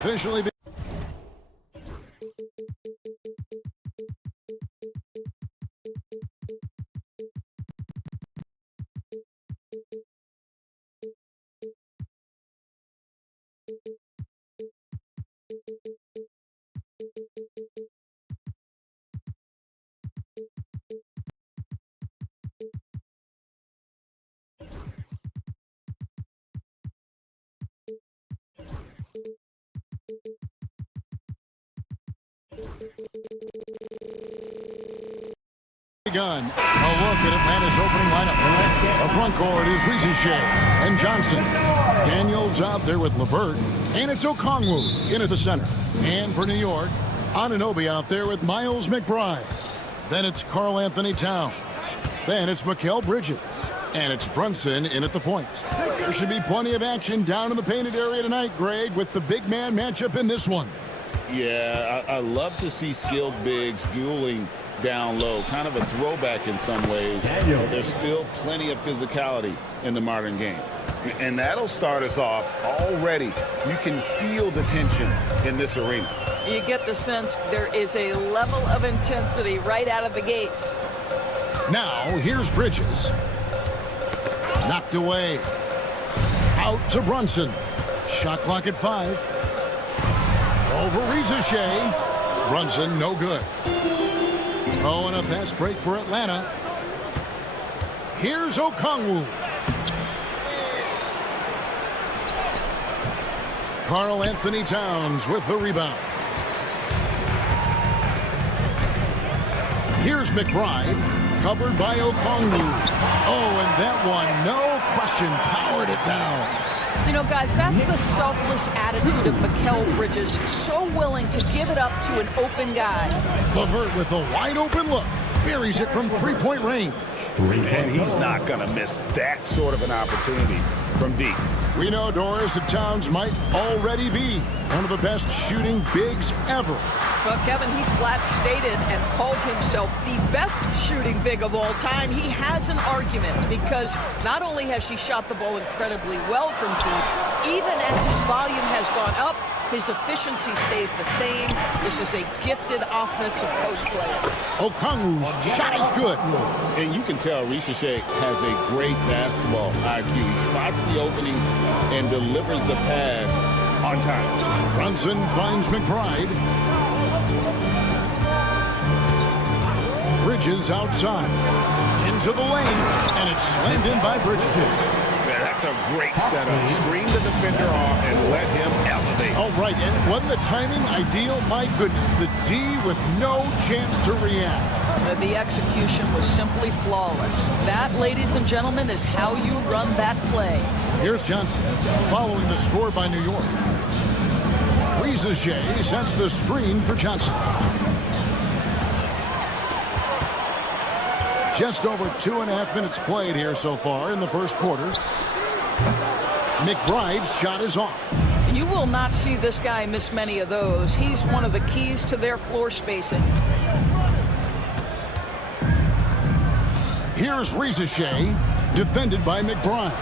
Officially begun. A look at Atlanta's opening lineup. Our front court is Rizier and Johnson. Daniels out there with LeVert. And it's Okongwu in at the center. And for New York, Anunoby out there with Miles McBride. Then it's Karl Anthony Towns. Then it's Mikal Bridges. And it's Brunson in at the point. There should be plenty of action down in the painted area tonight, Greg, with the big man matchup in this one. Yeah, I love to see skilled bigs dueling down low. Kind of a throwback in some ways. There's still plenty of physicality in the modern game. And that'll start us off already. You can feel the tension in this arena. You get the sense there is a level of intensity right out of the gates. Now, here's Bridges. Knocked away. Out to Brunson. Shot clock at 5. Over Rizier. Brunson, no good. Oh, and a fast break for Atlanta. Here's Okongwu. Karl Anthony Towns with the rebound. Here's McBride, covered by Okongwu. Oh, and that one, no question, powered it down. You know, guys, that's the selfless attitude of Mikal Bridges. So willing to give it up to an open guy. LeVert with a wide-open look. Buries it from three-point range. And he's not going to miss that sort of an opportunity from deep. We know, Doris, that Towns might already be one of the best shooting bigs ever. Well, Kevin, he flat stated and called himself the best shooting big of all time. He has an argument because not only has she shot the ball incredibly well from deep, even as his volume has gone up, his efficiency stays the same. This is a gifted offensive post player. Okongwu's shot is good. And you can tell Rizier has a great basketball IQ. He spots the opening and delivers the pass on time. Brunson finds McBride. Bridges outside. Into the lane. And it's slammed in by Bridges. Yeah, that's a great setup. Screen the defender off and let him elevate. All right, and wasn't the timing ideal? My goodness, the D with no chance to react. The execution was simply flawless. That, ladies and gentlemen, is how you run that play. Here's Johnson, following the score by New York. Rizier sets the screen for Johnson. Just over 2.5 minutes played here so far in the first quarter. McBride's shot is off. You will not see this guy miss many of those. He's one of the keys to their floor spacing. Here's Rizier, defended by McBride.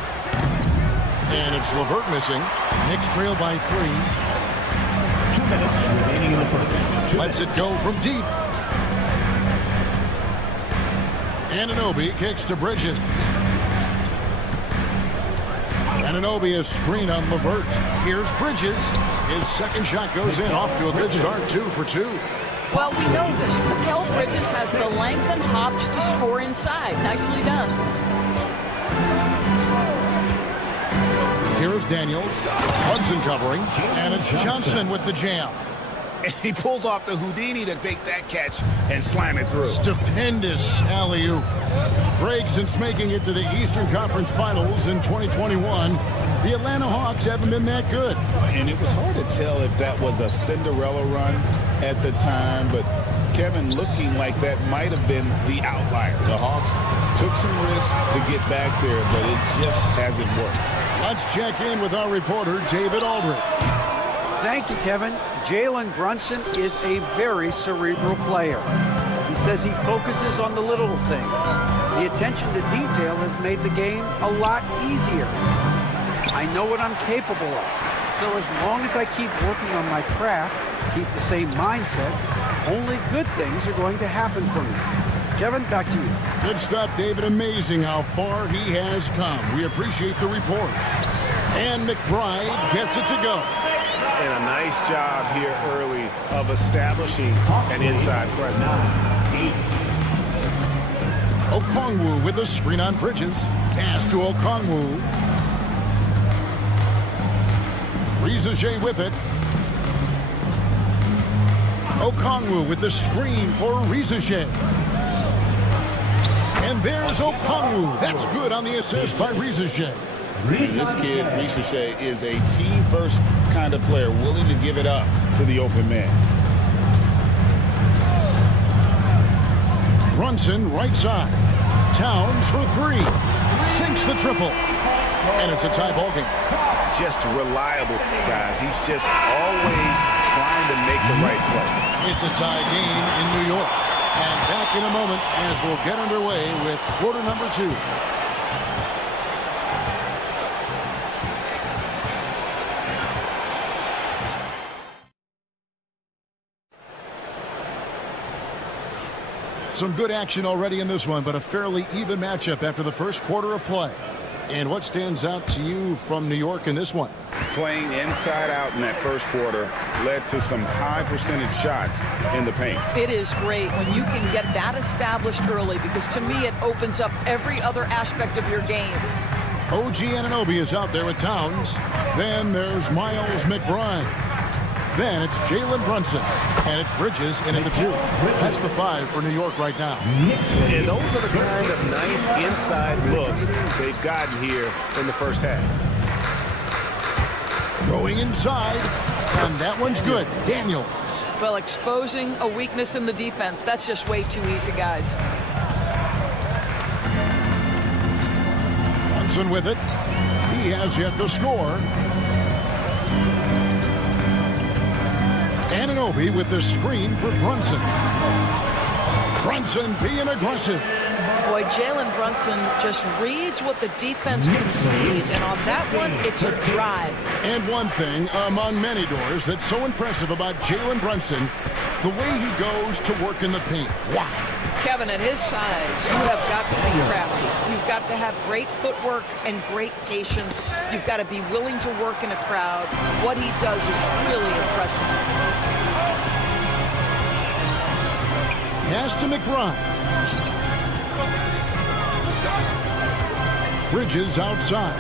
And it's LeVert missing. Knicks trail by 3. 2 minutes remaining in the first. Lets it go from deep. Anunoby kicks to Bridges. Anunoby is screen on LeVert. Here's Bridges. His second shot goes in. Off to a good start, 2 for 2. Well, we know this. Mikal Bridges has the length and hops to score inside. Nicely done. Here's Daniels. Brunson covering. And it's Johnson with the jam. And he pulls off the Houdini to make that catch and slam it through. Stupendous alley-oop. Greg, since making it to the Eastern Conference Finals in 2021, the Atlanta Hawks haven't been that good. And it was hard to tell if that was a Cinderella run at the time, but Kevin, looking like that might have been the outlier. The Hawks took some risks to get back there, but it just hasn't worked. Let's check in with our reporter, David Aldridge. Thank you, Kevin. Jalen Brunson is a very cerebral player. He says he focuses on the little things. The attention to detail has made the game a lot easier. I know what I'm capable of. So as long as I keep working on my craft, keep the same mindset, only good things are going to happen for me. Kevin, back to you. Good stuff, David. Amazing how far he has come. We appreciate the report. And McBride gets it to go. And a nice job here early of establishing an inside presence. Okongwu with a screen on Bridges. Pass to Okongwu. Rizaje with it. Okongwu with the screen for Rizaje. And there's Okongwu. That's good on the assist by Rizaje. This kid, Rizaje, is a team-first kind of player, willing to give it up to the open man. Brunson right side. Towns for three. Sinks the triple. And it's a tie ball game. Just reliable, guys. He's just always trying to make the right play. It's a tie game in New York. And back in a moment as we'll get underway with quarter number 2. Some good action already in this one, but a fairly even matchup after the first quarter of play. And what stands out to you from New York in this one? Playing inside out in that first quarter led to some high percentage shots in the paint. It is great when you can get that established early, because to me it opens up every other aspect of your game. OG Anunoby is out there with Towns. Then there's Miles McBride. Then it's Jalen Brunson. And it's Bridges in at the 2. That's the 5 for New York right now. And those are the kind of nice inside looks they've gotten here in the first half. Going inside, and that one's good. Daniels. Well, exposing a weakness in the defense, that's just way too easy, guys. Brunson with it. He has yet to score. Anunoby with the screen for Brunson. Brunson being aggressive. Boy, Jalen Brunson just reads what the defense concedes, and on that one, it's a drive. And one thing among many doors that's so impressive about Jalen Brunson, the way he goes to work in the paint. Wow. Kevin, at his size, you have got to be crafty. You've got to have great footwork and great patience. You've got to be willing to work in a crowd. What he does is really impressive. Pass to McBride. Bridges outside.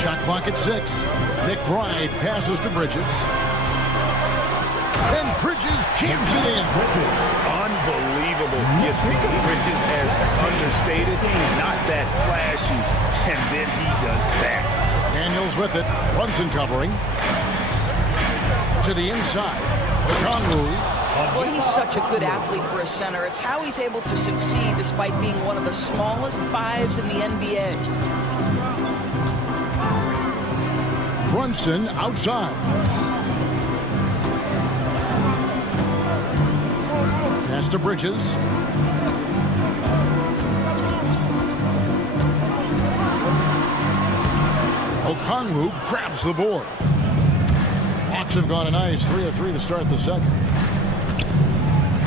Shot clock at 6. McBride passes to Bridges. And Bridges jams it in. Unbelievable. You think of Bridges as understated, not that flashy, and then he does that. Daniels with it. Brunson covering. To the inside. Okongwu. Well, he's such a good athlete for a center. It's how he's able to succeed despite being one of the smallest 5s in the NBA. Brunson outside. Pass to Bridges. Okongwu grabs the board. Hawks have gone a nice 3 of 3 to start the second.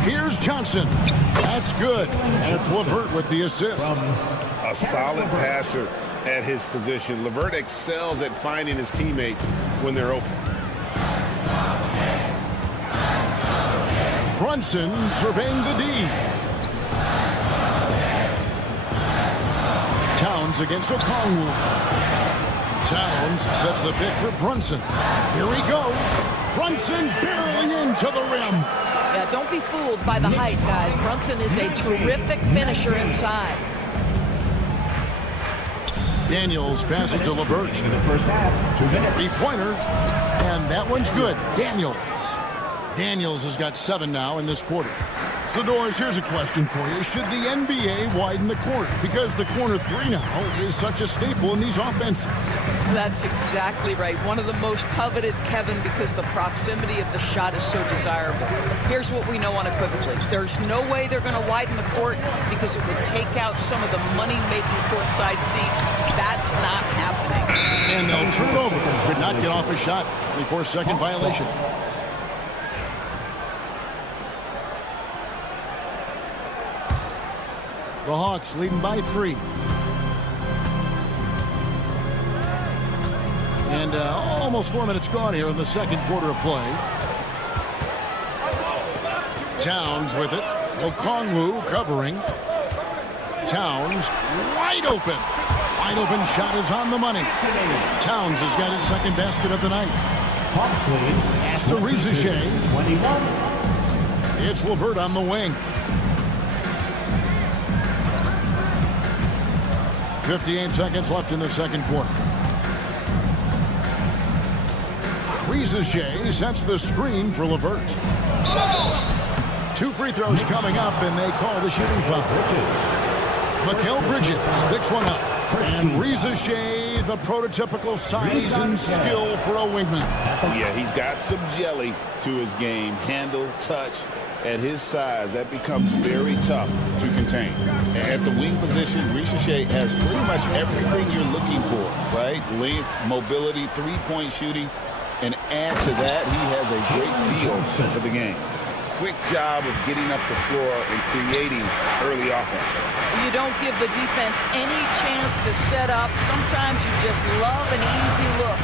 Here's Johnson. That's good. And it's LeVert with the assist. A solid passer at his position. LeVert excels at finding his teammates when they're open. Brunson surveying the D. Towns against Okongwu. Towns sets the pick for Brunson. Here he goes. Brunson barreling into the rim. Yeah, don't be fooled by the height, guys. Brunson is a terrific finisher inside. Daniels passes to LeVert. Three-pointer, and that one's good. Daniels has got 7 now in this quarter. So, Doris, here's a question for you. Should the NBA widen the court? Because the corner three now is such a staple in these offenses. That's exactly right. One of the most coveted, Kevin, because the proximity of the shot is so desirable. Here's what we know unequivocally. There's no way they're going to widen the court because it would take out some of the money-making courtside seats. That's not happening. And they'll turn it over. Could not get off a shot. 24-second violation. The Hawks leading by 3. And almost 4 minutes gone here in the second quarter of play. Towns with it. Okongwu covering. Towns wide open. Wide open shot is on the money. Towns has got his second basket of the night. After Rizichet. It's LeVert on the wing. 58 seconds left in the second quarter. Rizichet sets the screen for LeVert. 2 free throws coming up, and they call the shooting foul. Mikal Bridges picks one up. And Rizichet, the prototypical size and skill for a wingman. Yeah, he's got some jelly to his game. Handle, touch. At his size, that becomes very tough to contain. At the wing position, Rizichet has pretty much everything you're looking for, right? Length, mobility, three-point shooting. And add to that, he has a great feel for the game. Quick job of getting up the floor and creating early offense. You don't give the defense any chance to set up. Sometimes you just love an easy look.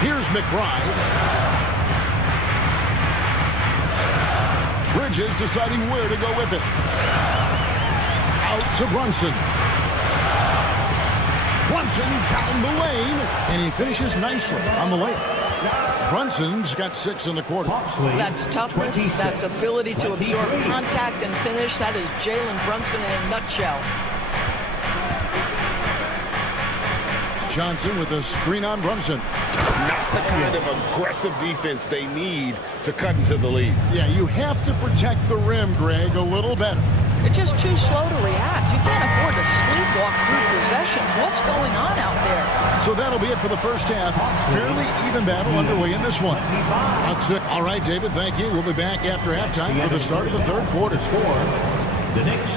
Here's McBride. Bridges deciding where to go with it. Out to Brunson. Brunson down the lane, and he finishes nicely on the layup. Brunson's got 6 in the quarter. That's toughness. That's ability to absorb contact and finish. That is Jalen Brunson in a nutshell. Johnson with a screen on Brunson. Not the kind of aggressive defense they need to cut into the lead. Yeah, you have to protect the rim, Greg, a little better. They're just too slow to react. You can't afford to sleepwalk through possessions. What's going on out there? So that'll be it for the first half. Fairly even battle underway in this one. All right, David, thank you. We'll be back after halftime for the start of the third quarter. The Knicks,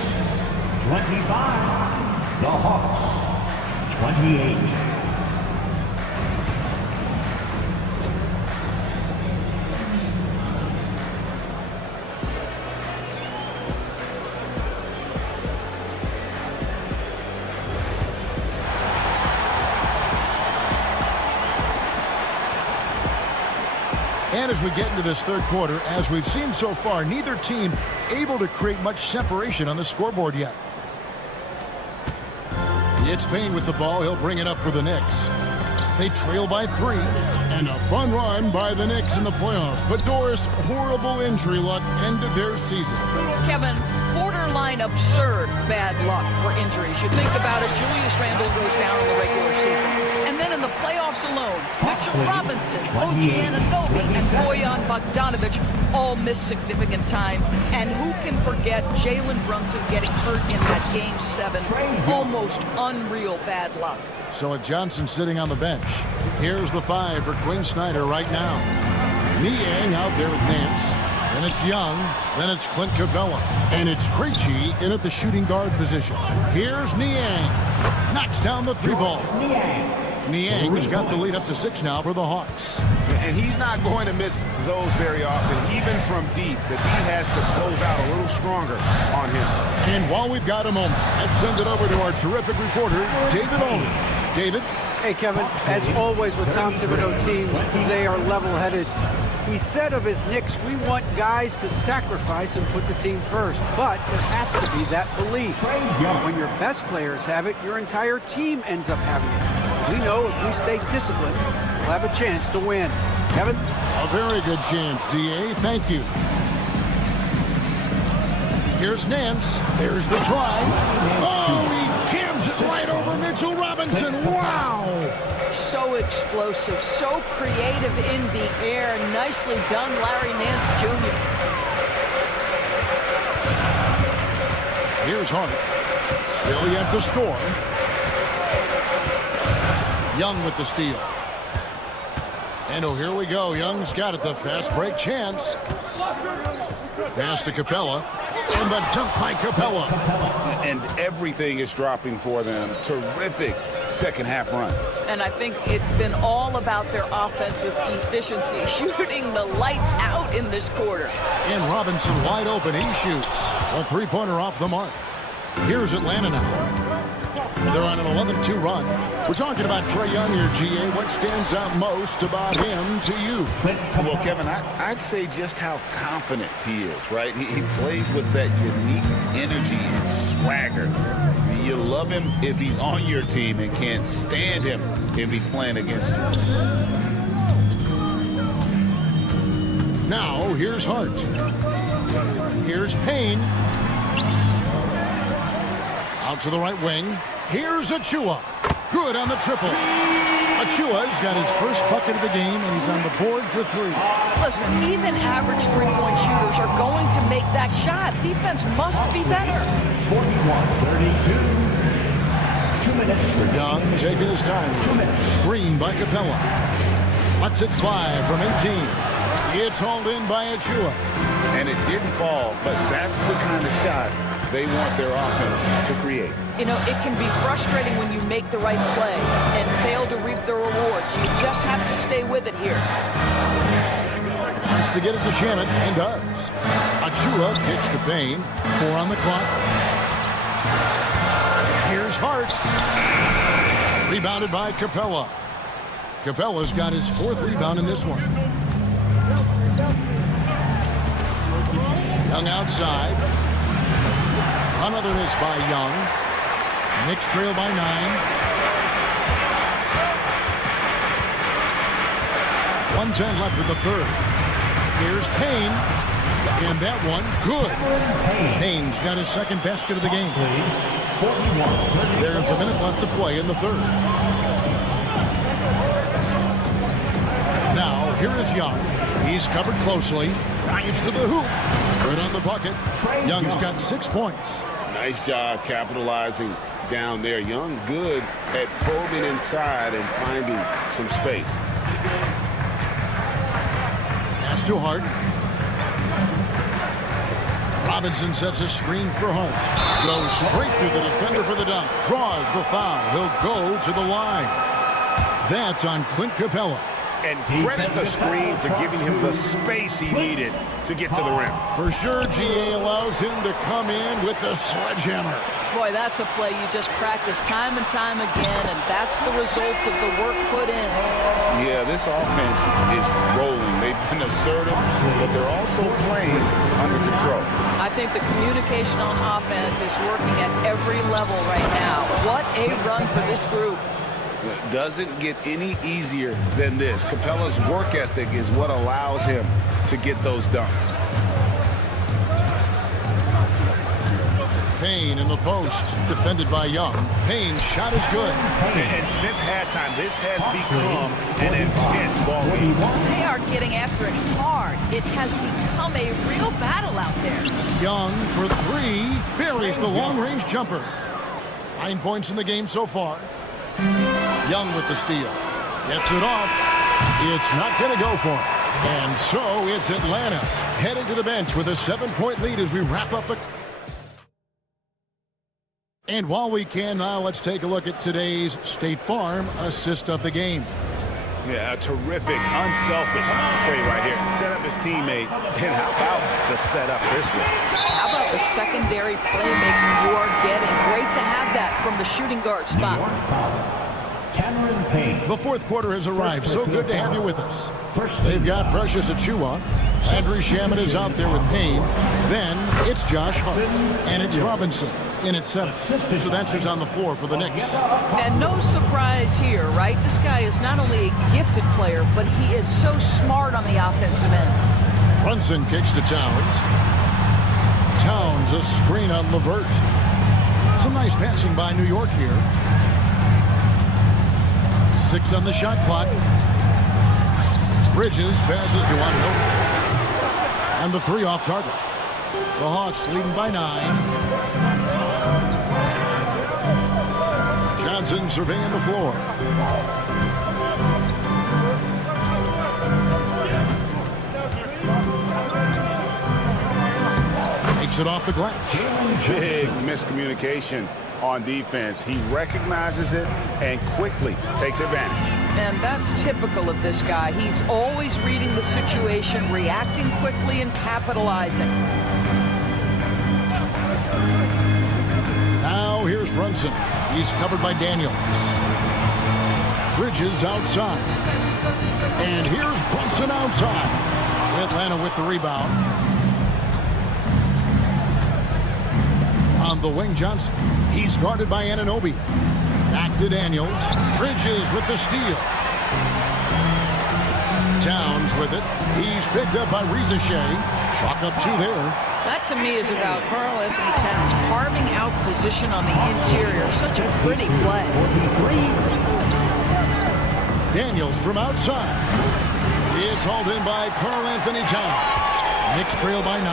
25. The Hawks, 28. And as we get into this third quarter, as we've seen so far, neither team able to create much separation on the scoreboard yet. It's Payne with the ball. He'll bring it up for the Knicks. They trail by 3. And a fun run by the Knicks in the playoffs. But Doris, horrible injury luck ended their season. Kevin, borderline absurd bad luck for injuries. You think about it, Julius Randle goes down in the regular season. And then in the playoffs alone, Mitchell Robinson, OG Anunoby, and Bojan Bogdanovic all miss significant time. And who can forget Jalen Brunson getting hurt in that Game 7? Almost unreal bad luck. So with Johnson sitting on the bench, here's the 5 for Quinn Snyder right now. Niang out there with Nance. Then it's Young. Then it's Clint Capella. And it's Krejci in at the shooting guard position. Here's Niang. Knocks down the 3-ball. Niang's got the lead up to 6 now for the Hawks. And he's not going to miss those very often, even from deep. The D has to close out a little stronger on him. And while we've got a moment, let's send it over to our terrific reporter, David Olin. David? Hey, Kevin, as always with Tom Thibodeau teams, they are level-headed. He said of his Knicks, we want guys to sacrifice and put the team first. But there has to be that belief. When your best players have it, your entire team ends up having it. We know if we stay disciplined, we'll have a chance to win. Kevin? A very good chance, D.A. Thank you. Here's Nance. There's the try. Oh, he jams it right over Mitchell Robinson. Wow! So explosive, so creative in the air. Nicely done, Larry Nance Jr. Here's Hart. Still yet to score. Young with the steal. And oh, here we go. Young's got it. The fast break chance. Pass to Capella. And the dunk by Capella. And everything is dropping for them. Terrific second half run. And I think it's been all about their offensive efficiency, shooting the lights out in this quarter. And Robinson wide open. He shoots. A three-pointer off the mark. Here's Atlanta now. They're on an 11-2 run. We're talking about Trae Young here, GA. What stands out most about him to you? Well, Kevin, I'd say just how confident he is, right? He plays with that unique energy and swagger. You love him if he's on your team and can't stand him if he's playing against you. Now, here's Hart. Here's Payne. Out to the right wing. Here's Achua. Good on the triple. Achua's got his first bucket of the game, and he's on the board for three. Listen, even average three-point shooters are going to make that shot. Defense must be better. 41-32. 2 minutes. Young taking his time. Screen by Capella. Lets it fly from 18. It's hauled in by Achua. And it didn't fall, but that's the kind of shot they want their offense to create. You know, it can be frustrating when you make the right play and fail to reap the rewards. You just have to stay with it here. Wants to get it to Shamet, and does. Achua kicks to Payne. 4 on the clock. Here's Hart. Rebounded by Capella. Capella's got his 4th rebound in this one. Young outside. Another miss by Young. Knicks trail by 9. 1:10 left in the third. Here's Payne. And that one, good. Payne's got his second basket of the game. There's a minute left to play in the third. Now, here is Young. He's covered closely. Drives to the hoop. Good on the bucket. Young's got 6 points. Nice job capitalizing down there. Young good at probing inside and finding some space. Pass to Hart. Robinson sets a screen for Hart. Goes straight through the defender for the dunk. Draws the foul. He'll go to the line. That's on Clint Capella. And credit the screen for giving him the space he needed to get to the rim. For sure, GA allows him to come in with the sledgehammer. Boy, that's a play you just practice time and time again, and that's the result of the work put in. Yeah, this offense is rolling. They've been assertive, but they're also playing under control. I think the communication on offense is working at every level right now. What a run for this group. It doesn't get any easier than this. Capella's work ethic is what allows him to get those dunks. Payne in the post, defended by Young. Payne's shot is good. And since halftime, this has become an intense ball game. They are getting after it hard. It has become a real battle out there. Young for 3, buries the long-range jumper. 9 points in the game so far. Young with the steal. Gets it off. It's not going to go for him. And so it's Atlanta heading to the bench with a 7-point lead as we wrap up the... And while we can now, let's take a look at today's State Farm assist of the game. Yeah, a terrific, unselfish play right here. Set up his teammate. And how about the setup this way? How about the secondary playmaking you are getting? Great to have that from the shooting guard spot. The fourth quarter has arrived. So good to have you with us. They've got Precious Achua. Andrew Shamet is out there with Payne. Then it's Josh Hart. And it's Robinson in at 7. So that's who's on the floor for the Knicks. And no surprise here, right? This guy is not only a gifted player, but he is so smart on the offensive end. Brunson kicks to Towns. Towns a screen on LeVert. Some nice passing by New York here. 6 on the shot clock. Bridges passes to Wando. And the 3 off target. The Hawks leading by 9. Johnson surveying the floor. Takes it off the glass. Big miscommunication on defense. He recognizes it and quickly takes advantage. And that's typical of this guy. He's always reading the situation, reacting quickly, and capitalizing. Now here's Brunson. He's covered by Daniels. Bridges outside. And here's Brunson outside. Atlanta with the rebound. On the wing, Johnson. He's guarded by Anunoby. Back to Daniels. Bridges with the steal. Towns with it. He's picked up by Shea. Chalk up 2 there. That, to me, is about Karl Anthony Towns carving out position on the interior. Such a pretty play. Daniels from outside. It's hauled in by Karl Anthony Towns. Knicks trail by 9.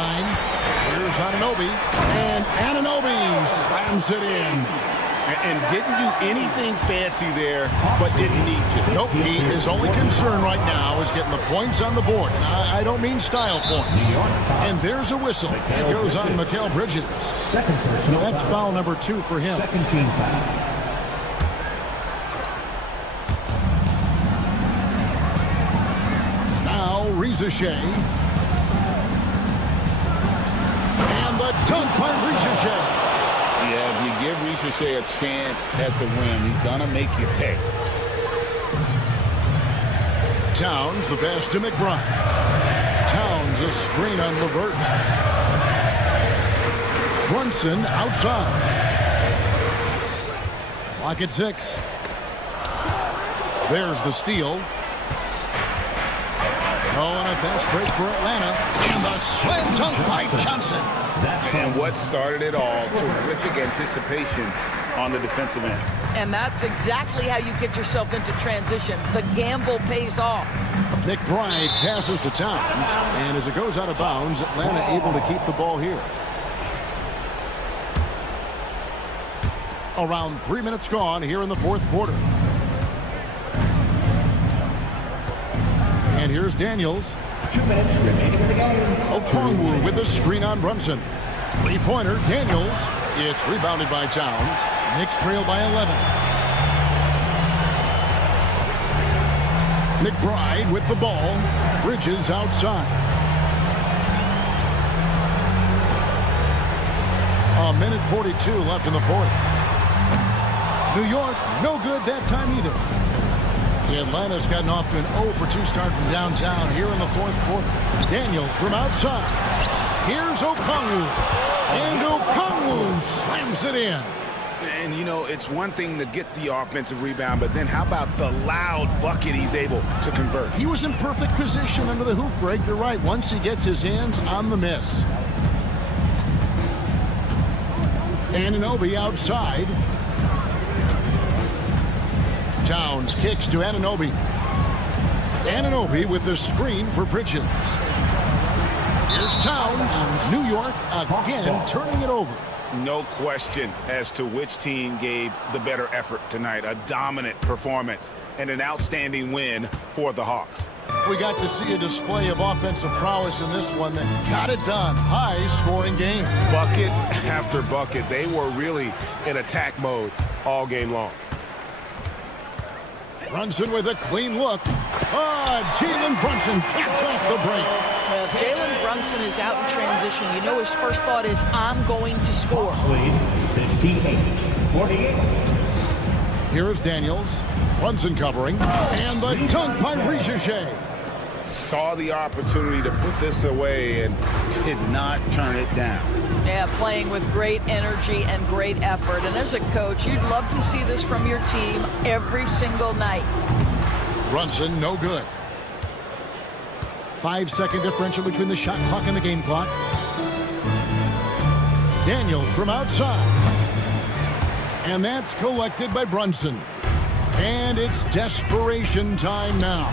Here's Anunoby. And Anunoby slams it in. And didn't do anything fancy there, but didn't need to. Nope, his only concern right now is getting the points on the board. And I don't mean style points. And there's a whistle. It goes on Mikal Bridges. That's foul number 2 for him. Second team foul. Now, Shea. And the dunk by Shea. Yeah, if you give Shea a chance at the rim, he's going to make you pay. Towns, the pass to McBride. Towns, a screen on LeVert. Brunson outside. Clock at 6. There's the steal. Oh, and a fast break for Atlanta. And the slam dunk by Johnson. And what started it all, terrific anticipation on the defensive end. And that's exactly how you get yourself into transition. The gamble pays off. McBride passes to Towns. And as it goes out of bounds, Atlanta able to keep the ball here. Around 3 minutes gone here in the 4th quarter. And here's Daniels. 2 minutes remaining in the game. Okongwu with a screen on Brunson. 3-pointer, Daniels. It's rebounded by Towns. Knicks trail by 11. McBride with the ball. Bridges outside. A minute 42 left in the 4th. New York, no good that time either. Atlanta's gotten off to an 0-for-2 start from downtown here in the 4th quarter. Daniels from outside. Here's Okongwu. And Okongwu slams it in. And, you know, it's one thing to get the offensive rebound, but then how about the loud bucket he's able to convert? He was in perfect position under the hoop break. You're right. Once he gets his hands on the miss. Anunoby outside. Towns kicks to Anunoby. Anunoby with the screen for Bridges. Here's Towns. New York again turning it over. No question as to which team gave the better effort tonight. A dominant performance and an outstanding win for the Hawks. We got to see a display of offensive prowess in this one that got it done. High-scoring game. Bucket after bucket. They were really in attack mode all game long. Brunson with a clean look. Jalen Brunson caps off the break. Well, if Jalen Brunson is out in transition, you know his first thought is, I'm going to score. Lead 58-48. Here is Daniels. Brunson covering. And the dunk by Shea. Saw the opportunity to put this away and did not turn it down. Yeah, playing with great energy and great effort. And as a coach, you'd love to see this from your team every single night. Brunson, no good. 5-second differential between the shot clock and the game clock. Daniels from outside. And that's collected by Brunson. And it's desperation time now.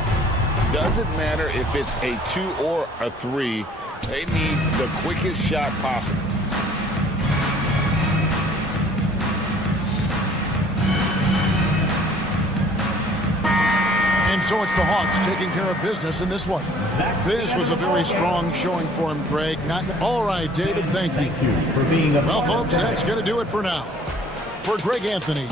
Doesn't matter if it's a 2 or a 3. They need the quickest shot possible. And so it's the Hawks taking care of business in this one. This was a very strong showing for him, Greg. All right, David, thank you. Thank you for being a Well, folks, that's going to do it for now. For Greg Anthony.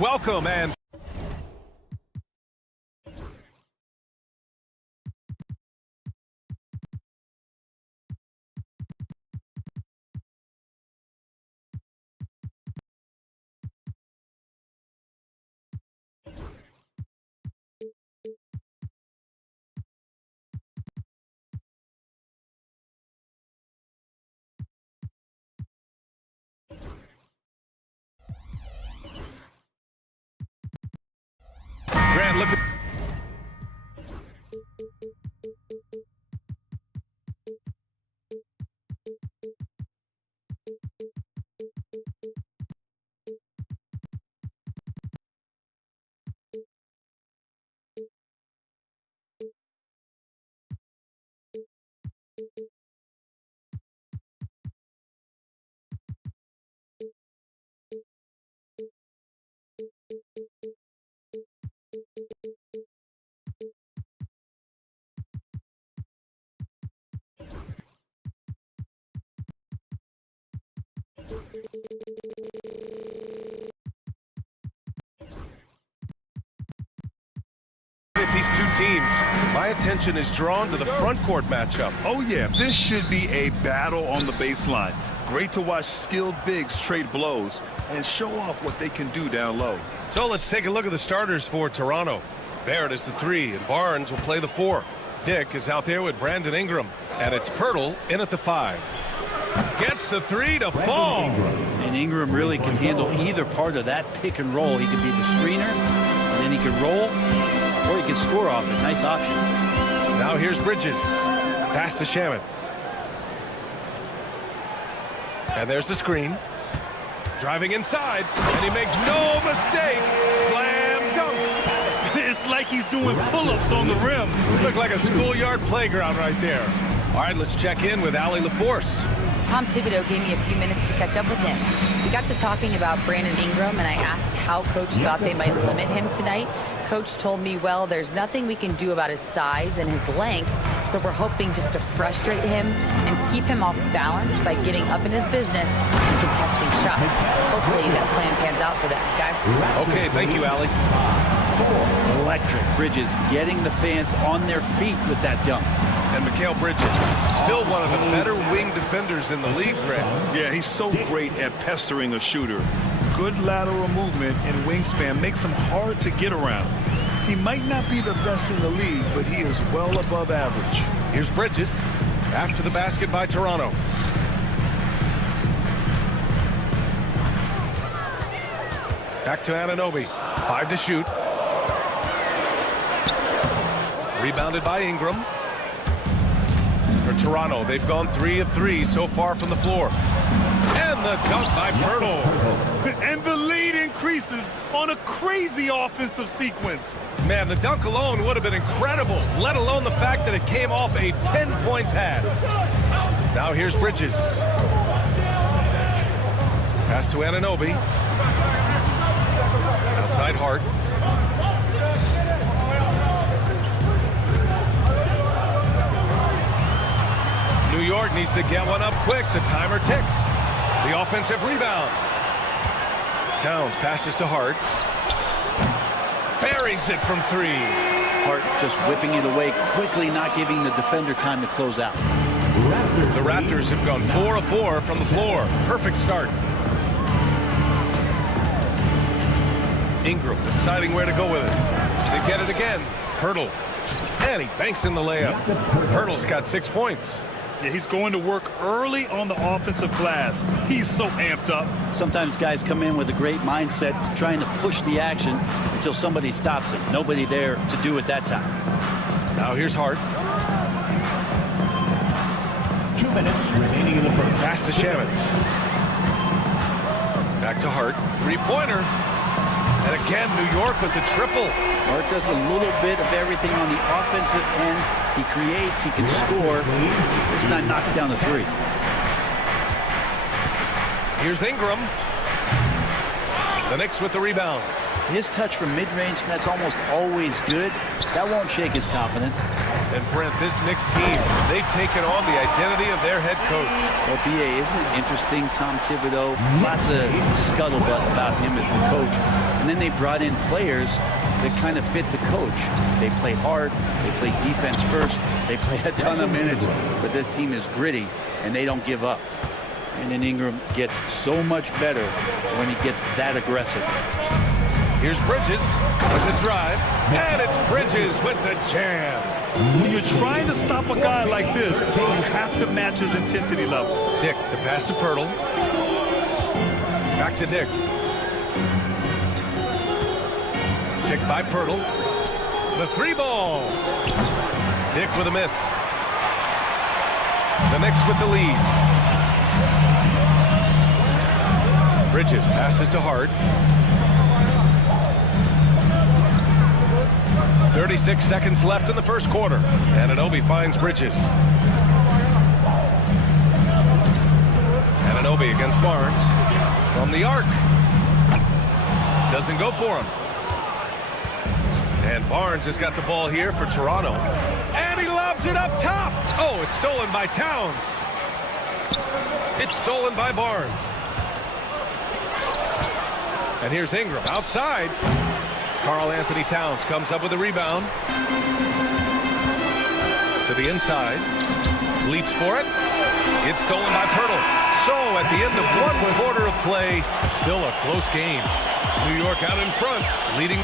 welcome and Grant, look at these two teams. My attention is drawn to the front court matchup. Oh, yeah, this should be a battle on the baseline. Great to watch skilled bigs trade blows and show off what they can do down low. So let's take a look at the starters for Toronto. Barrett is the 3, and Barnes will play the 4. Dick is out there with Brandon Ingram, and it's Pirtle in at the 5. Gets the 3 to fall. And Ingram really can handle either part of that pick and roll. He can be the screener, and then he can roll, or he can score off it. Nice option. Now here's Bridges. Pass to Shaman. And there's the screen. Driving inside, and he makes no mistake. Slam dunk. It's like he's doing pull-ups on the rim. Looked like a schoolyard playground right there. All right, let's check in with Allie LaForce. Tom Thibodeau gave me a few minutes to catch up with him. We got to talking about Brandon Ingram, and I asked how Coach thought they might limit him tonight. Coach told me, well, there's nothing we can do about his size and his length, so we're hoping just to frustrate him and keep him off balance by getting up in his business and contesting shots. Hopefully that plan pans out for them, guys. Okay, thank you, Allie. Electric. Bridges getting the fans on their feet with that dunk. And Mikal Bridges, still one of the better wing defenders in the league, Grant. Yeah, he's so great at pestering a shooter. Good lateral movement and wingspan makes him hard to get around. He might not be the best in the league, but he is well above average. Here's Bridges after the basket by Toronto. Back to Anunoby. 5 to shoot. Rebounded by Ingram. For Toronto, they've gone 3 of 3 so far from the floor. And the dunk by Pirtle. And the lead increases on a crazy offensive sequence. Man, the dunk alone would have been incredible, let alone the fact that it came off a pinpoint pass. Now here's Bridges. Pass to Anunoby. Outside Hart. New York needs to get one up quick. The timer ticks. The offensive rebound. Towns passes to Hart. Buries it from 3. Hart just whipping it away quickly, not giving the defender time to close out. The Raptors have gone 4 of 4 from the floor. Perfect start. Ingram deciding where to go with it. They get it again. Pirtle. And he banks in the layup. Pirtle's got 6 points. Yeah, he's going to work early on the offensive glass. He's so amped up. Sometimes guys come in with a great mindset, trying to push the action until somebody stops him. Nobody there to do it that time. Now here's Hart. 2 minutes remaining in the first. Pass to Shaman. Back to Hart. 3-pointer. And again, New York with the triple. Hart does a little bit of everything on the offensive end. He creates, he can score. This time knocks down the 3. Here's Ingram. The Knicks with the rebound. his touch from mid-range, that's almost always good. That won't shake his confidence. And Brent, this Knicks team, they've taken on the identity of their head coach. Well, BA, isn't it interesting? Tom Thibodeau, lots of scuttlebutt about him as the coach. And then they brought in players that kind of fit the coach. They play hard, they play defense first, they play a ton of minutes, but this team is gritty and they don't give up. And Ingram gets so much better when he gets that aggressive. Here's Bridges with the drive, and it's Bridges with the jam. When you're trying to stop a guy like this, you have to match his intensity level. Dick, the pass to Pirtle. Back to Dick. Dick by Pirtle. The 3-ball. Dick with a miss. The Knicks with the lead. Bridges passes to Hart. 36 seconds left in the first quarter. Anunoby finds Bridges. Anunoby against Barnes. From the arc. Doesn't go for him. And Barnes has got the ball here for Toronto. And he lobs it up top. Oh, it's stolen by Towns. It's stolen by Barnes. And here's Ingram outside. Karl-Anthony Towns comes up with a rebound. To the inside. Leaps for it. It's stolen by Pirtle. So at the end of 1 quarter of play, still a close game. New York out in front, leading.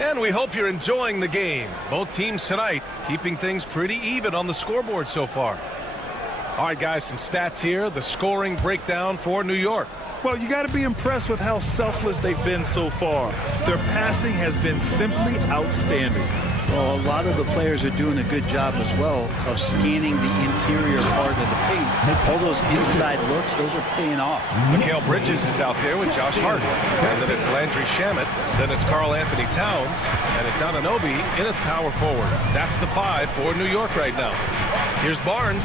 And we hope you're enjoying the game. Both teams tonight keeping things pretty even on the scoreboard so far. All right, guys, some stats here. The scoring breakdown for New York. Well, you got to be impressed with how selfless they've been so far. Their passing has been simply outstanding. Well, a lot of the players are doing a good job as well of scanning the interior part of the paint. All those inside looks, those are paying off. Mikal Bridges is out there with Josh Hart. And then it's Landry Shamet. Then it's Karl-Anthony Towns. And it's Anunoby in at power forward. That's the 5 for New York right now. Here's Barnes.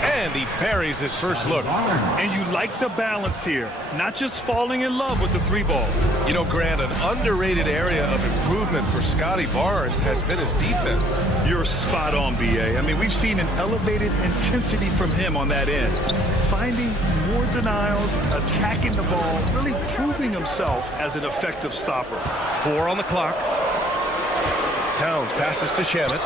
And he buries his first look. And you like the balance here. Not just falling in love with the 3-ball. You know, Grant, an underrated area of improvement for Scotty Barnes has been his defense. You're spot on, BA. I mean, we've seen an elevated intensity from him on that end. Finding more denials, attacking the ball, really proving himself as an effective stopper. 4 on the clock. Towns passes to Shamet.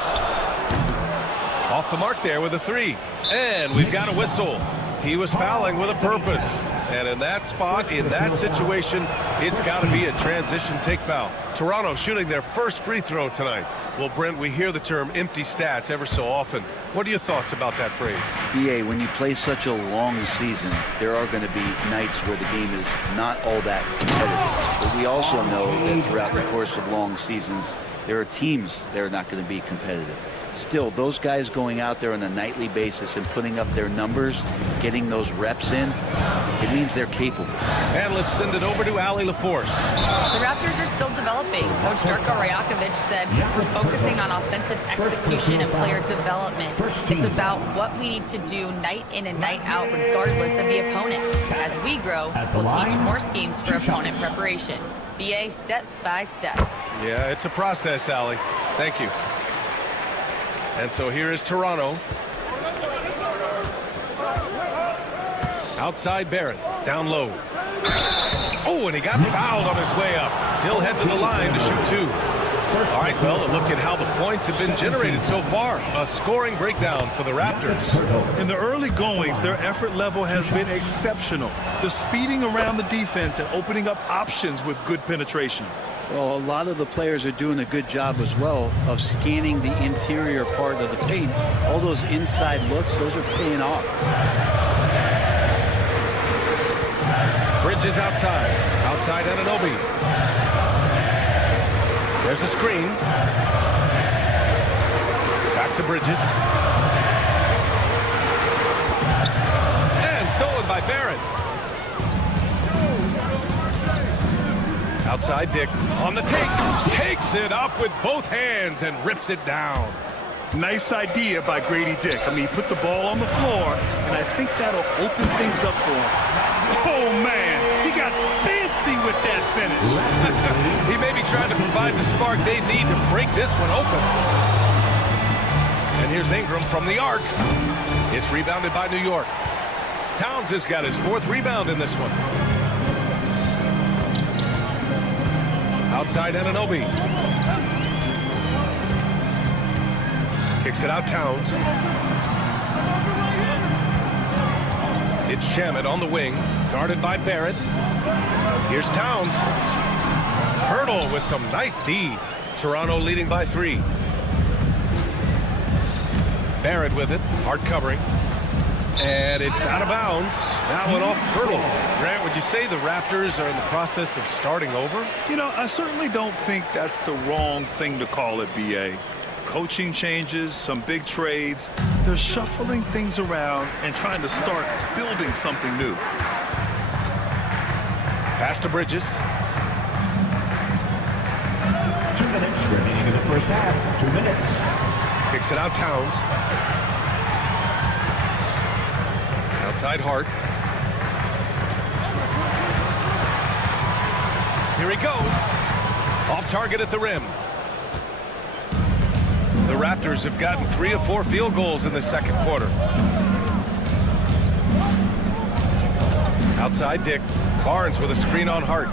Off the mark there with a 3. And we've got a whistle. He was fouling with a purpose. And in that spot, in that situation, it's got to be a transition take foul. Toronto shooting their first free throw tonight. Well, Brent, we hear the term empty stats ever so often. What are your thoughts about that phrase? BA, when you play such a long season, there are going to be nights where the game is not all that competitive. But we also know that throughout the course of long seasons, there are teams that are not going to be competitive. Still, those guys going out there on a nightly basis and putting up their numbers, getting those reps in, it means they're capable. And let's send it over to Allie LaForce. The Raptors are still developing. Coach Darko Rajakovic said we're focusing on offensive execution and player development. It's about what we need to do night in and night out regardless of the opponent. As we grow, we'll teach more schemes for opponent preparation. BA step by step. Yeah, it's a process, Allie. Thank you. And so here is Toronto. Outside Barrett, down low. Oh, and he got fouled on his way up. He'll head to the line to shoot 2. All right, well, look at how the points have been generated so far. A scoring breakdown for the Raptors. In the early goings, their effort level has been exceptional. The speeding around the defense and opening up options with good penetration. Well, a lot of the players are doing a good job as well of scanning the interior part of the paint. All those inside looks, those are paying off. Bridges outside. Outside Anunoby. There's a screen. Back to Bridges. And stolen by Barrett. Outside Dick on the take. Takes it up with both hands and rips it down. Nice idea by Grady Dick. I mean, he put the ball on the floor, and I think that'll open things up for him. Oh, man, he got fancy with that finish. He may be trying to provide the spark they need to break this one open. And here's Ingram from the arc. It's rebounded by New York. Towns has got his 4th rebound in this one. Outside Anunoby. Kicks it out, Towns. It's Shamet on the wing, guarded by Barrett. Here's Towns. Hurdle with some nice D. Toronto leading by 3. Barrett with it, hard covering. And it's out of bounds. That one off Hurdle. Grant, would you say the Raptors are in the process of starting over? You know, I certainly don't think that's the wrong thing to call it, B.A. Coaching changes, some big trades. They're shuffling things around and trying to start building something new. Pass to Bridges. 2 minutes remaining in the first half. 2 minutes. Kicks it out, Towns. Outside Hart. Here he goes. Off target at the rim. The Raptors have gotten 3 of 4 field goals in the second quarter. Outside Dick. Barnes with a screen on Hart.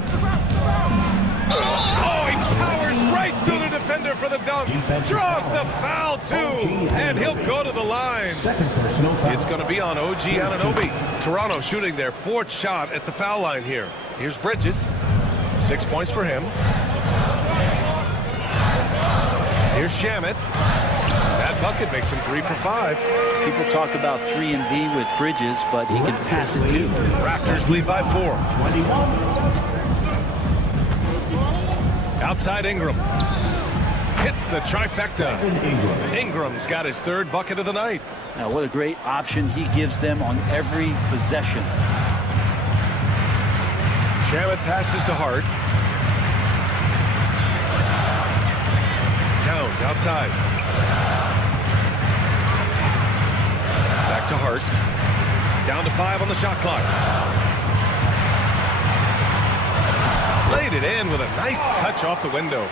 Oh, he powers right through the defender for the dunk. Draws the foul, too. And he'll go to the line. It's going to be on OG Anunoby. Toronto shooting their 4th shot at the foul line here. Here's Bridges. 6 points for him. Here's Shamet. That bucket makes him 3 for 5. People talk about 3 and D with Bridges, but he can pass it too. Raptors lead by 4. Outside Ingram. Hits the trifecta. Ingram's got his 3rd bucket of the night. Now, what a great option he gives them on every possession. Shamet passes to Hart. Towns outside. Back to Hart. Down to 5 on the shot clock. Laid it in with a nice touch off the window.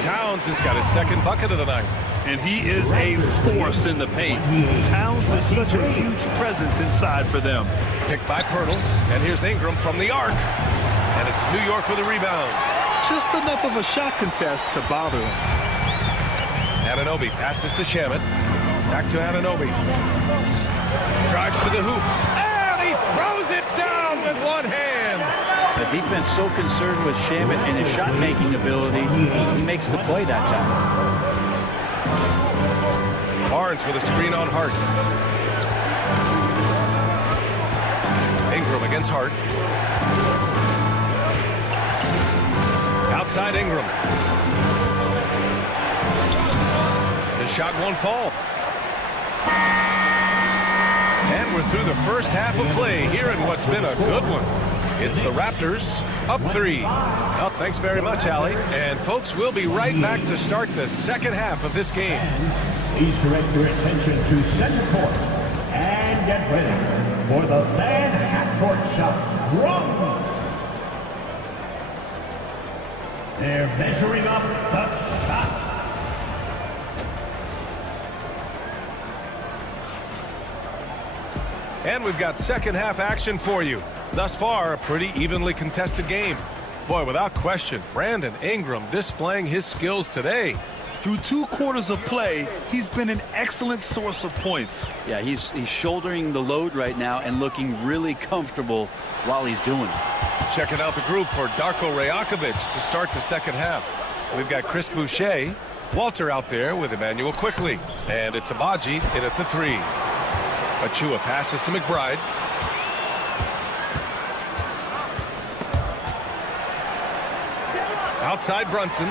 Towns has got his 2nd bucket of the night. And he is a force in the paint. Towns is such a huge presence inside for them. Picked by Pirtle. And here's Ingram from the arc. And it's New York with a rebound. Just enough of a shot contest to bother him. Anunoby passes to Shamet. Back to Anunoby. Drives to the hoop. And he throws it down with one hand. The defense so concerned with Shamet and his shot-making ability, he makes the play that time. Barnes with a screen on Hart. Ingram against Hart. Outside Ingram. The shot won't fall. And we're through the first half of play here in what's been a good one. It's the Raptors up 3. Well, thanks very much, Allie. And folks, we'll be right back to start the second half of this game. Please direct your attention to center court and get ready for the fan half-court shot. Wrong. They're measuring up the shot. And we've got second half action for you. Thus far, a pretty evenly contested game. Boy, without question, Brandon Ingram displaying his skills today. Through 2 quarters of play, he's been an excellent source of points. Yeah, he's shouldering the load right now and looking really comfortable while he's doing it. Checking out the group for Darko Rajakovic to start the second half. We've got Chris Boucher, Walter out there with Emmanuel Quickly, and it's Abaji in at the 3. Achua passes to McBride. Outside Brunson.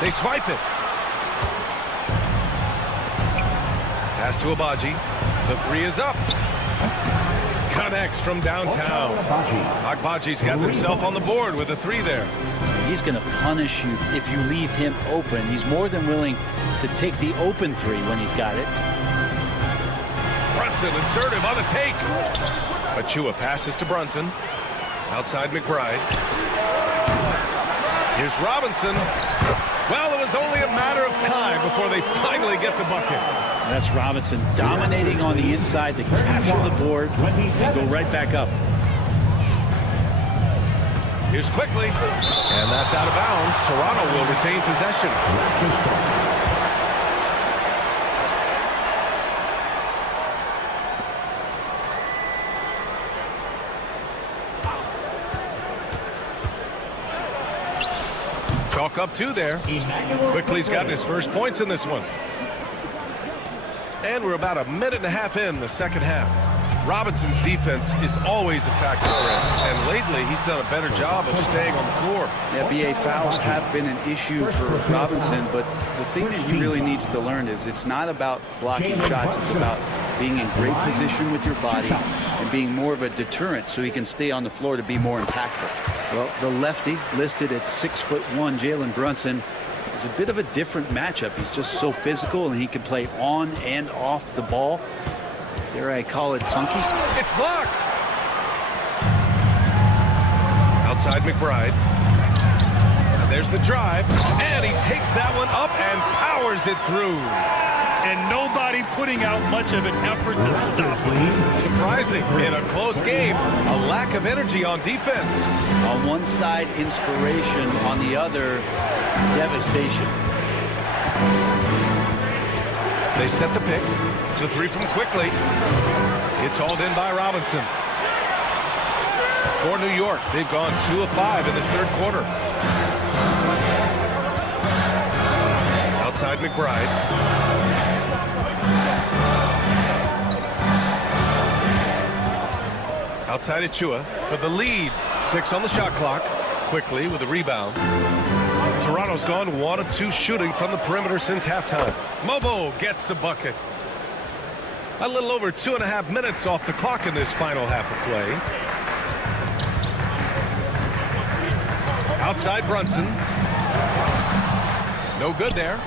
They swipe it. Pass to Abaji. The 3 is up. Connects from downtown. Agbaji's got himself on the board with a 3 there. He's going to punish you if you leave him open. He's more than willing to take the open 3 when he's got it. Brunson assertive on the take. Achua passes to Brunson. Outside McBride. Here's Robinson. Well, it was only a matter of time before they finally get the bucket. That's Robinson dominating on the inside to capture the board and go right back up. Here's quickly. And that's out of bounds. Toronto will retain possession. Chalk up 2 there. Quickly's gotten his first points in this one. And we're about a minute and a half in the second half. Robinson's defense is always a factor for him, and lately he's done a better job of staying on the floor. Yeah, BA fouls have been an issue for Robinson, but the thing that he really needs to learn is it's not about blocking shots, it's about being in great position with your body and being more of a deterrent so he can stay on the floor to be more impactful. Well, the lefty listed at 6'1", Jalen Brunson, is a bit of a different matchup. He's just so physical and he can play on and off the ball. Dare I call it funky? It's blocked. Outside McBride. And there's the drive. And he takes that one up and powers it through. And nobody putting out much of an effort to stop him. Surprising. In a close game, a lack of energy on defense. On one side, inspiration. On the other, devastation. They set the pick. The 3 from Quickly. It's hauled in by Robinson. For New York, they've gone 2 of 5 in this third quarter. Outside McBride. Outside Achua for the lead. 6 on the shot clock. Quickly with a rebound. Toronto's gone 1 of 2 shooting from the perimeter since halftime. Mobo gets the bucket. A little over 2.5 minutes off the clock in this final half of play. Outside Brunson. No good there.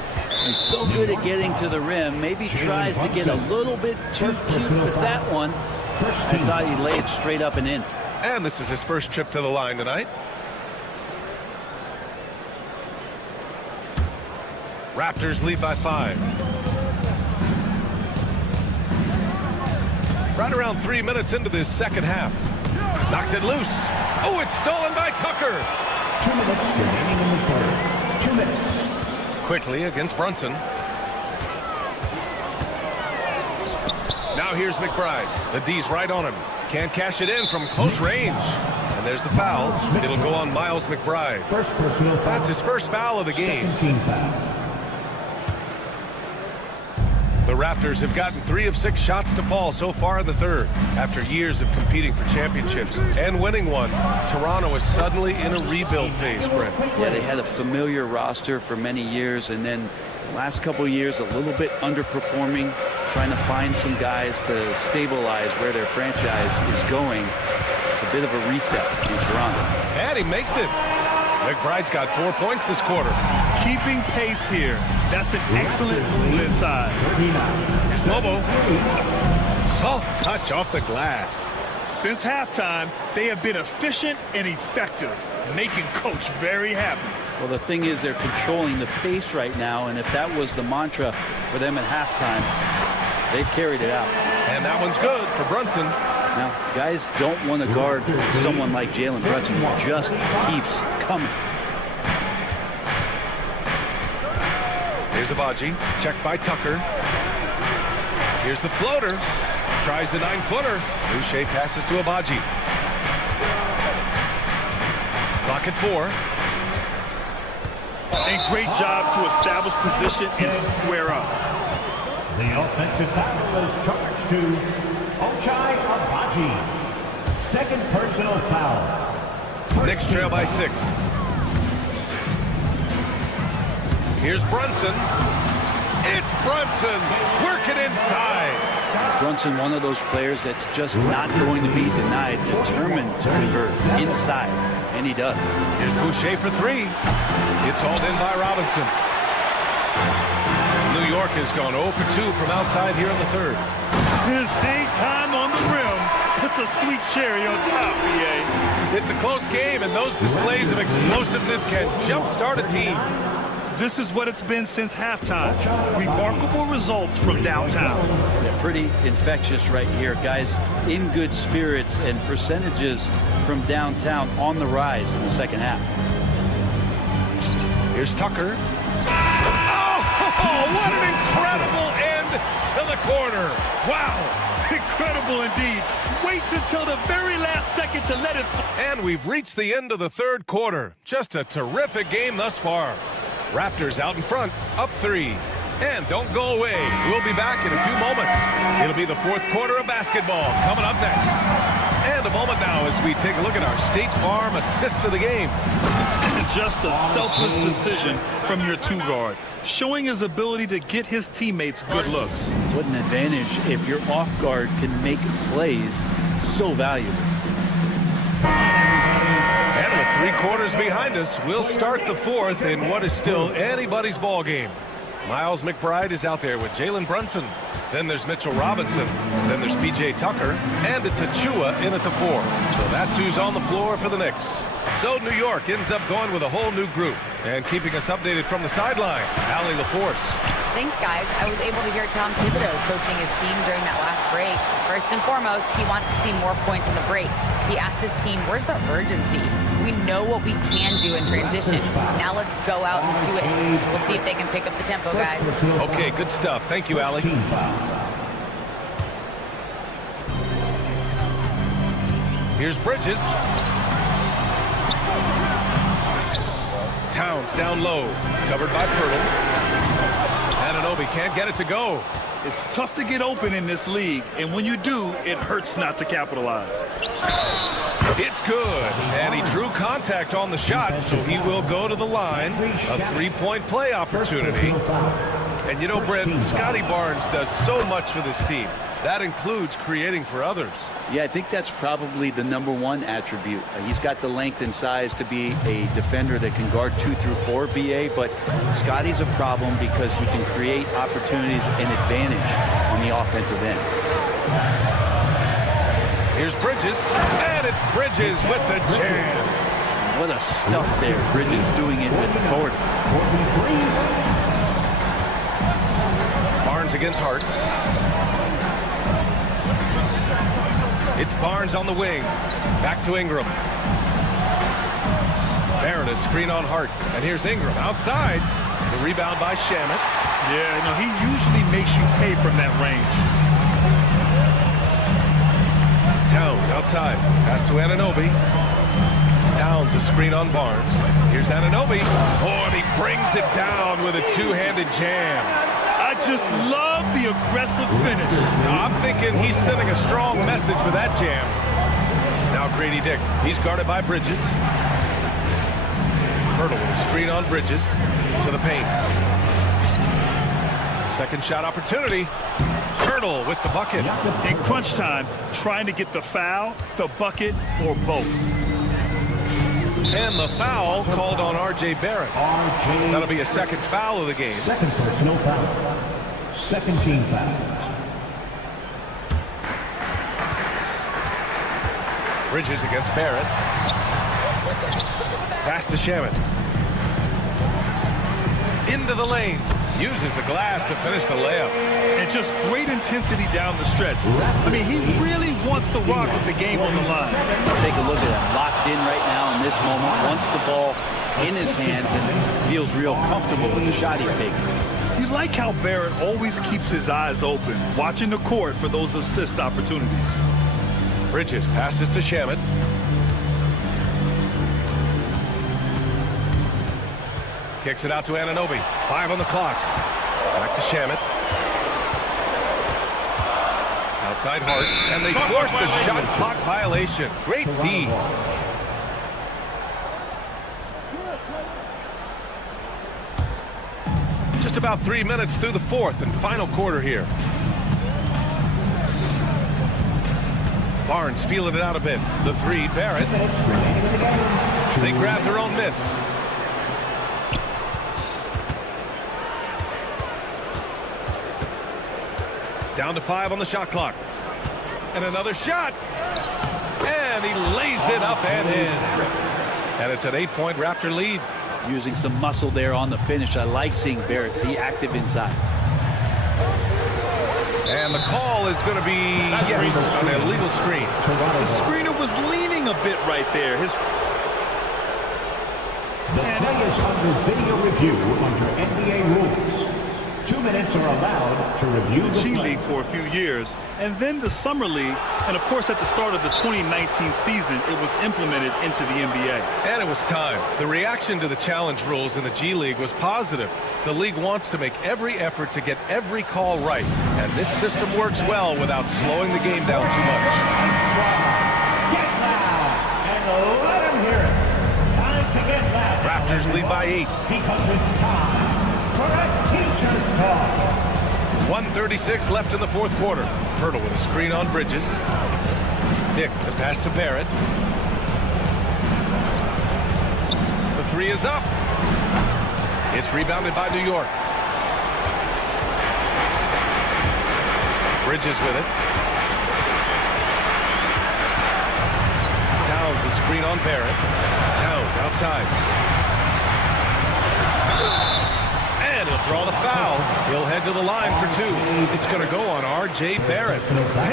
He's so good at getting to the rim. Maybe tries to get a little bit too cute with that one. I thought he laid straight up and in. And this is his first trip to the line tonight. Raptors lead by 5. Right around 3 minutes into this second half. Knocks it loose. Oh, it's stolen by Tucker. 2 minutes remaining in the third. 2 minutes. Quickly against Brunson. Now here's McBride. The D's right on him. Can't cash it in from close range. And there's the foul. It'll go on Miles McBride. First personal foul. That's his first foul of the game. Second team foul. The Raptors have gotten 3 of 6 shots to fall so far in the third. After years of competing for championships and winning one, Toronto is suddenly in a rebuild phase, Brent. Yeah, they had a familiar roster for many years, and then the last couple of years a little bit underperforming, trying to find some guys to stabilize where their franchise is going. It's a bit of a reset in Toronto. And he makes it. McBride's got 4 points this quarter. Keeping pace here. That's an excellent move inside. Here's Lobo. Soft touch off the glass. Since halftime, they have been efficient and effective, making Coach very happy. Well, the thing is they're controlling the pace right now, and if that was the mantra for them at halftime, they've carried it out. And that one's good for Brunson. Now, guys don't want to guard someone like Jalen Brunson who just keeps coming. Here's Agbaji. Checked by Tucker. Here's the floater. Tries the 9-footer. Boucher passes to Agbaji. Clock at 4. A great job to establish position and square up. The offensive foul is charged to Ochai Agbaji. Second personal foul. Knicks trail by 6. Here's Brunson. It's Brunson working inside. Brunson, one of those players that's just not going to be denied, determined to convert inside, and he does. Here's Boucher for three. It's hauled in by Robinson. New York has gone 0 for 2 from outside here in the third. His hang time on the rim puts a sweet cherry on top, BA. It's a close game, and those displays of explosiveness can jumpstart a team. This is what it's been since halftime. Remarkable results from downtown. Yeah, pretty infectious right here. Guys in good spirits, and percentages from downtown on the rise in the second half. Here's Tucker. Oh, what an incredible end to the corner. Wow. Incredible indeed. Waits until the very last second to let it. And we've reached the end of the third quarter. Just a terrific game thus far. Raptors out in front, up 3. And don't go away. We'll be back in a few moments. It'll be the fourth quarter of basketball coming up next. And a moment now as we take a look at our State Farm assist of the game. Just a selfless decision from your two-guard, showing his ability to get his teammates good looks. What an advantage if your off guard can make plays so valuable. And with 3 quarters behind us, we'll start the fourth in what is still anybody's ball game. Miles McBride is out there with Jalen Brunson. Then there's Mitchell Robinson. Then there's P.J. Tucker. And it's Achua in at the 4. So that's who's on the floor for the Knicks. So New York ends up going with a whole new group. And keeping us updated from the sideline, Allie LaForce. Thanks, guys. I was able to hear Tom Thibodeau coaching his team during that last break. First and foremost, he wants to see more points in the break. He asked his team, where's the urgency? We know what we can do in transition. Now let's go out and do it. We'll see if they can pick up the tempo, guys. Okay, good stuff. Thank you, Allie. Here's Bridges. Towns down low, covered by Pirtle. Anunoby can't get it to go. It's tough to get open in this league, and when you do, it hurts not to capitalize. It's good, and he drew contact on the shot, so he will go to the line. A 3-point play opportunity. And you know, Brent, Scotty Barnes does so much for this team. That includes creating for others. Yeah, I think that's probably the #1 attribute. He's got the length and size to be a defender that can guard 2 through 4, BA, but Scotty's a problem because he can create opportunities and advantage on the offensive end. Here's Bridges, and it's Bridges with the jam. What a stuff there. Bridges doing it with authority. Barnes against Hart. It's Barnes on the wing. Back to Ingram. Barrett, a screen on Hart. And here's Ingram outside. The rebound by Shamet. Yeah, no, he usually makes you pay from that range. Towns outside. Pass to Anunoby. Towns, a screen on Barnes. Here's Anunoby. Oh, and he brings it down with a two-handed jam. I just love the aggressive finish. I'm thinking he's sending a strong message with that jam. Now Grady Dick. He's guarded by Bridges. Pirtle with a screen on Bridges to the paint. Second shot opportunity. Pirtle with the bucket. In crunch time, trying to get the foul, the bucket, or both. And the foul called on R.J. Barrett. That'll be a second foul of the game. Second personal foul. Second team foul. Bridges against Barrett. Pass to Shamet. Into the lane. Uses the glass to finish the layup. And just great intensity down the stretch. I mean, he really wants to rock with the game on the line. Take a look at him. Locked in right now in this moment. Wants the ball in his hands and feels real comfortable with the shot he's taking. You like how Barrett always keeps his eyes open, watching the court for those assist opportunities. Bridges passes to Shamet. Kicks it out to Anunoby. 5 on the clock. Back to Shamet. Outside Hart. And they force the shot clock violation. Great D. Just about 3 minutes through the fourth and final quarter here. Barnes feeling it out a bit. The three, Barrett. They grab their own miss. Down to 5 on the shot clock. And another shot. And he lays it up and in. And it's an 8-point Raptor lead. Using some muscle there on the finish. I like seeing Barrett be active inside. And the call is going to be an illegal screen. The screener was leaning a bit right there. The play is under video review under NBA rules. 2 minutes are allowed to review the G play. League for a few years, and then the Summer League, and of course at the start of the 2019 season, it was implemented into the NBA. And it was time. The reaction to the challenge rules in the G League was positive. The league wants to make every effort to get every call right, and this system works well without slowing the game down too much. Get loud and let them hear it. Time to get loud. Raptors lead by 8. Because it's time for a t-shirt call. 1:36 left in the fourth quarter. Pirtle with a screen on Bridges. Dick, the pass to Barrett. The three is up. It's rebounded by New York. Bridges with it. Towns a screen on Barrett. Towns outside. And he'll draw the foul. He'll head to the line for 2. It's going to go on R.J. Barrett.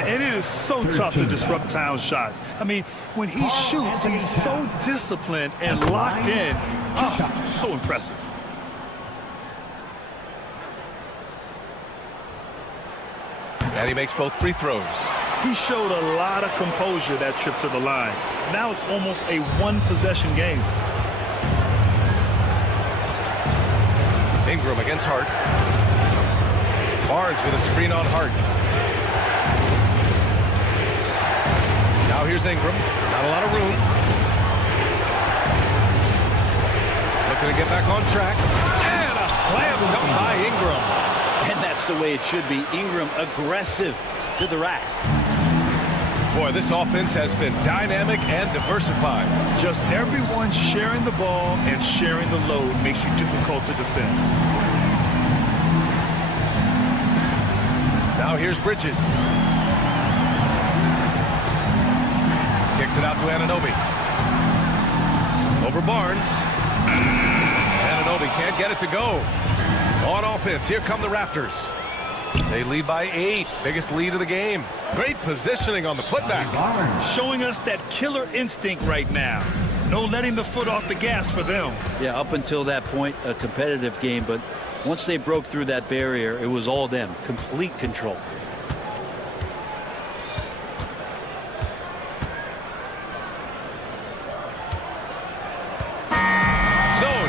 And it is so tough to disrupt Towns' shot. I mean, when he shoots, he's so disciplined and locked in. Oh, so impressive. And he makes both free throws. He showed a lot of composure that trip to the line. Now it's almost a one-possession game. Ingram against Hart. Barnes with a screen on Hart. Now here's Ingram. Not a lot of room. Looking to get back on track. And a slam dunk by Ingram. And that's the way it should be. Ingram aggressive to the rack. Boy, this offense has been dynamic and diversified. Just everyone sharing the ball and sharing the load makes you difficult to defend. Now here's Bridges. Kicks it out to Anunoby. Over Barnes. Anunoby can't get it to go. On offense, here come the Raptors. They lead by 8. Biggest lead of the game. Great positioning on the putback. Showing us that killer instinct right now. No letting the foot off the gas for them. Yeah, up until that point, a competitive game, but once they broke through that barrier, it was all them. Complete control.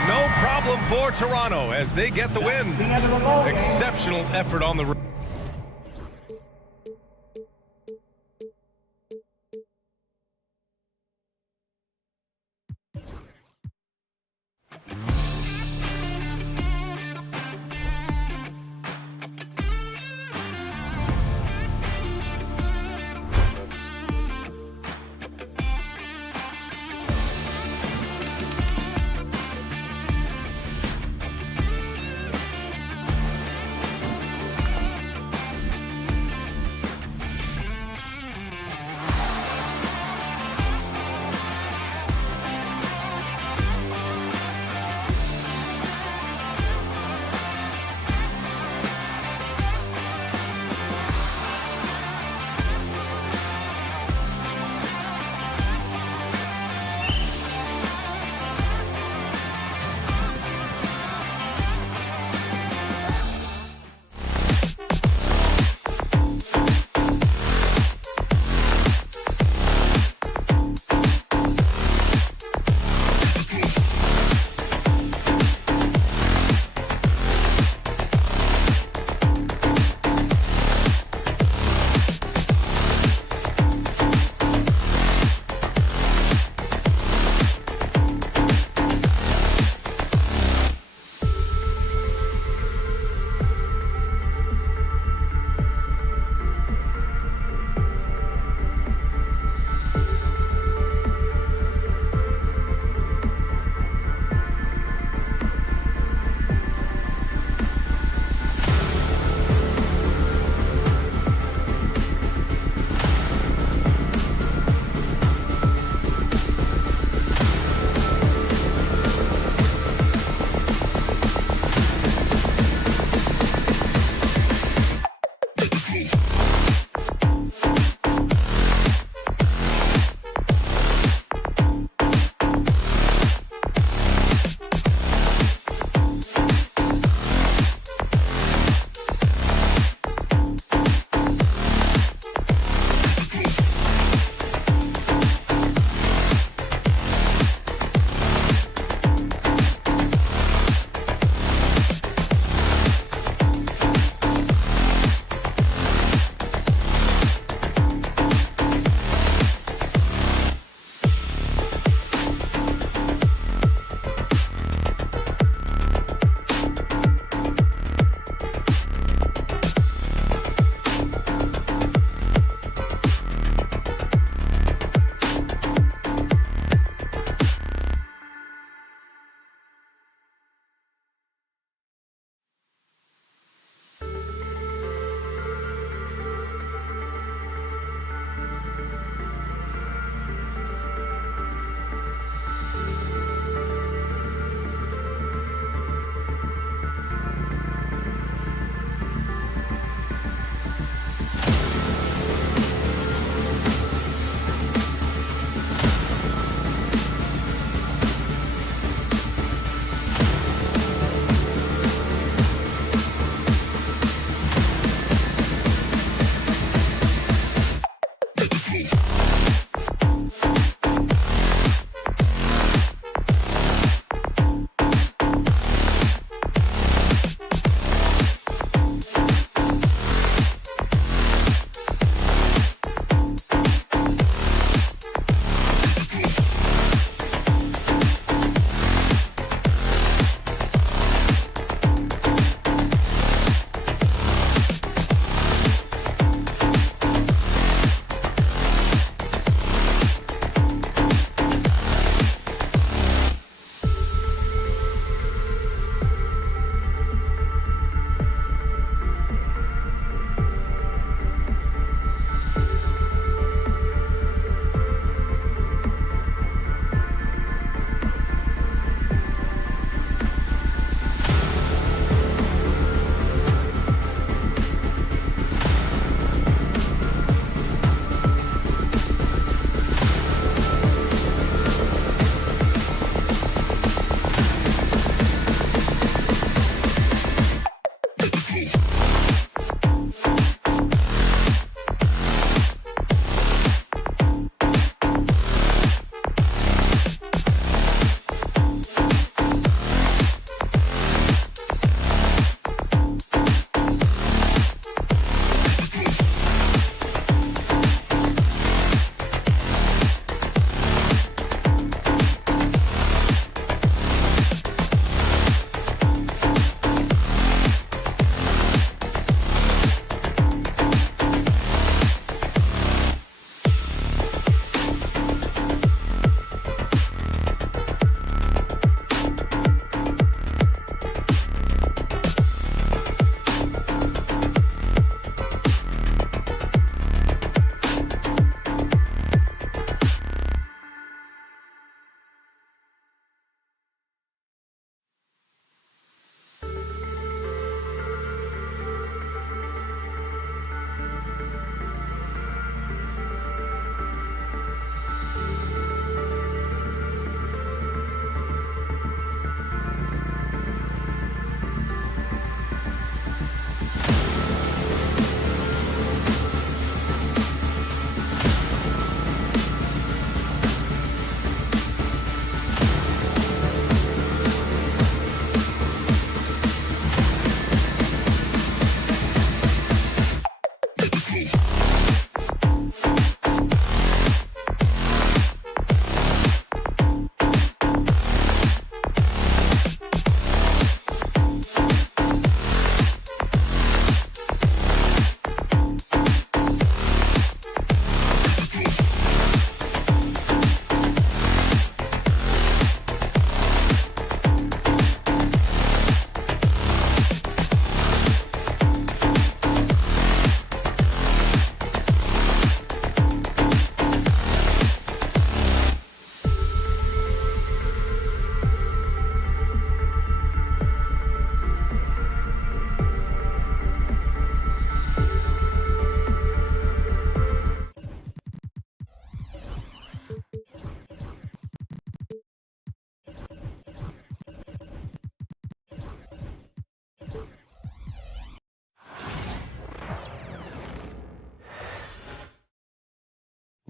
No problem for Toronto as they get the win. Exceptional effort on the road.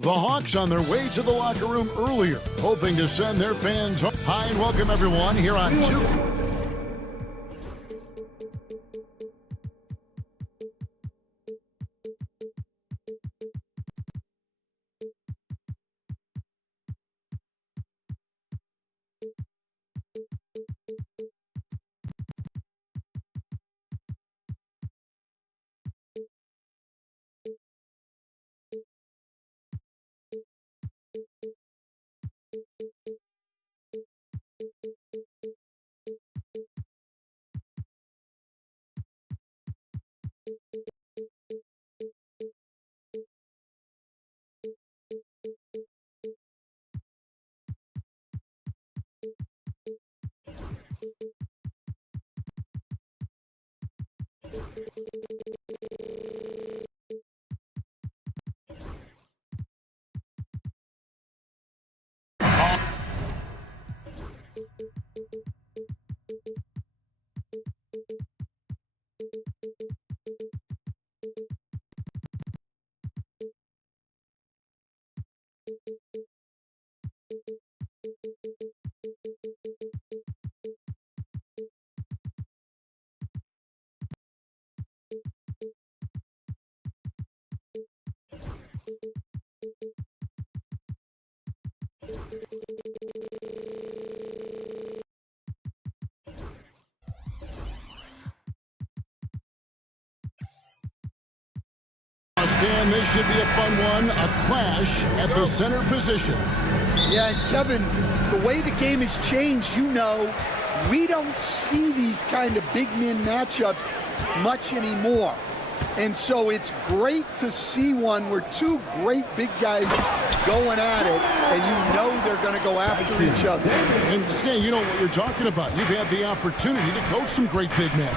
The Hawks on their way to the locker room earlier, hoping to send their fans home. Hi and welcome everyone here on 2. Dan, this should be a fun one. A clash at the center position. Yeah, and Kevin, the way the game has changed, we don't see these kind of big men matchups much anymore. And so it's great to see one where two great big guys going at it, and they're going to go after each other. And Stan, you know what you're talking about. You've had the opportunity to coach some great big men.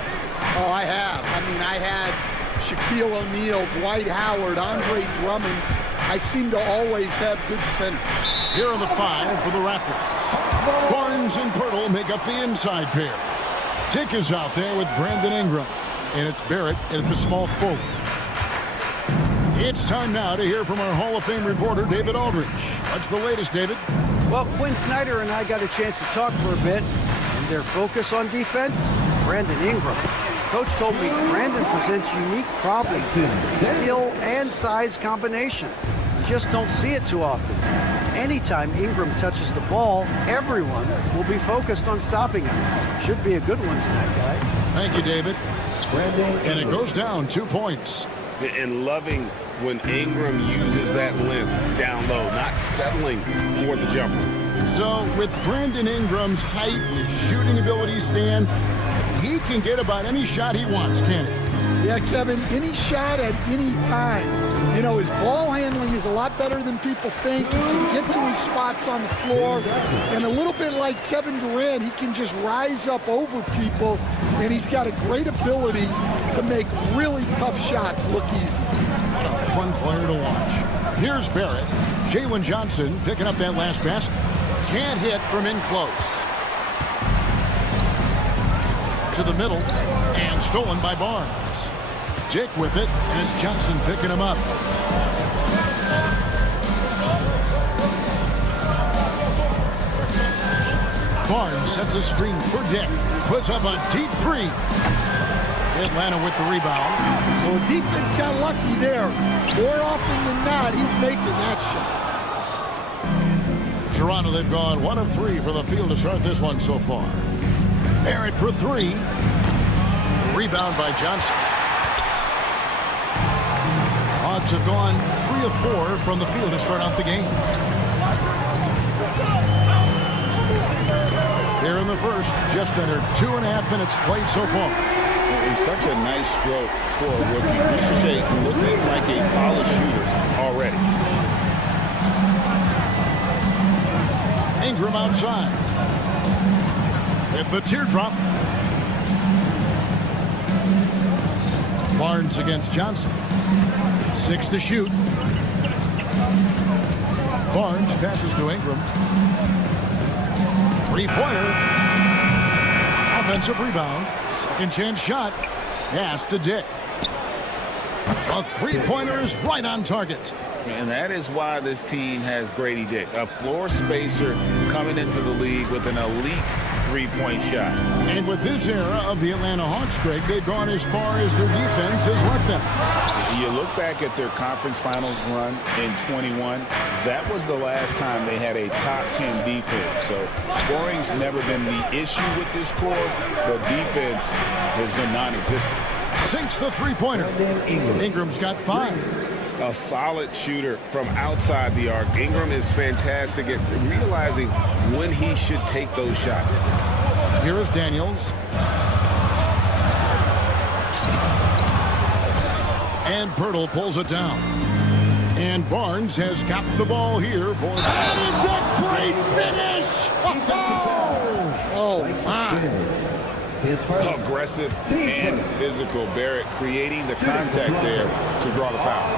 Oh, I have. I had Shaquille O'Neal, Dwight Howard, Andre Drummond. I seem to always have good centers. Here are the 5 for the Raptors. Barnes and Pirtle make up the inside pair. Dick is out there with Brandon Ingram. And it's Barrett at the small forward. It's time now to hear from our Hall of Fame reporter, David Aldridge. What's the latest, David? Well, Quinn Snyder and I got a chance to talk for a bit, and their focus on defense, Brandon Ingram. Coach told me Brandon presents unique problems with skill and size combination. You just don't see it too often. Anytime Ingram touches the ball, everyone will be focused on stopping him. Should be a good one tonight, guys. Thank you, David. And it goes down 2 points. And loving when Ingram uses that length down low, not settling for the jumper. So with Brandon Ingram's height and his shooting ability, Stan, he can get about any shot he wants, can't he? Yeah, Kevin, any shot at any time. His ball handling is a lot better than people think. He can get to his spots on the floor. And a little bit like Kevin Durant, he can just rise up over people. And he's got a great ability to make really tough shots look easy. What a fun player to watch. Here's Barrett. Jalen Johnson picking up that last pass. Can't hit from in close. To the middle. And stolen by Barnes. Dick with it, and it's Johnson picking him up. Barnes sets a screen for Dick. Puts up a deep 3. Atlanta with the rebound. Well, the defense got lucky there. More often than not, he's making that shot. Toronto, they've gone 1 of 3 for the field to start this one so far. Barrett for 3. Rebound by Johnson. Hawks have gone 3 of 4 from the field to start out the game. Here in the first, just under 2.5 minutes played so far. And such a nice stroke for a rookie. We should say looking like a polished shooter already. Ingram outside. With the teardrop. Barnes against Johnson. 6 to shoot. Barnes passes to Ingram. 3-pointer. Offensive rebound. Second chance shot. Pass to Dick. A 3-pointer is right on target. And that is why this team has Grady Dick, a floor spacer coming into the league with an elite three-point shot. And with this era of the Atlanta Hawks, Greg, they've gone as far as their defense has let them. You look back at their conference finals run in 21, that was the last time they had a top 10 defense. So scoring's never been the issue with this core, but defense has been non-existent. Sinks the three-pointer. Ingram's got 5. A solid shooter from outside the arc. Ingram is fantastic at realizing when he should take those shots. Here is Daniels. And Pirtle pulls it down. And Barnes has got the ball here for... And it's a great finish! Oh, my. Aggressive and physical. Barrett creating the contact there to draw the foul.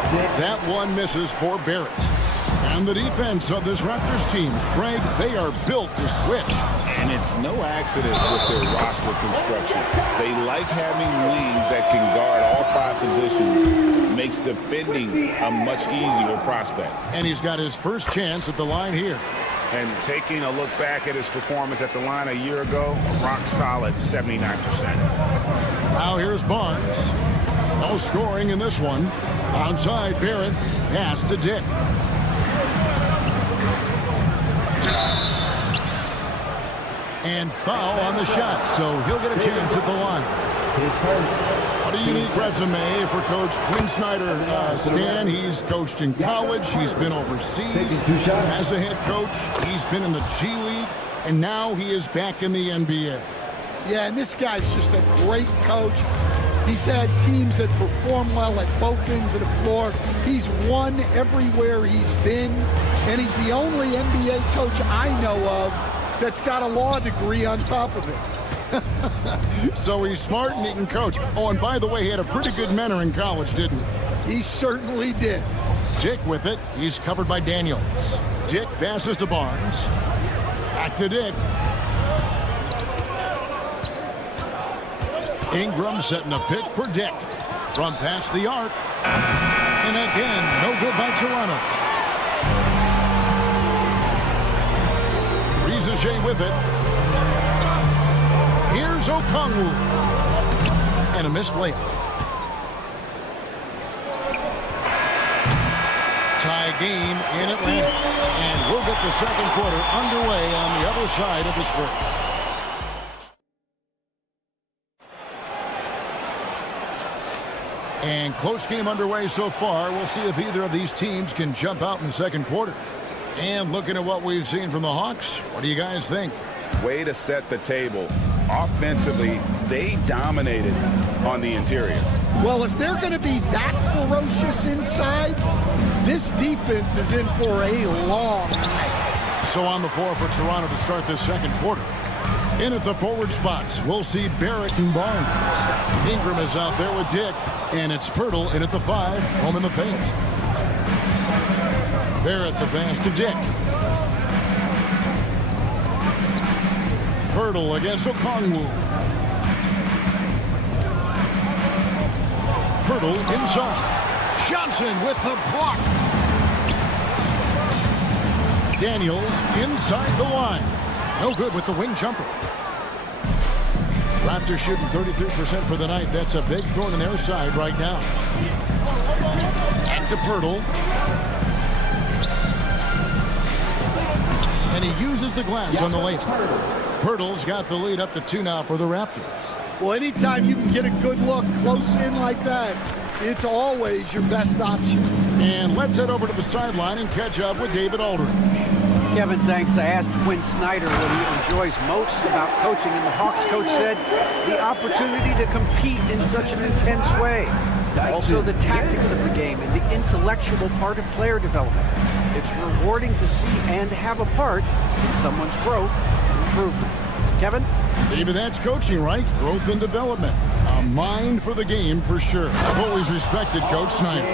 That one misses for Barrett. And the defense of this Raptors team, Greg, they are built to switch. And it's no accident with their roster construction. They like having wings that can guard all 5 positions. Makes defending a much easier prospect. And he's got his first chance at the line here. And taking a look back at his performance at the line a year ago, a rock solid 79%. Now here's Barnes. No scoring in this one. Onside Barrett. Pass to Dick. And foul on the shot, so he'll get a chance at the line. A unique resume for Coach Quinn Snyder. Stan, he's coached in college. He's been overseas as a head coach. He's been in the G League, and now he is back in the NBA. Yeah, and this guy's just a great coach. He's had teams that perform well at both ends of the floor. He's won everywhere he's been, and he's the only NBA coach I know of that's got a law degree on top of it. So he's smart and he can coach. Oh, and by the way, he had a pretty good mentor in college, didn't he? He certainly did. Dick with it. He's covered by Daniels. Dick passes to Barnes. Back to Dick. Ingram setting a pick for Dick. From past the arc. And again, no good by Toronto. Rizage with it. Here's Okongwu. And a missed layup. Tie game in Atlanta. And we'll get the second quarter underway on the other side of this break. And close game underway so far. We'll see if either of these teams can jump out in the second quarter. And looking at what we've seen from the Hawks, what do you guys think? Way to set the table. Offensively, they dominated on the interior. Well, if they're going to be that ferocious inside, this defense is in for a long night. So on the floor for Toronto to start this second quarter. In at the forward spots, we'll see Barrett and Barnes. Ingram is out there with Dick. And it's Pirtle in at the 5, home in the paint. Barrett the pass to Dick. Pirtle against Okongwu. Pirtle inside. Johnson with the block. Daniels inside the line. No good with the wing jumper. Raptors shooting 33% for the night. That's a big thorn in their side right now. Back to Pirtle. And he uses the glass on the layup. Pirtle's got the lead up to 2 now for the Raptors. Well, anytime you can get a good look close in like that, it's always your best option. And let's head over to the sideline and catch up with David Aldridge. Kevin, thanks. I asked Quinn Snyder what he enjoys most about coaching, and the Hawks coach said the opportunity to compete in such an intense way. Also the tactics of the game and the intellectual part of player development. It's rewarding to see and have a part in someone's growth and improvement. Kevin? David, that's coaching, right? Growth and development. A mind for the game for sure. I've always respected Coach Snyder.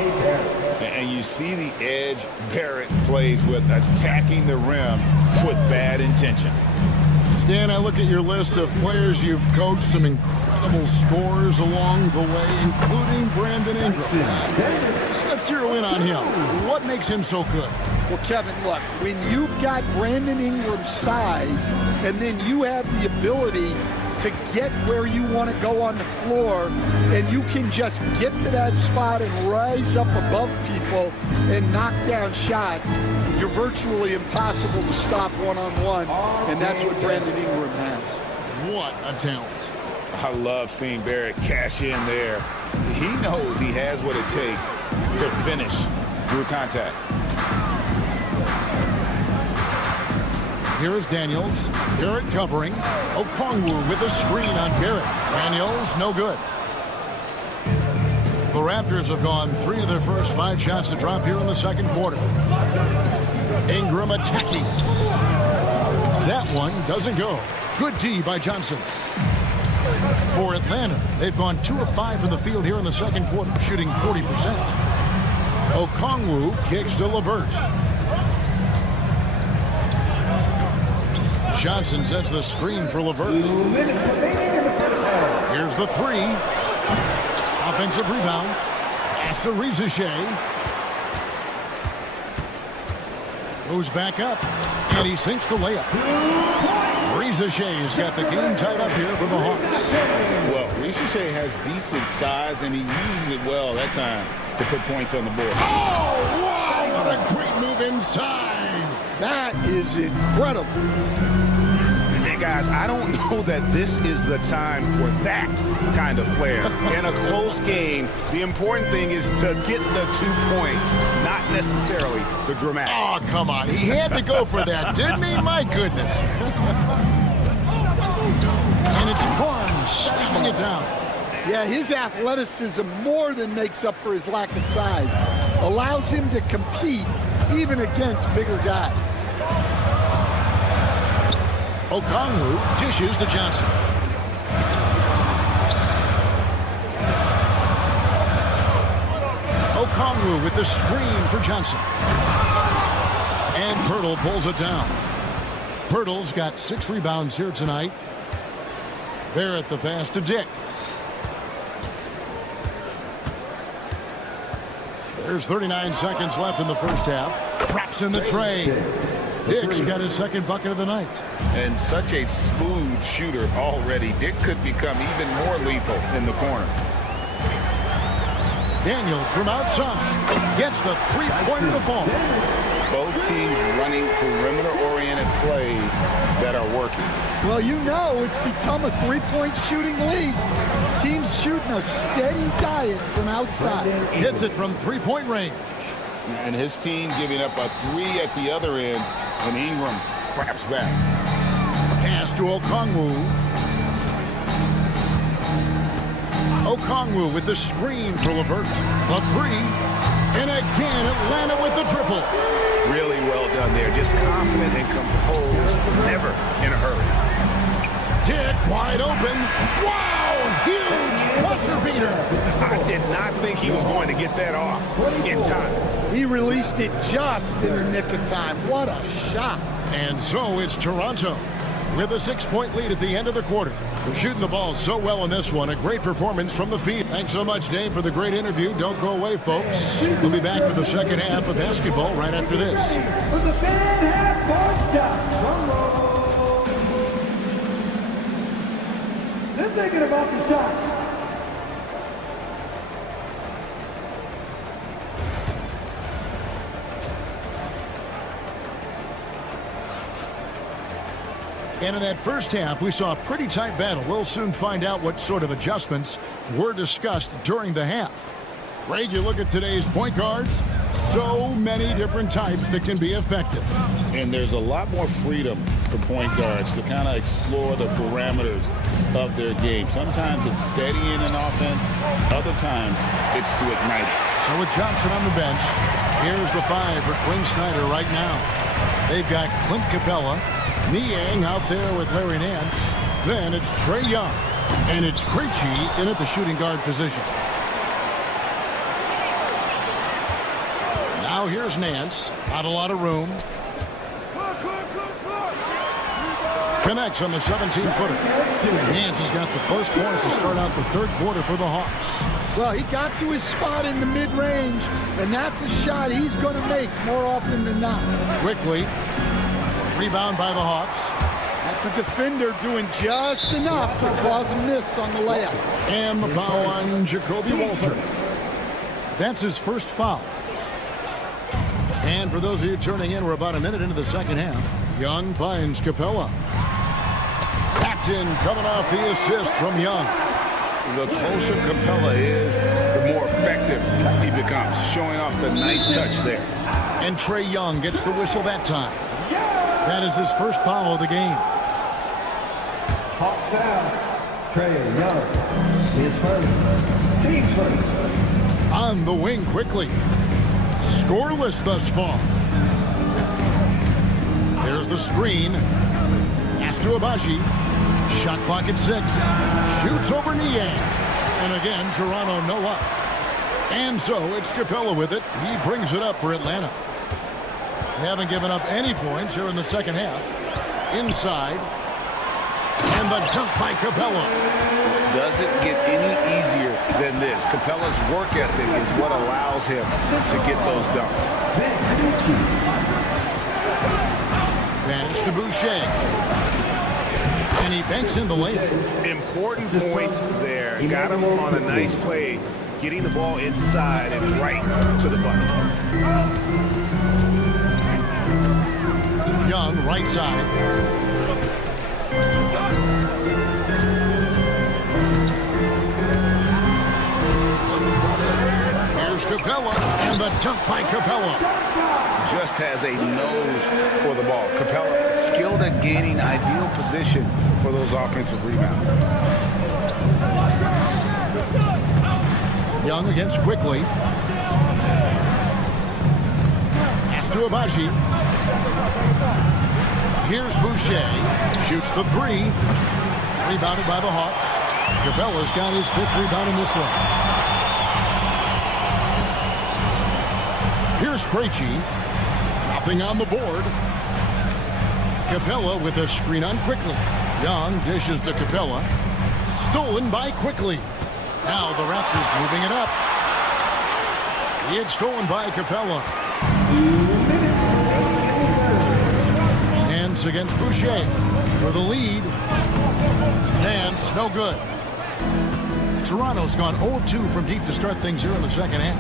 And you see the edge Barrett plays with, attacking the rim with bad intentions. Stan, I look at your list of players you've coached, some incredible scores along the way, including Brandon Ingram. Let's zero in on him. What makes him so good? Well, Kevin, look, when you've got Brandon Ingram's size and then you have the ability to get where you want to go on the floor and you can just get to that spot and rise up above people and knock down shots, you're virtually impossible to stop one-on-one, and that's what Brandon Ingram has. What a talent. I love seeing Barrett cash in there. He knows he has what it takes to finish through contact. Here is Daniels. Barrett covering. Okongwu with a screen on Barrett. Daniels, no good. The Raptors have gone 3 of their first 5 shots to drop here in the second quarter. Ingram attacking. That one doesn't go. Good D by Johnson. For Atlanta, they've gone 2 of 5 from the field here in the second quarter, shooting 40%. Okongwu kicks to LeVert. Johnson sets the screen for LeVert. Here's the 3. Offensive rebound. After Shea. Goes back up. And he sinks the layup. Shea's got the game tied up here for the Hawks. Well, Shea has decent size, and he uses it well that time to put points on the board. Oh, wow! What a great move inside. That is incredible. And guys, I don't know that this is the time for that kind of flair. In a close game, the important thing is to get the 2 points, not necessarily the dramatics. Oh, come on. He had to go for that, didn't he? My goodness. And it's Barnes slamming it down. Yeah, his athleticism more than makes up for his lack of size. Allows him to compete even against bigger guys. Okongwu dishes to Johnson. Okongwu with the screen for Johnson. And Pirtle pulls it down. Pirtle's got 6 rebounds here tonight. Barrett the pass to Dick. There's 39 seconds left in the first half. Traps in the tray. Dick's got his second bucket of the night. And such a smooth shooter already. Dick could become even more lethal in the corner. Daniels from outside gets the three-pointer to fall. Both teams running perimeter-oriented plays that are working. Well, you know it's become a three-point shooting league. Teams shooting a steady diet from outside. Hits it from three-point range. And his team giving up a 3 at the other end, and Ingram claps back. Pass to Okongwu. Okongwu with the screen for LeVert. The 3. And again, Atlanta with the triple. Really well done there. Just confident and composed. Never in a hurry. Dick wide open. Wow! Huge buzzer beater. I did not think he was going to get that off in time. He released it just in the nick of time. What a shot. And so it's Toronto with a 6-point lead at the end of the quarter. They're shooting the ball so well in this one. A great performance from the field. Thanks so much, Dave, for the great interview. Don't go away, folks. We'll be back for the second half of basketball right after this. For the fan half-court shot. They're thinking about the shot. And in that first half, we saw a pretty tight battle. We'll soon find out what sort of adjustments were discussed during the half. Greg, you look at today's point guards, so many different types that can be effective. And there's a lot more freedom for point guards to kind of explore the parameters of their game. Sometimes it's steadying an offense. Other times it's to ignite it. So with Johnson on the bench, here's the 5 for Quinn Snyder right now. They've got Clint Capella, Niang out there with Larry Nance. Then it's Trae Young. And it's Krejci in at the shooting guard position. Now here's Nance. Not a lot of room. Connects on the 17-footer. Nance has got the first points to start out the third quarter for the Hawks. Well, he got to his spot in the mid-range, and that's a shot he's going to make more often than not. Quickly, rebound by the Hawks. That's a defender doing just enough to cause a miss on the layup. And the foul on Jacoby Walter. That's his first foul. And for those of you turning in, we're about a minute into the second half. Young finds Capella. That's in, coming off the assist from Young. The closer Capella is, the more effective he becomes, showing off the nice touch there. And Trae Young gets the whistle that time. That is his first foul of the game. Hawks foul. Trae Young. His first. Team first. On the wing quickly. Scoreless thus far. There's the screen. Pass to Abaji. Shot clock at 6. Shoots over Niang. And again, Toronto no up. And so it's Capella with it. He brings it up for Atlanta. They haven't given up any points here in the second half. Inside. And the dunk by Capella. Doesn't get any easier than this. Capella's work ethic is what allows him to get those dunks. Pass to Boucher. And he banks in the layup. Important points there. Got him on a nice play, getting the ball inside and right to the bucket. Young, right side. Here's Capella, and the dunk by Capella. Just has a nose for the ball. Capella skilled at gaining ideal position for those offensive rebounds. Young against Quickly. Pass to Abaji. Here's Boucher. Shoots the 3. Rebounded by the Hawks. Capella's got his 5th rebound in this one. Here's Krejci. Nothing on the board. Capella with a screen on Quickly. Young dishes to Capella. Stolen by Quickly. Now the Raptors moving it up. It's stolen by Capella. Nance against Boucher for the lead. Nance, no good. Toronto's gone 0-2 from deep to start things here in the second half.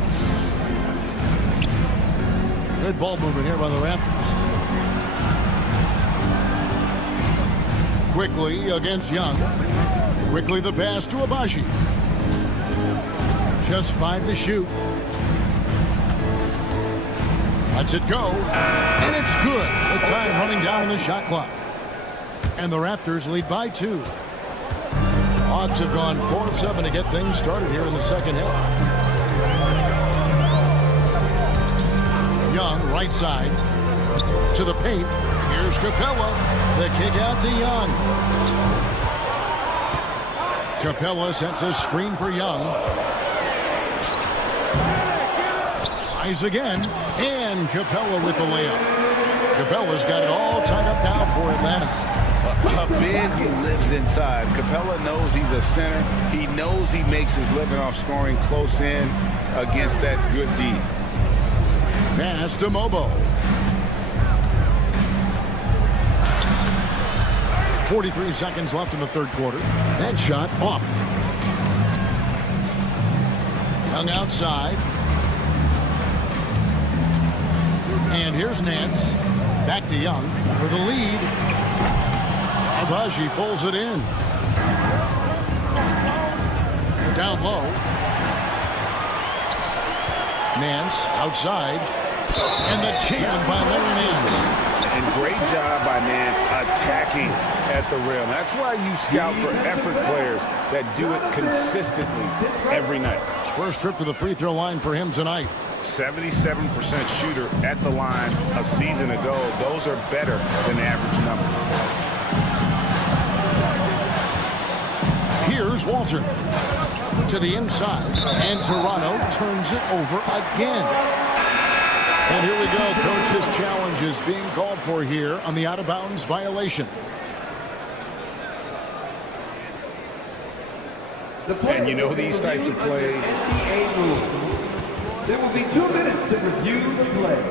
Good ball movement here by the Raptors. Quickly against Young. Quickly the pass to Abaji. Just 5 to shoot. Lets it go. And it's good. The time running down in the shot clock. And the Raptors lead by 2. Hawks have gone 4 of 7 to get things started here in the second half. Young, right side. To the paint. Here's Capella. The kick out to Young. Capella sets a screen for Young. Tries again. And Capella with the layup. Capella's got it all tied up now for Atlanta. A big who lives inside. Capella knows he's a center. He knows he makes his living off scoring close in against that good D. Pass to Mobo. 43 seconds left in the third quarter. That shot off. Young outside. And here's Nance. Back to Young for the lead. Abaji pulls it in. Down low. Nance outside. And the jam by Larry Nance. And great job by Nance attacking at the rim. That's why you scout for effort players that do it consistently every night. First trip to the free throw line for him tonight. 77% shooter at the line a season ago. Those are better than average numbers. Here's Walter to the inside, and Toronto turns it over again. And here we go. Coach's challenge is being called for here on the out-of-bounds violation. And you know these types of plays. NBA rules. There will be 2 minutes to review the play.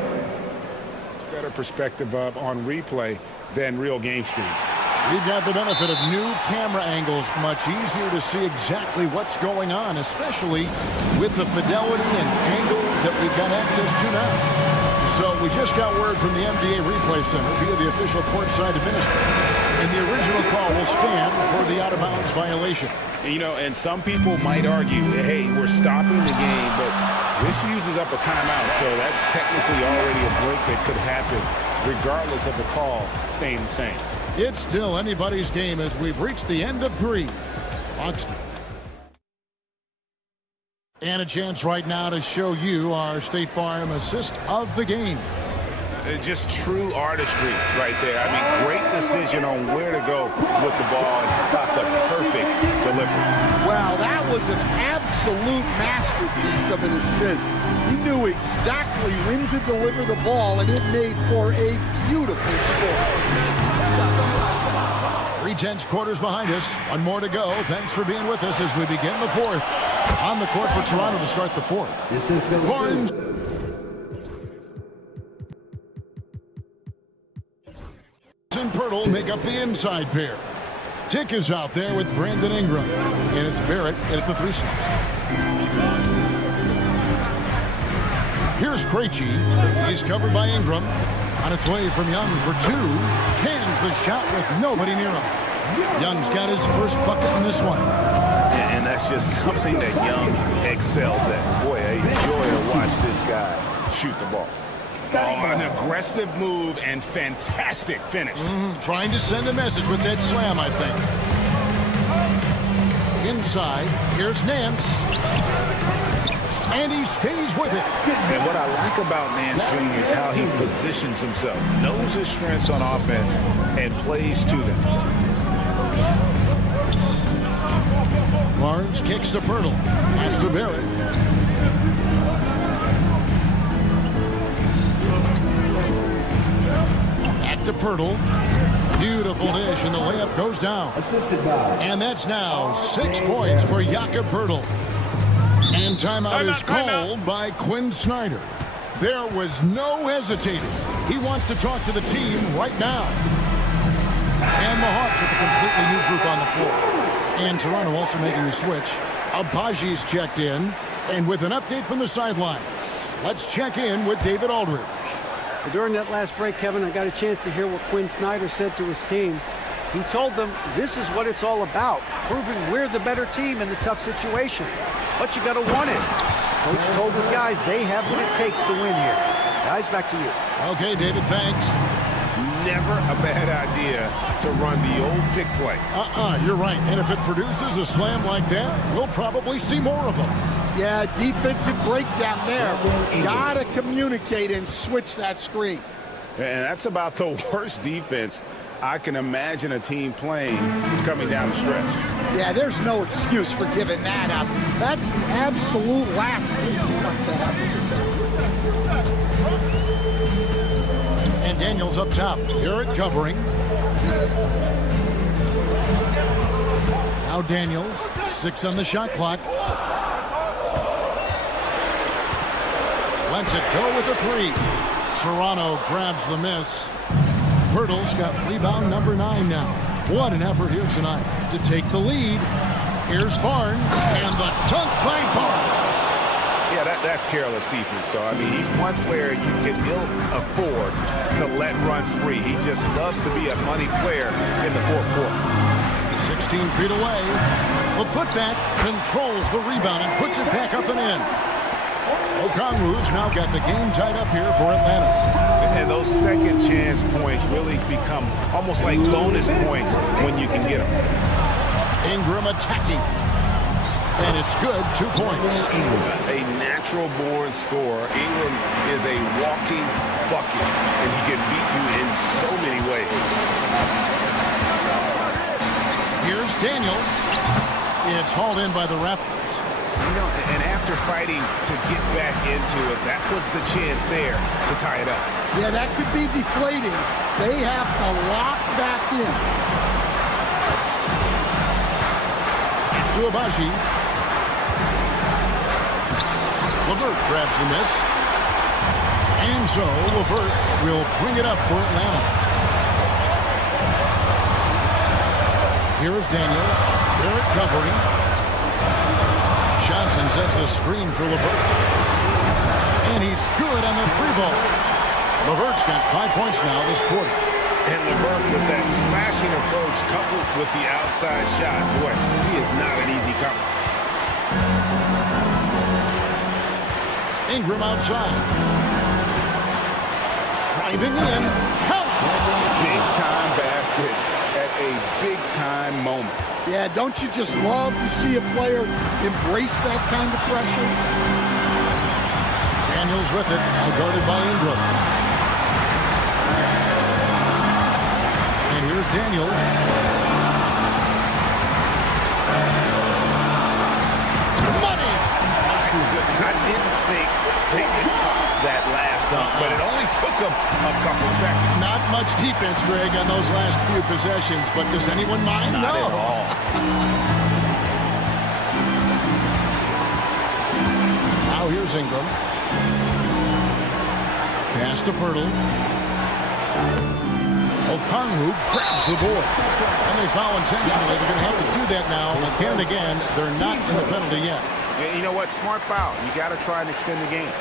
Better perspective on replay than real game speed. We've got the benefit of new camera angles, much easier to see exactly what's going on, especially with the fidelity and angles that we've got access to now. So we just got word from the NBA Replay Center via the official courtside administrator, and the original call will stand for the out-of-bounds violation. You know, and some people might argue, hey, we're stopping the game, but this uses up a timeout, so that's technically already a break that could happen, regardless of the call staying the same. It's still anybody's game as we've reached the end of 3. And a chance right now to show you our State Farm assist of the game. Just true artistry right there. I mean, great decision on where to go with the ball and got the perfect delivery. Wow, that was an absolute masterpiece of an assist. He knew exactly when to deliver the ball, and it made for a beautiful score. 3/10 quarters behind us. One more to go. Thanks for being with us as we begin the 4th. On the court for Toronto to start the 4th. This is the Barnes. And Pirtle make up the inside pair. Tick is out there with Brandon Ingram. And it's Barrett at the 3 slot. Here's Krejci. He's covered by Ingram. On its way from Young for 2. Cans the shot with nobody near him. Young's got his first bucket in this one. And that's just something that Young excels at. Boy, I enjoy to watch this guy shoot the ball. Oh, an aggressive move and fantastic finish. Trying to send a message with that slam, I think. Inside, here's Nance. And he stays with it. And what I like about Nance Jr. is how he positions himself, knows his strengths on offense, and plays to them. Barnes kicks to Pirtle. Pass to Barrett. Back to Pirtle. Beautiful dish, and the layup goes down. assisted by. And that's now 6 points for Jakob Pirtle. And timeout is called by Quinn Snyder. There was no hesitating. He wants to talk to the team right now. And the Hawks with a completely new group on the floor. And Toronto also making a switch. Abaji's checked in. And with an update from the sidelines, let's check in with David Aldridge. During that last break, Kevin, I got a chance to hear what Quinn Snyder said to his team. He told them this is what it's all about, proving we're the better team in the tough situation. But you got to want it. Coach told his guys they have what it takes to win here. Guys, back to you. Okay, David, thanks. Never a bad idea to run the old pick play. You're right. And if it produces a slam like that, we'll probably see more of them. Yeah, defensive breakdown there. Gotta communicate and switch that screen. And that's about the worst defense I can imagine a team playing coming down the stretch. Yeah, there's no excuse for giving that up. That's the absolute last thing you want to happen. And Daniels up top. Garrett covering. Now Daniels, 6 on the shot clock. Lets it go with a 3. Toronto grabs the miss. Pirtle's got rebound number 9 now. What an effort here tonight to take the lead. Here's Barnes, and the dunk by Barnes. Yeah, that's careless defense, though. I mean, he's one player you can ill afford to let run free. He just loves to be a money player in the fourth quarter. 16 feet away. The putback controls the rebound and puts it back up and in. Okongwu's now got the game tied up here for Atlanta. And those second chance points really become almost like bonus points when you can get them. Ingram attacking. And it's good, 2 points. A natural born scorer. Ingram is a walking bucket, and he can beat you in so many ways. Here's Daniels. It's hauled in by the Raptors. You know, and after fighting to get back into it, that was the chance there to tie it up. Yeah, that could be deflating. They have to lock back in. to Abaji. LeVert grabs the miss. And so LeVert will bring it up for Atlanta. Here is Daniels. Barrett covering. Johnson sets the screen for LeVert. And he's good on the three ball. LeVert's got 5 points now this quarter. And LeVert with that slashing approach coupled with the outside shot. Boy, he is not an easy cover. Ingram outside. Driving in. Count. Big time basket at a big time moment. Yeah, don't you just love to see a player embrace that kind of pressure? Daniels with it, now guarded by Ingram. And here's Daniels. Money! I didn't think they could top that last dunk, but it only took them a couple seconds. Not much defense, Greg, on those last few possessions, but does anyone mind? Not at all. Now here's Ingram. Pass to Pirtle. Okongwu grabs the board. And they foul intentionally. They're going to have to do that now. Again and again, they're not in the penalty yet. Yeah, you know what? Smart foul. You got to try and extend the game.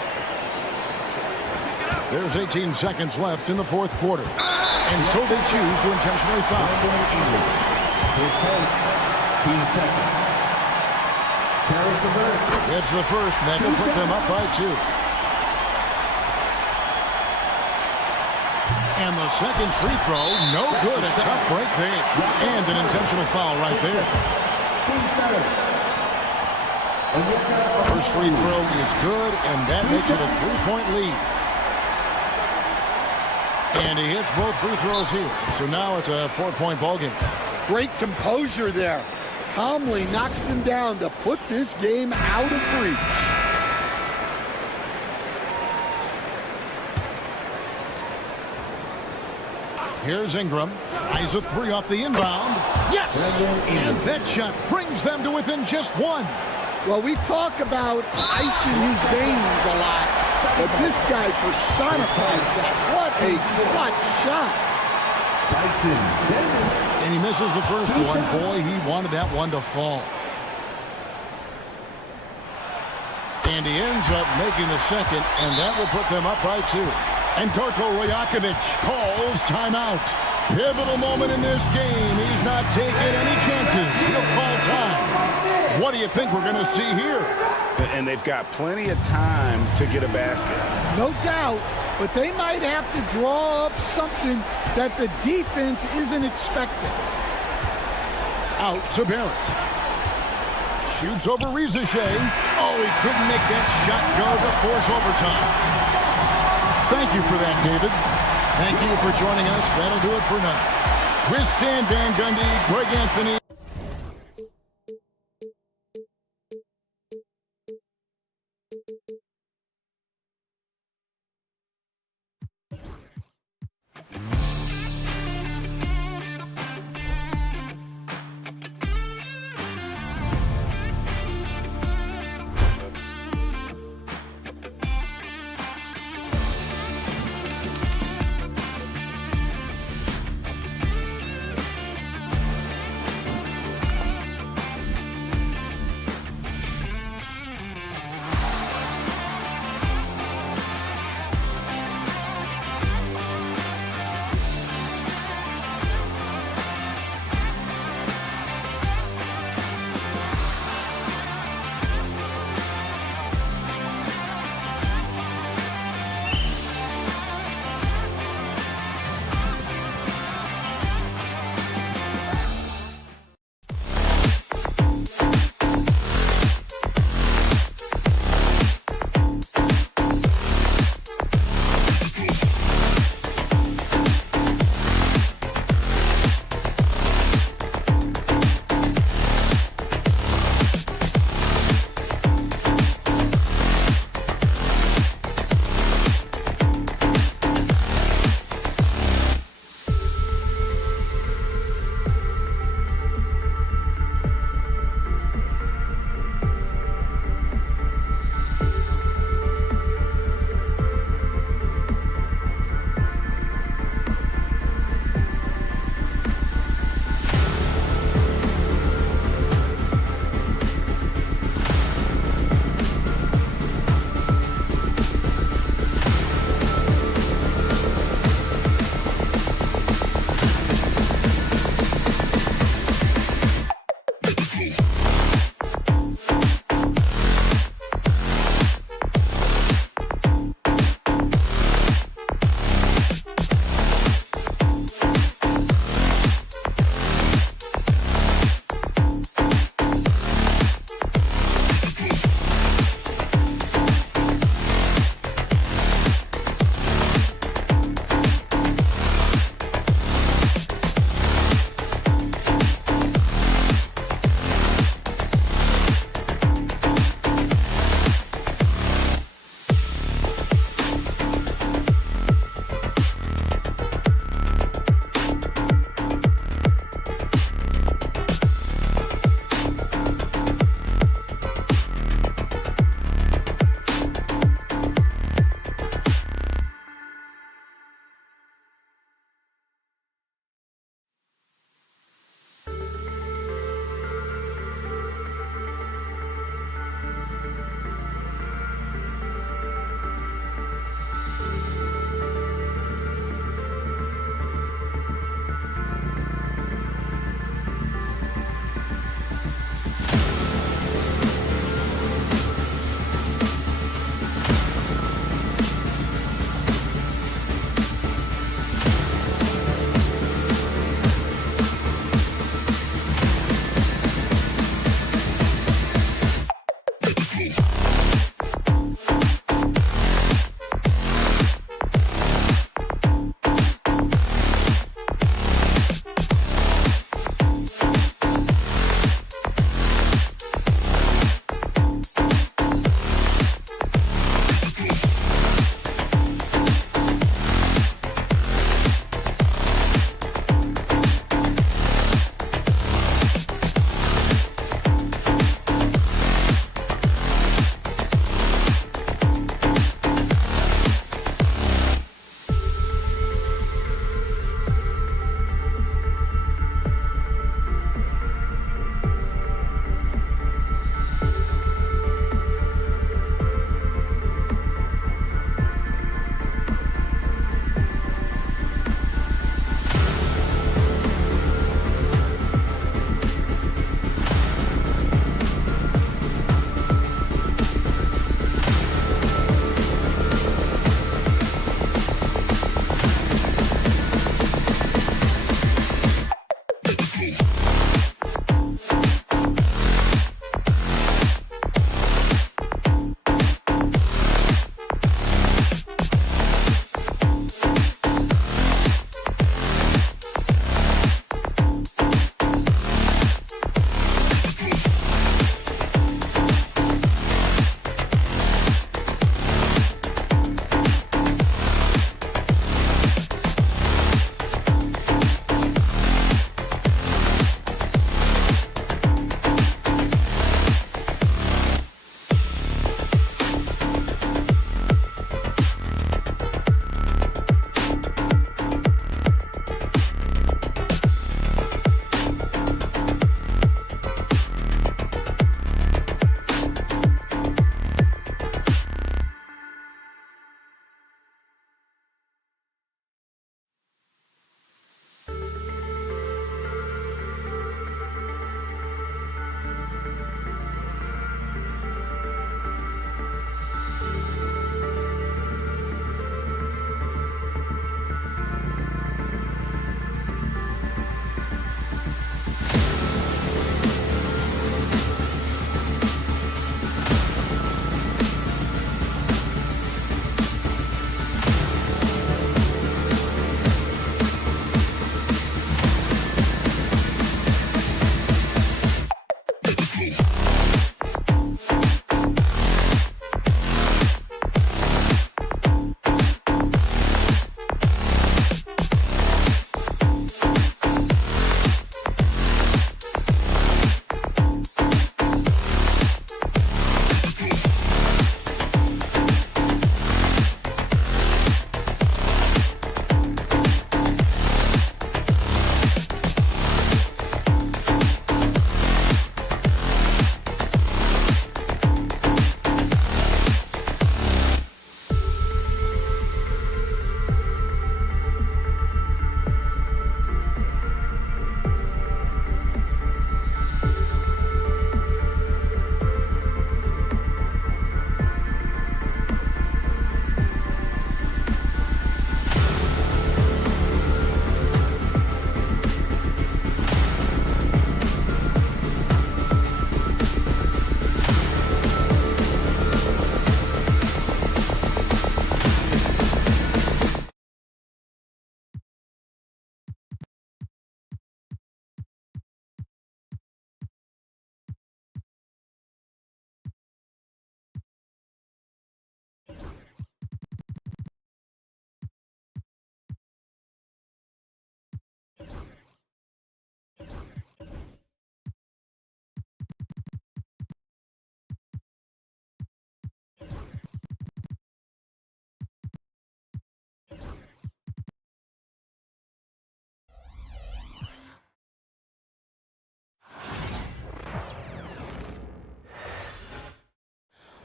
There's 18 seconds left in the fourth quarter. And so they choose to intentionally foul. 15 seconds. Carries the verdict. It's the first, and that will put them up by 2. And the second free throw, no good. A tough break there. And an intentional foul right there. First free throw is good, and that makes it a 3-point lead. And he hits both free throws here. So now it's a 4-point ballgame. Great composure there. Calmly knocks them down to put this game out of reach. Here's Ingram. Tries a three off the inbound. Yes! And that shot brings them to within just 1. Well, we talk about ice in his veins a lot, but this guy personifies that. What a clutch shot. And he misses the first one. Boy, he wanted that one to fall. And he ends up making the second, and that will put them up by 2. And Darko Rajakovic calls timeout. Pivotal moment in this game. He's not taking any chances. He'll call time. What do you think we're going to see here? And they've got plenty of time to get a basket. No doubt, but they might have to draw up something that the defense isn't expecting. Out to Barrett. Shoots over Rizichet. Oh, he couldn't make that shot go to force overtime. Thank you for that, David. Thank you for joining us. That'll do it for now. Chris Stan, Van Gundy, Greg Anthony.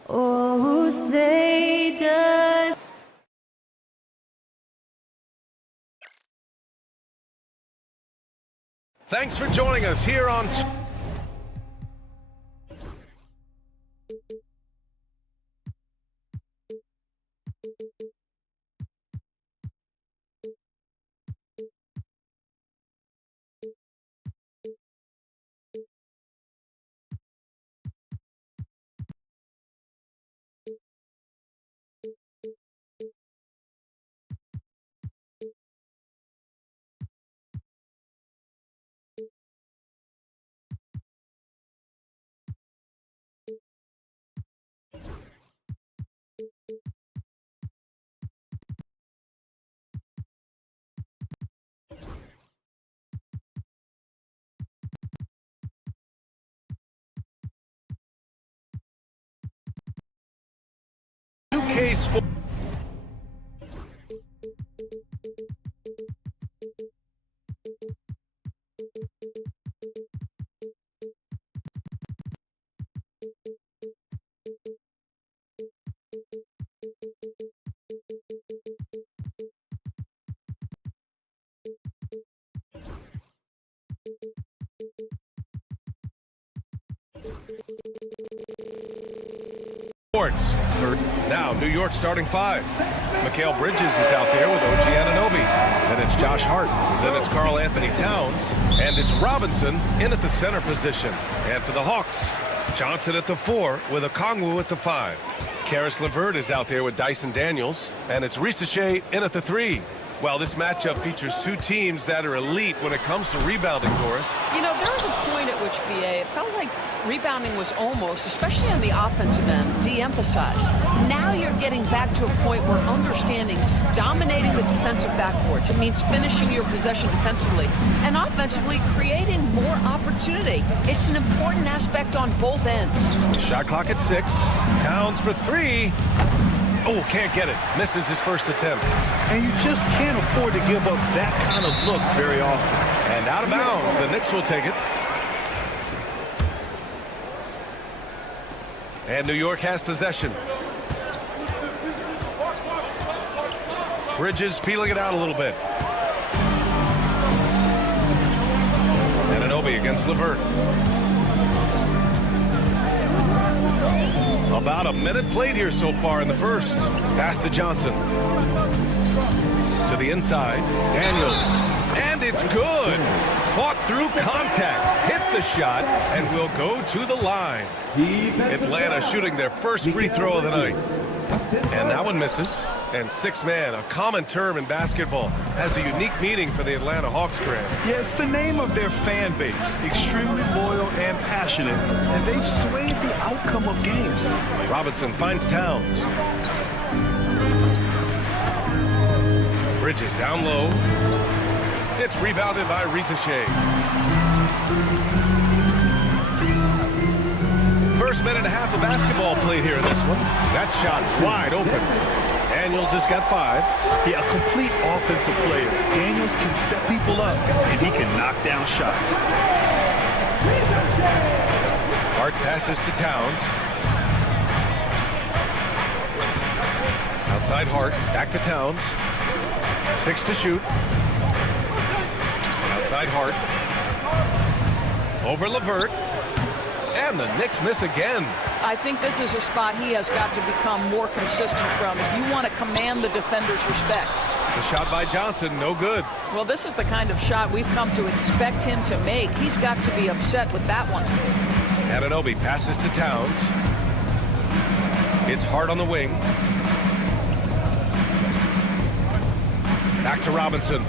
Oh, say does. Thanks for joining us here on... UK Sports. Now, New York starting five. Mikal Bridges is out there with OG Anunoby. Then it's Josh Hart. Then it's Karl Anthony Towns. And it's Robinson in at the center position. And for the Hawks, Johnson at the 4 with Okongwu at the 5. Karis LeVert is out there with Dyson Daniels. And it's Risache in at the 3. Well, this matchup features two teams that are elite when it comes to rebounding, Doris. You know, there was a point at which, BA, it felt like rebounding was almost, especially on the offensive end, de-emphasized. Now you're getting back to a point where understanding dominating the defensive backboards. It means finishing your possession defensively and offensively creating more opportunity. It's an important aspect on both ends. Shot clock at 6. Towns for 3. Oh, can't get it. Misses his first attempt. And you just can't afford to give up that kind of look very often. And out of bounds, the Knicks will take it. And New York has possession. Bridges peeling it out a little bit. Anunoby against LeVert. About a minute played here so far in the first. Pass to Johnson. To the inside. Daniels. And it's good. Fought through contact. Hit the shot and will go to the line. Atlanta shooting their first free throw of the night. And that one misses. And six-man, a common term in basketball, has a unique meaning for the Atlanta Hawks, Graham. Yeah, it's the name of their fan base. Extremely loyal and passionate. And they've swayed the outcome of games. Robinson finds Towns. Bridges down low. It's rebounded by Rizachet. First minute and a half of basketball played here in this one. That shot wide open. Daniels has got 5. Yeah, a complete offensive player. Daniels can set people up, and he can knock down shots. Hart passes to Towns. Outside Hart, back to Towns. 6 to shoot. Outside Hart. Over LeVert. And the Knicks miss again. I think this is a spot he has got to become more consistent from if you want to command the defender's respect. The shot by Johnson, no good. Well, this is the kind of shot we've come to expect him to make. He's got to be upset with that one. Anunoby passes to Towns. It's Hart on the wing. Back to Robinson.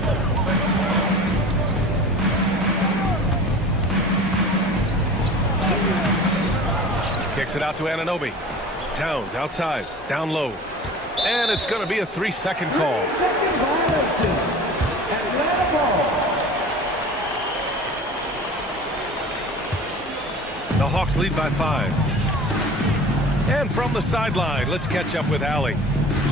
Kicks it out to Anunoby. Towns outside, down low. And it's going to be a 3-second call. The Hawks lead by 5. And from the sideline, let's catch up with Allie.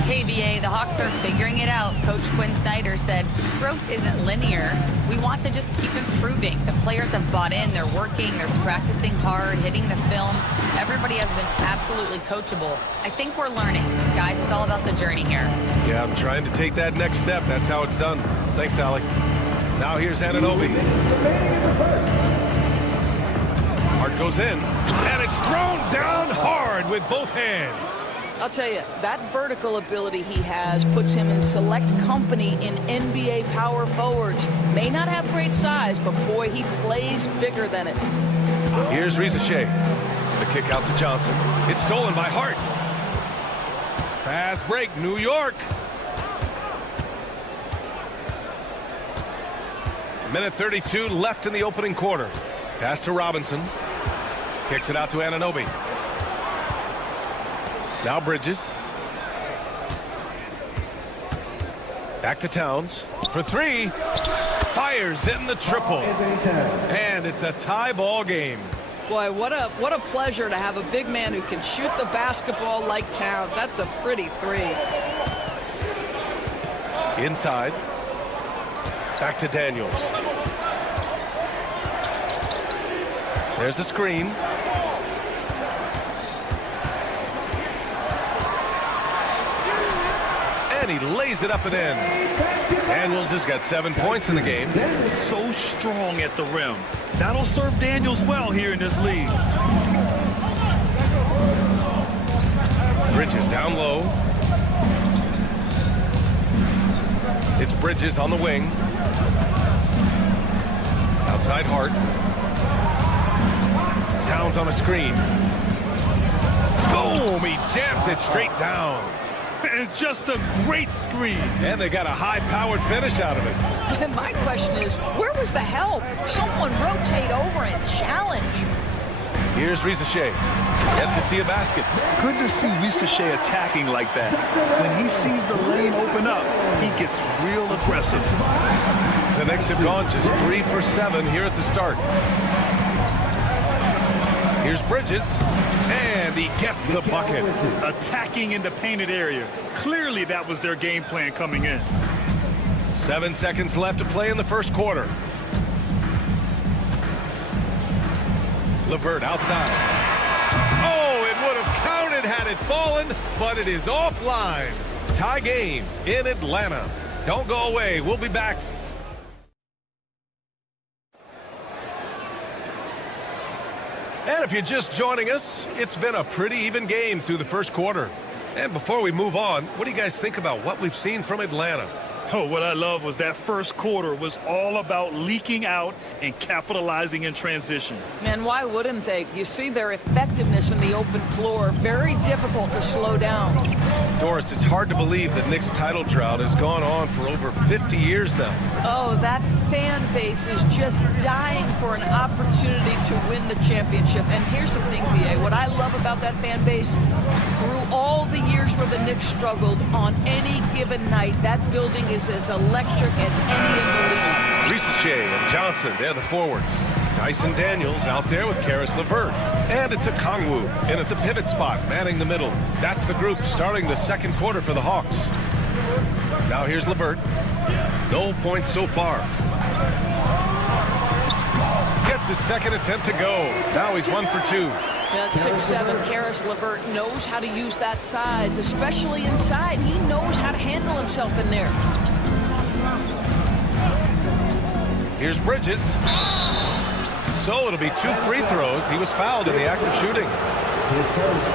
KBA, the Hawks are figuring it out. Coach Quinn Snyder said, growth isn't linear. We want to just keep improving. The players have bought in. They're working. They're practicing hard, hitting the film. Everybody has been absolutely coachable. I think we're learning. Guys, it's all about the journey here. Yeah, I'm trying to take that next step. That's how it's done. Thanks, Allie. Now here's Anunoby. Hart goes in, and it's thrown down hard with both hands. I'll tell you, that vertical ability he has puts him in select company in NBA power forwards. May not have great size, but boy, he plays bigger than it. Here's Rizachet. The kick out to Johnson. It's stolen by Hart. Fast break, New York. Minute 32 left in the opening quarter. Pass to Robinson. Kicks it out to Anunoby. Now Bridges. Back to Towns for 3. Fires in the triple. And it's a tie ball game. Boy, what a pleasure to have a big man who can shoot the basketball like Towns. That's a pretty 3. Inside. Back to Daniels. There's a screen. And he lays it up and in. Daniels has got 7 points in the game. So strong at the rim. That'll serve Daniels well here in this league. Bridges down low. It's Bridges on the wing. Outside Hart. Towns on a screen. Boom! He jams it straight down. And just a great screen. And they got a high-powered finish out of it. And my question is, where was the help? Someone rotate over and challenge. Here's Rizachet. Yet to see a basket. Good to see Rizachet attacking like that. When he sees the lane open up, he gets real aggressive. The Knicks have gone just 3 for 7 here at the start. Here's Bridges, and he gets the bucket. Attacking in the painted area. Clearly that was their game plan coming in. 7 seconds left to play in the first quarter. LeVert outside. Oh, it would have counted had it fallen, but it is offline. Tie game in Atlanta. Don't go away. We'll be back. And if you're just joining us, it's been a pretty even game through the first quarter. And before we move on, what do you guys think about what we've seen from Atlanta? Oh, what I love was that first quarter was all about leaking out and capitalizing in transition. And why wouldn't they? You see their effectiveness in the open floor. Very difficult to slow down. Doris, it's hard to believe that Knicks' title drought has gone on for over 50 years now. Oh, that fan base is just dying for an opportunity to win the championship. And here's the thing, BA, what I love about that fan base, through all the years where the Knicks struggled, on any given night, that building is as electric as any in the league. Ricochet and Johnson, they're the forwards. Dyson Daniels out there with Karis LeVert. And it's a Kongwu in at the pivot spot, manning the middle. That's the group starting the second quarter for the Hawks. Now here's LeVert. No points so far. Gets his second attempt to go. Now he's 1 for 2. That 6'7" Karis LeVert knows how to use that size, especially inside. He knows how to handle himself in there. Here's Bridges. So it'll be 2 free throws. He was fouled in the act of shooting.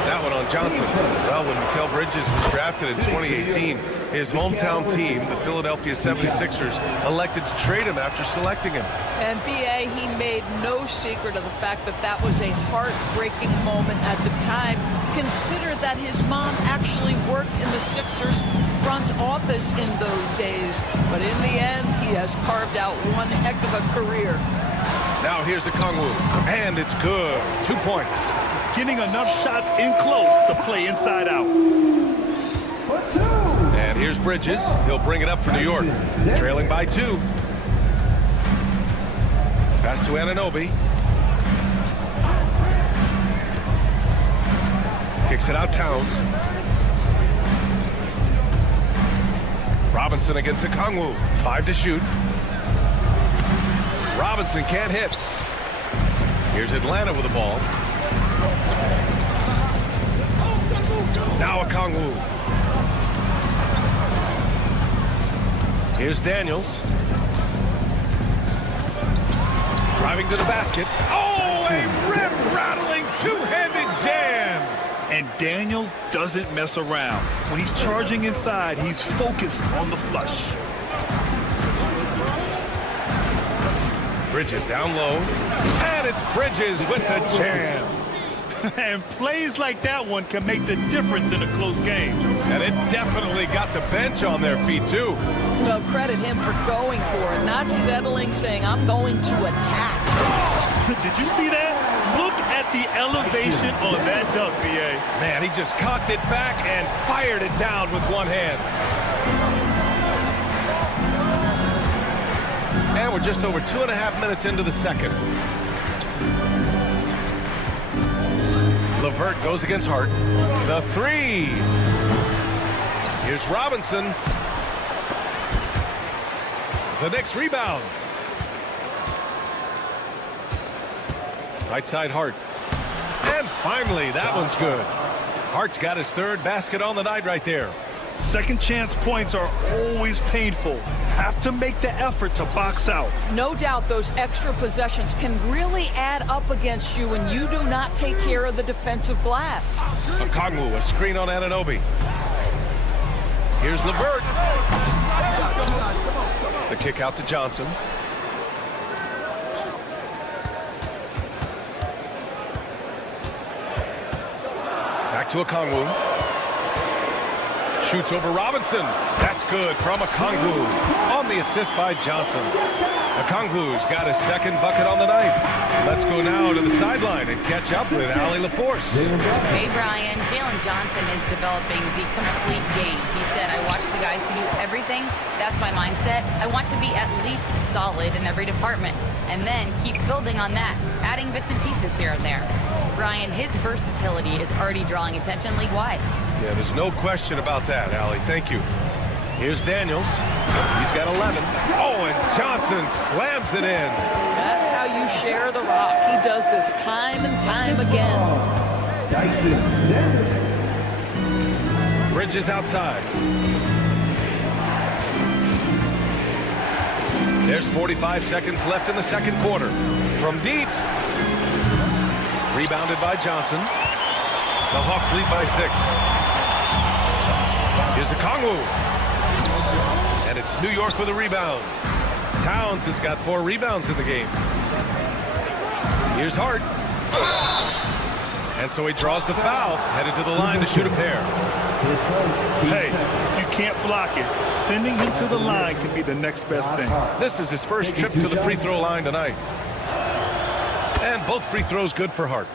That one on Johnson. Well, when Mikal Bridges was drafted in 2018, his hometown team, the Philadelphia 76ers, elected to trade him after selecting him. And BA, he made no secret of the fact that that was a heartbreaking moment at the time. Consider that his mom actually worked in the Sixers front office in those days. But in the end, he has carved out one heck of a career. Now here's the Kongwu, and it's good. 2 points. Getting enough shots in close to play inside out. And here's Bridges. He'll bring it up for New York. Trailing by 2. Pass to Anunoby. Kicks it out Towns. Robinson against the Kongwu. 5 to shoot. Robinson can't hit. Here's Atlanta with the ball. Now a Kongwu. Here's Daniels. Driving to the basket. Oh, a rim-rattling two-handed jam. And Daniels doesn't mess around. When he's charging inside, he's focused on the flush. Bridges down low. And it's Bridges with the jam. And plays like that one can make the difference in a close game. And it definitely got the bench on their feet, too. Well, credit him for going for it, not settling, saying, I'm going to attack. Did you see that? Look at the elevation on that dunk, BA. Man, he just cocked it back and fired it down with one hand. And we're just over 2.5 minutes into the second. LeVert goes against Hart. The 3. Here's Robinson. The next rebound. Right side Hart. And finally, that one's good. Hart's got his 3rd basket on the night right there. Second chance points are always painful. Have to make the effort to box out. No doubt those extra possessions can really add up against you when you do not take care of the defensive glass. A Kongwu, a screen on Anunoby. Here's LeVert. The kick out to Johnson. Back to a Kongwu. Shoots over Robinson. That's good from a Kongwu. On the assist by Johnson. A Kongwu's got his 2nd bucket on the night. Let's go now to the sideline and catch up with Allie LaForce. Hey, Brian. Jalen Johnson is developing the complete game. He said, I watch the guys who do everything. That's my mindset. I want to be at least solid in every department. And then keep building on that, adding bits and pieces here and there. Brian, his versatility is already drawing attention league-wide. Yeah, there's no question about that, Allie. Thank you. Here's Daniels. He's got 11. Oh, and Johnson slams it in. That's how you share the rock. He does this time and time again. Bridges outside. There's 45 seconds left in the second quarter. From deep. Rebounded by Johnson. The Hawks lead by 6. Here's a Kongwu. And it's New York with a rebound. Towns has got 4 rebounds in the game. Here's Hart. And so he draws the foul, headed to the line to shoot a pair. Hey, if you can't block it, sending him to the line can be the next best thing. This is his first trip to the free throw line tonight. And both free throws good for Hart.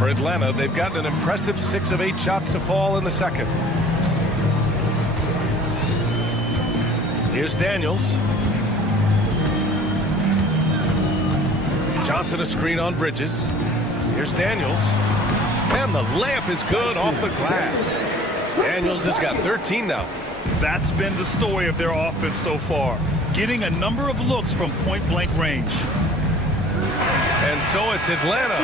For Atlanta, they've gotten an impressive 6 of 8 shots to fall in the second. Here's Daniels. Johnson a screen on Bridges. Here's Daniels. And the layup is good off the glass. Daniels has got 13 now. That's been the story of their offense so far, getting a number of looks from point-blank range. And so it's Atlanta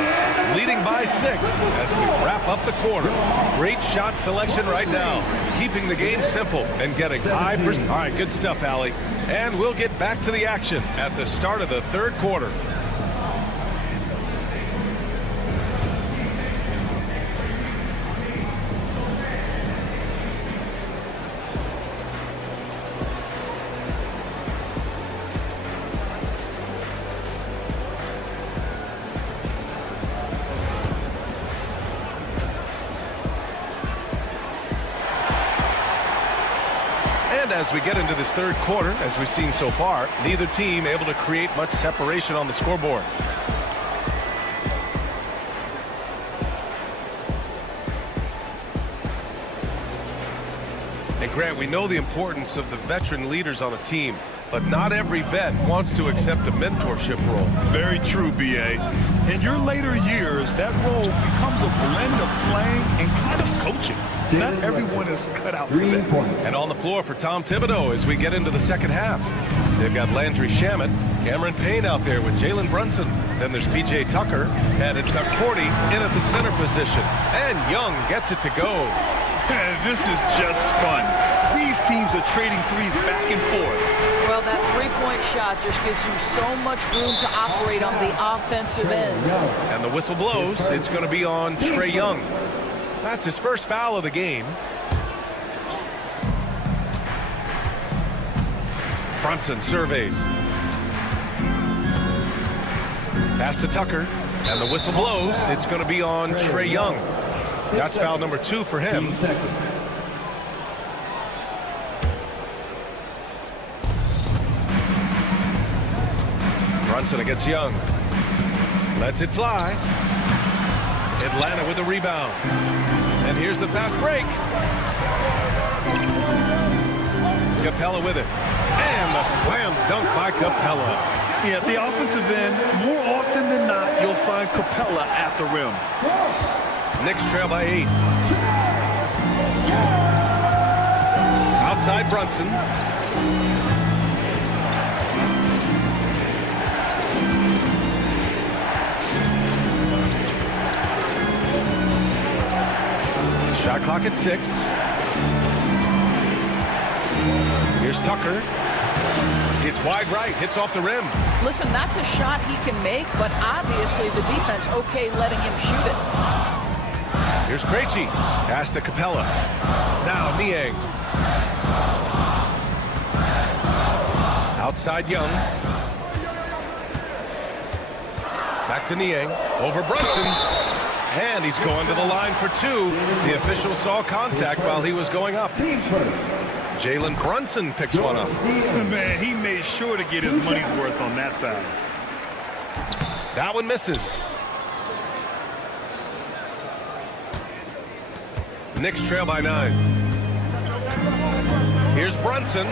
leading by 6 as we wrap up the quarter. Great shot selection right now, keeping the game simple and getting high percent. All right, good stuff, Allie. And we'll get back to the action at the start of the third quarter. As we get into this third quarter, as we've seen so far, neither team able to create much separation on the scoreboard. And Grant, we know the importance of the veteran leaders on a team, but not every vet wants to accept a mentorship role. Very true, B.A. In your later years, that role becomes a blend of playing and kind of coaching. Not everyone is cut out for that. And on the floor for Tom Thibodeau as we get into the second half. They've got Landry Shamet, Cameron Payne out there with Jalen Brunson. Then there's P.J. Tucker, and it's Cordy in at the center position. And Young gets it to go. This is just fun. These teams are trading threes back and forth. Well, that three-point shot just gives you so much room to operate on the offensive end. And the whistle blows. It's going to be on Trae Young. That's his first foul of the game. Brunson surveys. Pass to Tucker. And the whistle blows. It's going to be on Trae Young. That's foul number 2 for him. Brunson against Young. Lets it fly. Atlanta with a rebound. And here's the fast break. Capella with it. And the slam dunk by Capella. Yeah, at the offensive end, more often than not, you'll find Capella at the rim. Knicks trail by 8. Outside Brunson. Shot clock at 6. Here's Tucker. It's wide right, hits off the rim. Listen, that's a shot he can make, but obviously the defense okay letting him shoot it. Here's Krejci. Pass to Capella. Now Niang. Outside Young. Back to Niang. Over Brunson. And he's going to the line for 2. The official saw contact while he was going up. Jalen Brunson picks one up. Man, he made sure to get his money's worth on that foul. That one misses. Knicks trail by 9. Here's Brunson.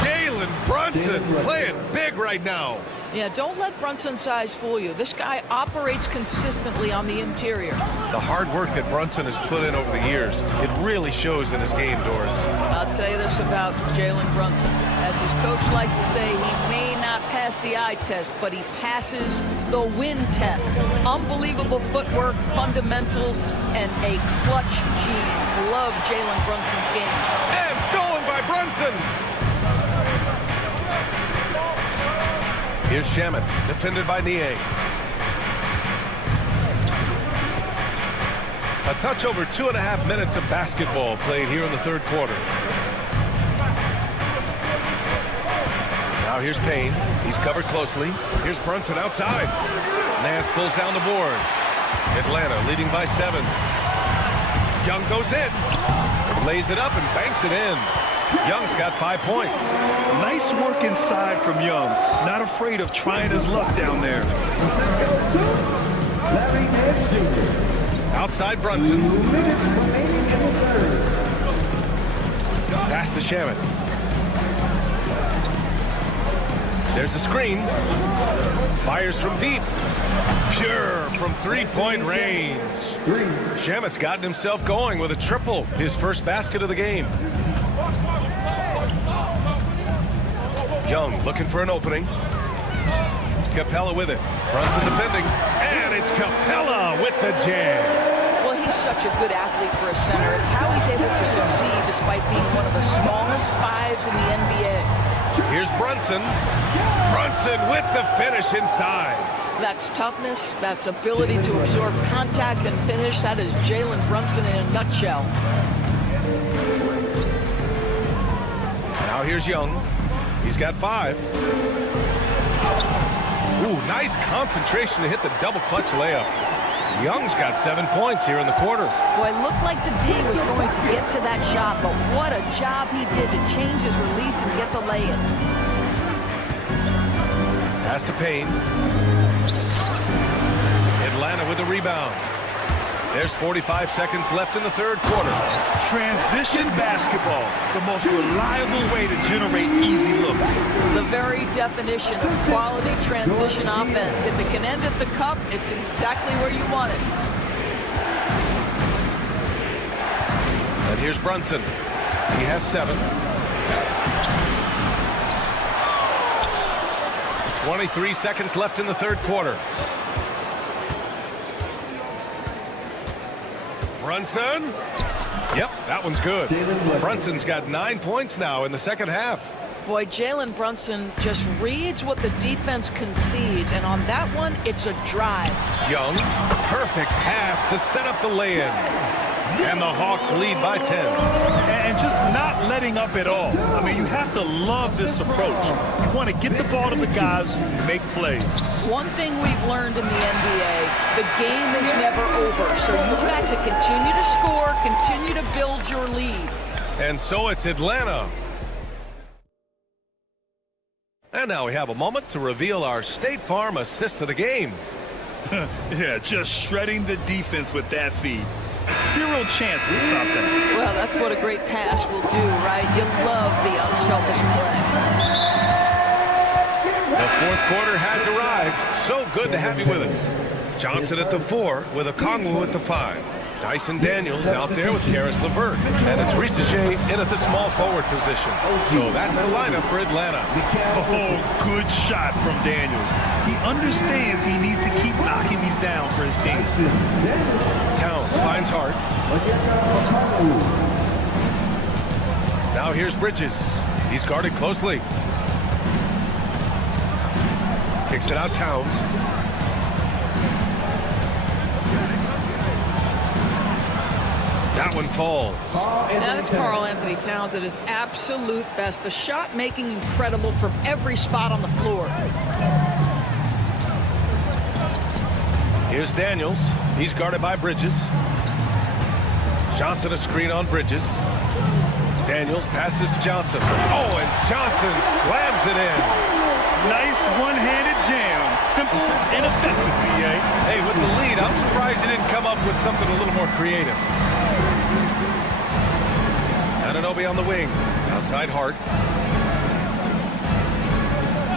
Jalen Brunson playing big right now. Yeah, don't let Brunson's size fool you. This guy operates consistently on the interior. The hard work that Brunson has put in over the years, it really shows in his game, Doris. I'll tell you this about Jalen Brunson. As his coach likes to say, he may not pass the eye test, but he passes the win test. Unbelievable footwork, fundamentals, and a clutch gene. Love Jalen Brunson's game. And stolen by Brunson. Here's Shamet, defended by Niang. A touch over 2.5 minutes of basketball played here in the third quarter. Now here's Payne. He's covered closely. Here's Brunson outside. Nance pulls down the board. Atlanta leading by 7. Young goes in. Lays it up and banks it in. Young's got 5 points. Nice work inside from Young. Not afraid of trying his luck down there. Outside Brunson. Pass to Shamet. There's a screen. Fires from deep. Pure from three-point range. Shamet's gotten himself going with a triple. His first basket of the game. Young looking for an opening. Capella with it. Brunson defending. And it's Capella with the jam. Well, he's such a good athlete for a center. It's how he's able to succeed despite being one of the smallest 5s in the NBA. Here's Brunson. Brunson with the finish inside. That's toughness. That's ability to absorb contact and finish. That is Jalen Brunson in a nutshell. Now here's Young. He's got 5. Ooh, nice concentration to hit the double clutch layup. Young's got 7 points here in the quarter. Boy, it looked like the D was going to get to that shot, but what a job he did to change his release and get the lay-in. Pass to Payne. Atlanta with a rebound. There's 45 seconds left in the third quarter. Transition basketball, the most reliable way to generate easy looks. The very definition of quality transition offense. If it can end at the cup, it's exactly where you want it. And here's Brunson. He has 7. 23 seconds left in the third quarter. Brunson. Yep, that one's good. Brunson's got 9 points now in the second half. Boy, Jalen Brunson just reads what the defense concedes, and on that one, it's a drive. Young, perfect pass to set up the lay-in. And the Hawks lead by 10. And just not letting up at all. I mean, you have to love this approach. You want to get the ball to the guys who make plays. One thing we've learned in the NBA, the game is never over. So you've got to continue to score, continue to build your lead. And so it's Atlanta. And now we have a moment to reveal our State Farm assist of the game. Yeah, just shredding the defense with that feed. 0 chance to stop that. Well, that's what a great pass will do, right? You love the unselfish play. The fourth quarter has arrived. So good to have you with us. Johnson at the 4 with Okongwu at the 5. Dyson Daniels out there with Karis LeVert. And it's Risacher in at the small forward position. So that's the lineup for Atlanta. Oh, good shot from Daniels. He understands he needs to keep knocking these down for his team. Towns finds Hart. Now here's Bridges. He's guarded closely. Kicks it out Towns. That one falls. Now that's Karl Anthony Towns at his absolute best. The shot making incredible from every spot on the floor. Here's Daniels. He's guarded by Bridges. Johnson a screen on Bridges. Daniels passes to Johnson. Oh, and Johnson slams it in. Nice one-handed jam. Simple and effective, BA. Hey, with the lead, I'm surprised he didn't come up with something a little more creative. Anunoby on the wing. Outside Hart.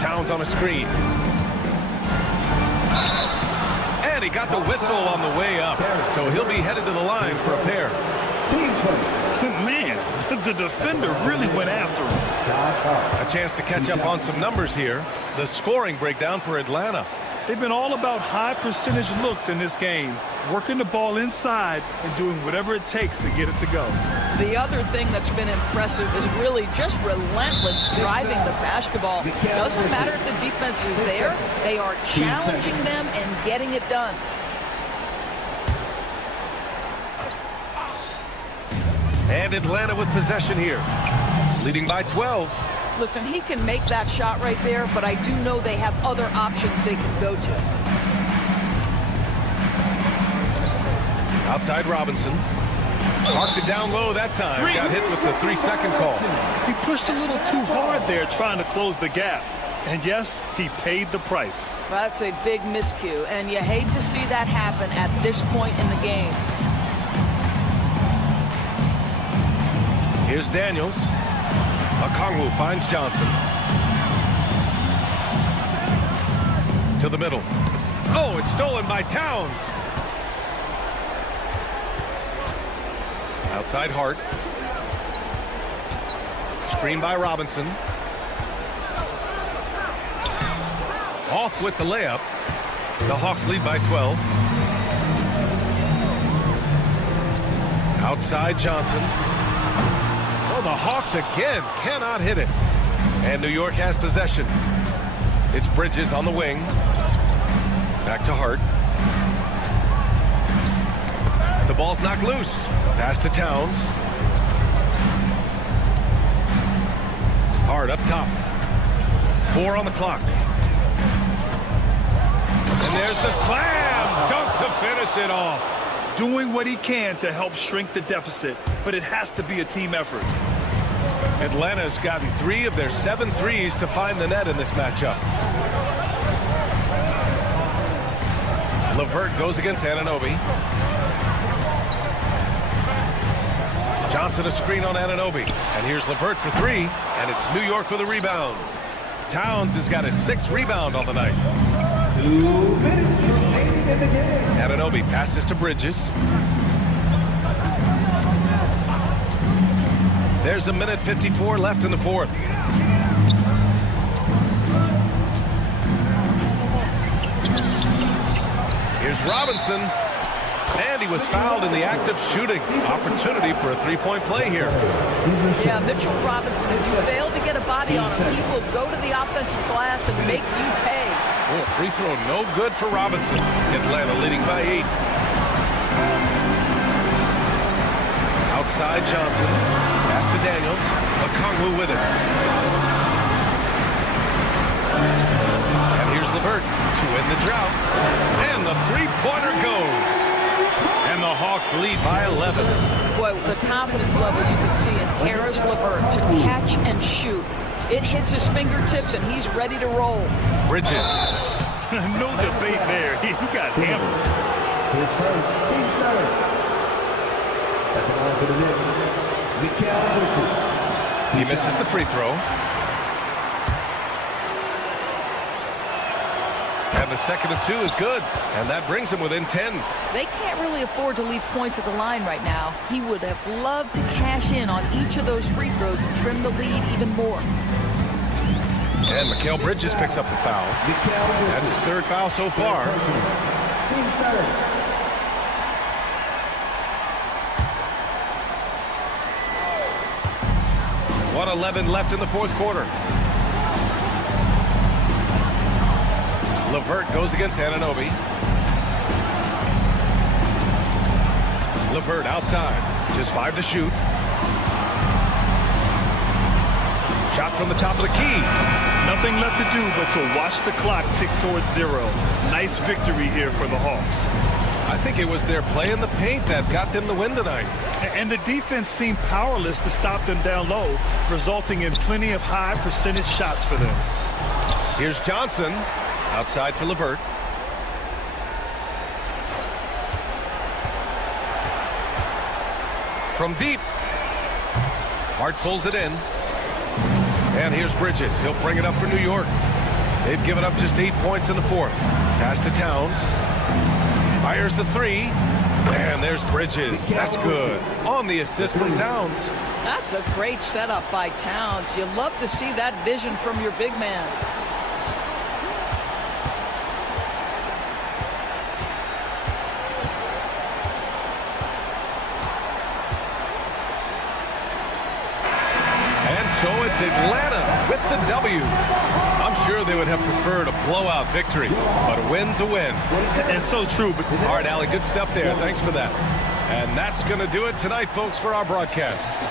Towns on a screen. And he got the whistle on the way up. So he'll be headed to the line for a pair. Man, the defender really went after him. A chance to catch up on some numbers here. The scoring breakdown for Atlanta. They've been all about high percentage looks in this game, working the ball inside and doing whatever it takes to get it to go. The other thing that's been impressive is really just relentless driving the basketball. Doesn't matter if the defense is there, they are challenging them and getting it done. And Atlanta with possession here, leading by 12. Listen, he can make that shot right there, but I do know they have other options they can go to. Outside Robinson. Marked it down low that time. Got hit with the 3-second call. He pushed a little too hard there trying to close the gap. And yes, he paid the price. That's a big miscue, and you hate to see that happen at this point in the game. Here's Daniels. Okongwu finds Johnson. To the middle. Oh, it's stolen by Towns. Outside Hart. Screen by Robinson. Off with the layup. The Hawks lead by 12. Outside Johnson. Oh, the Hawks again cannot hit it. And New York has possession. It's Bridges on the wing. Back to Hart. The ball's knocked loose. Pass to Towns. Hart up top. 4 on the clock. And there's the slam dunk to finish it off. Doing what he can to help shrink the deficit, but it has to be a team effort. Atlanta's gotten 3 of their 7 threes to find the net in this matchup. LeVert goes against Anunoby. Johnson a screen on Anunoby. And here's LeVert for 3. And it's New York with a rebound. Towns has got his 6th rebound on the night. 2 minutes remaining in the game. Anunoby passes to Bridges. There's a minute 54 left in the 4th. Here's Robinson. And he was fouled in the act of shooting. Opportunity for a 3-point play here. Yeah, Mitchell Robinson, if you fail to get a body on him, he will go to the offensive glass and make you pay. Oh, free throw no good for Robinson. Atlanta leading by 8. Outside Johnson. Pass to Daniels. Okongwu with it. And here's LeVert to win the drought. And the 3-pointer goes. And the Hawks lead by 11. Boy, the confidence level you can see in Karis LeVert to catch and shoot. It hits his fingertips, and he's ready to roll. Bridges. No debate there. He got hammered. His first team starter. At the line for the Knicks, Bridges. He misses the free throw. And the second of 2 is good. And that brings him within 10. They can't really afford to leave points at the line right now. He would have loved to cash in on each of those free throws and trim the lead even more. And Mikal Bridges picks up the foul. That's his 3rd foul so far. Team starter. 1:11 left in the 4th quarter. LeVert goes against Anunoby. LeVert outside. Just 5 to shoot. Shot from the top of the key. Nothing left to do but to watch the clock tick towards 0. Nice victory here for the Hawks. I think it was their play in the paint that got them the win tonight. And the defense seemed powerless to stop them down low, resulting in plenty of high percentage shots for them. Here's Johnson. Outside to LeVert. From deep. Hart pulls it in. And here's Bridges. He'll bring it up for New York. They've given up just 8 points in the 4th. Pass to Towns. Fires the 3. And there's Bridges. That's good. On the assist from Towns. That's a great setup by Towns. You love to see that vision from your big man. So it's Atlanta with the W. I'm sure they would have preferred a blowout victory, but a win's a win. And so true. But all right, Allie, good stuff there. Thanks for that. And that's going to do it tonight, folks, for our broadcast.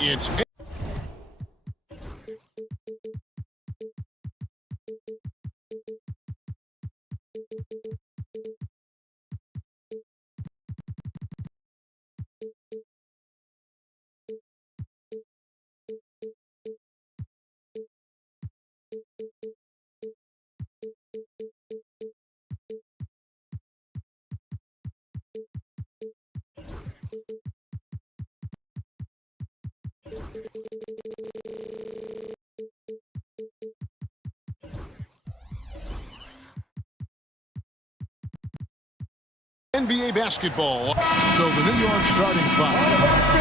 It's NBA basketball. So the New York starting five.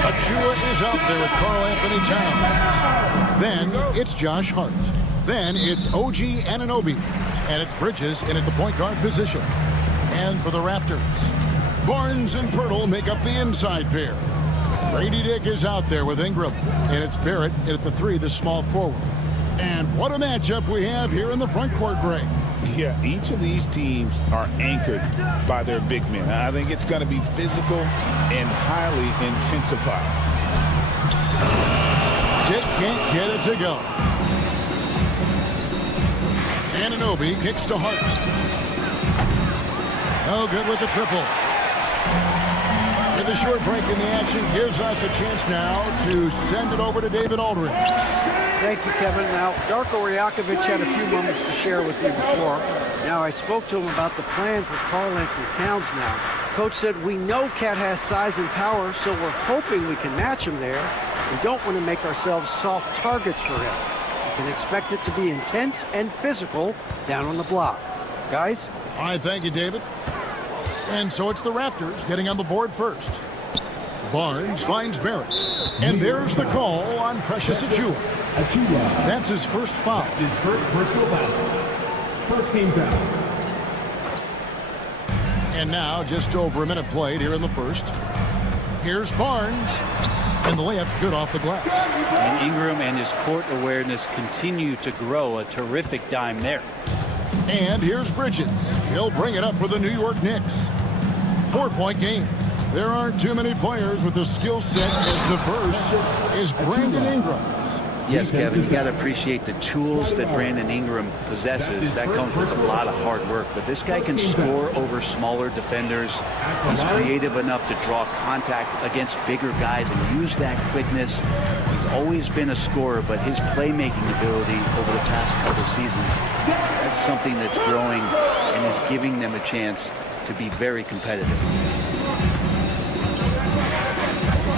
Achua is out there with Karl Anthony Towns. Then it's Josh Hart. Then it's OG Anunoby. And it's Bridges in at the point guard position. And for the Raptors, Barnes and Pirtle make up the inside pair. Grady Dick is out there with Ingram. And it's Barrett in at the three, the small forward. And what a matchup we have here in the front court, Greg. Yeah, each of these teams are anchored by their big men. I think it's going to be physical and highly intensified. Dick can't get it to go. Anunoby kicks to Hart. No good with the triple. With a short break in the action gives us a chance now to send it over to David Aldridge. Thank you, Kevin. Now, Darko Rajakovic had a few moments to share with me before. Now, I spoke to him about the plan for Karl Anthony Towns now. Coach said, we know Cat has size and power, so we're hoping we can match him there. We don't want to make ourselves soft targets for him. You can expect it to be intense and physical down on the block. Guys? All right, thank you, David. And so it's the Raptors getting on the board first. Barnes finds Barrett. And there's the call on Precious Achua. That's his first foul. His first personal foul. First team foul. And now just over a minute played here in the first. Here's Barnes. And the layup's good off the glass. And Ingram and his court awareness continue to grow. A terrific dime there. And here's Bridges. He'll bring it up for the New York Knicks. 4-point game. There aren't too many players with a skill set as diverse as Brandon Ingram. Yes, Kevin, you got to appreciate the tools that Brandon Ingram possesses. That comes with a lot of hard work. But this guy can score over smaller defenders. He's creative enough to draw contact against bigger guys and use that quickness. He's always been a scorer, but his playmaking ability over the past couple seasons, that's something that's growing and is giving them a chance to be very competitive.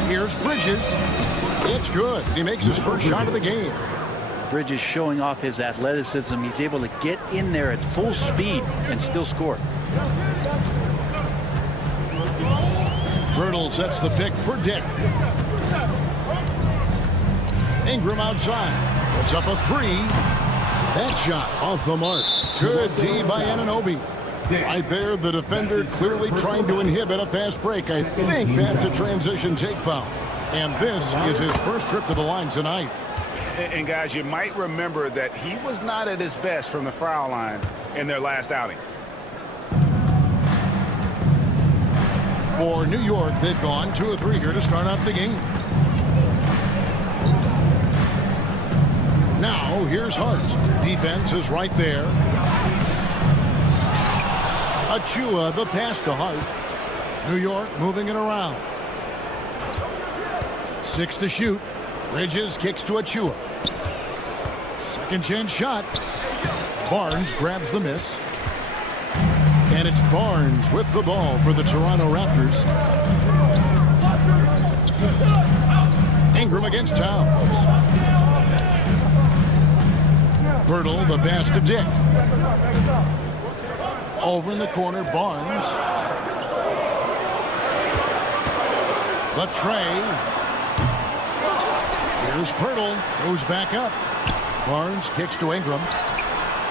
Here's Bridges. It's good. He makes his first shot of the game. Bridges showing off his athleticism. He's able to get in there at full speed and still score. Birtle sets the pick for Dick. Ingram outside. Puts up a three. That shot off the mark. Good D by Anunoby. Right there, the defender clearly trying to inhibit a fast break. I think that's a transition take foul. And this is his first trip to the line tonight. And guys, you might remember that he was not at his best from the foul line in their last outing. For New York, they've gone 2 of 3 here to start out the game. Now, here's Hart. Defense is right there. Achua, the pass to Hart. New York moving it around. 6 to shoot. Bridges kicks to Achua. Second chance shot. Barnes grabs the miss. And it's Barnes with the ball for the Toronto Raptors. Ingram against Towns. Birtle, the pass to Dick. Over in the corner, Barnes. The tray. Here's Pirtle. Goes back up. Barnes kicks to Ingram.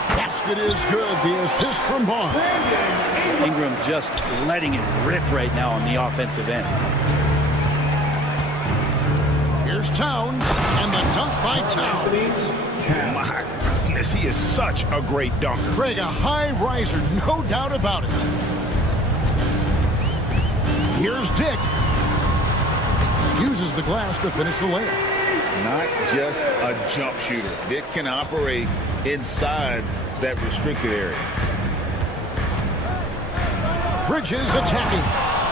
Basket is good. The assist from Barnes. Ingram just letting it rip right now on the offensive end. Here's Towns, and the dunk by Towns. My goodness, he is such a great dunker. Craig, a high riser, no doubt about it. Here's Dick. Uses the glass to finish the layup. Not just a jump shooter. Dick can operate inside that restricted area. Bridges attacking.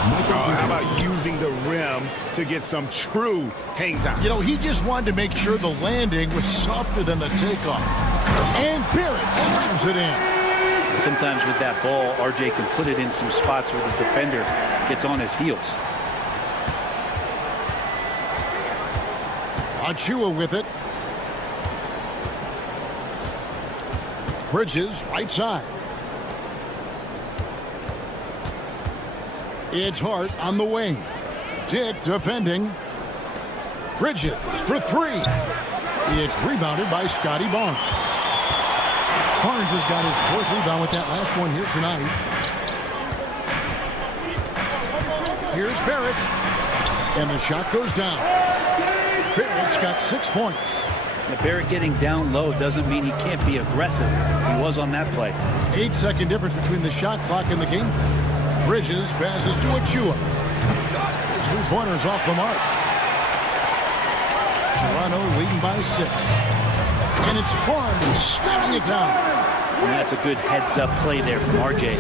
How about using the rim to get some true hangs out? You know, he just wanted to make sure the landing was softer than the takeoff. And Barrett slams it in. Sometimes with that ball, RJ can put it in some spots where the defender gets on his heels. YUREMBO with it. Bridges, right side. It's Hart on the wing. Dick defending. Bridges for three. It's rebounded by Scotty Barnes. Barnes has got his fourth rebound with that last one here tonight. Here's Barrett. And the shot goes down. Barrett's got 6 points. Now, Barrett getting down low doesn't mean he can't be aggressive. He was on that play. 8-second difference between the shot clock and the game. Bridges passes to YUREMBO. His three-pointers off the mark. Toronto leading by 6. And it's Barnes snapping it down. And that's a good heads-up play there from RJ.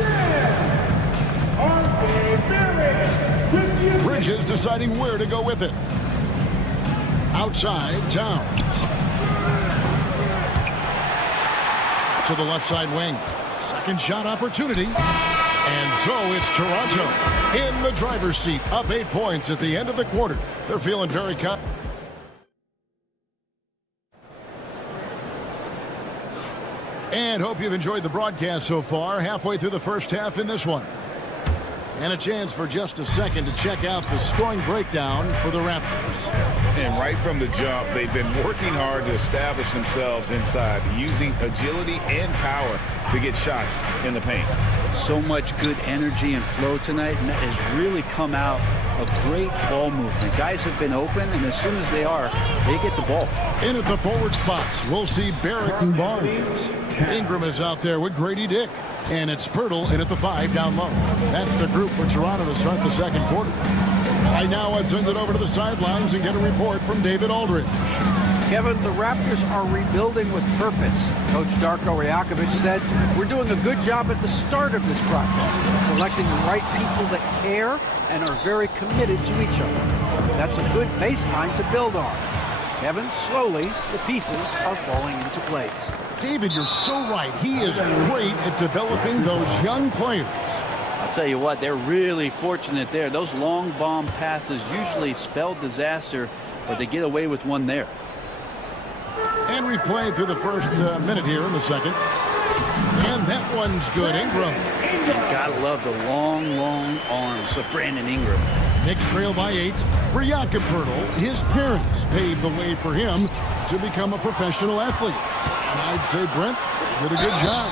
Bridges deciding where to go with it. Outside, Towns. To the left side wing. Second shot opportunity. And so it's Toronto in the driver's seat, up 8 points at the end of the quarter. They're feeling very confident. And hope you've enjoyed the broadcast so far. Halfway through the first half in this one. And a chance for just a second to check out the scoring breakdown for the Raptors. And right from the jump, they've been working hard to establish themselves inside, using agility and power to get shots in the paint. So much good energy and flow tonight, and that has really come out of great ball movement. Guys have been open, and as soon as they are, they get the ball. In at the forward spots, we'll see Barrett and Barnes. Ingram is out there with Grady Dick. And it's Pirtle in at the 5 down low. That's the group for Toronto to start the second quarter. Right now, I'd send it over to the sidelines and get a report from David Aldridge. Kevin, the Raptors are rebuilding with purpose. Coach Darko Rajakovic said, "We're doing a good job at the start of this process, selecting the right people that care and are very committed to each other. That's a good baseline to build on." Kevin, slowly, the pieces are falling into place. David, you're so right. He is great at developing those young players. I'll tell you what, they're really fortunate there. Those long bomb passes usually spell disaster, but they get away with one there. And we've played through the first minute here in the second. And that one's good. Ingram. And gotta love the long, long arms of Brandon Ingram. Knicks trail by 8 for Jakob Pirtle. His parents paved the way for him to become a professional athlete. And I'd say Brent did a good job.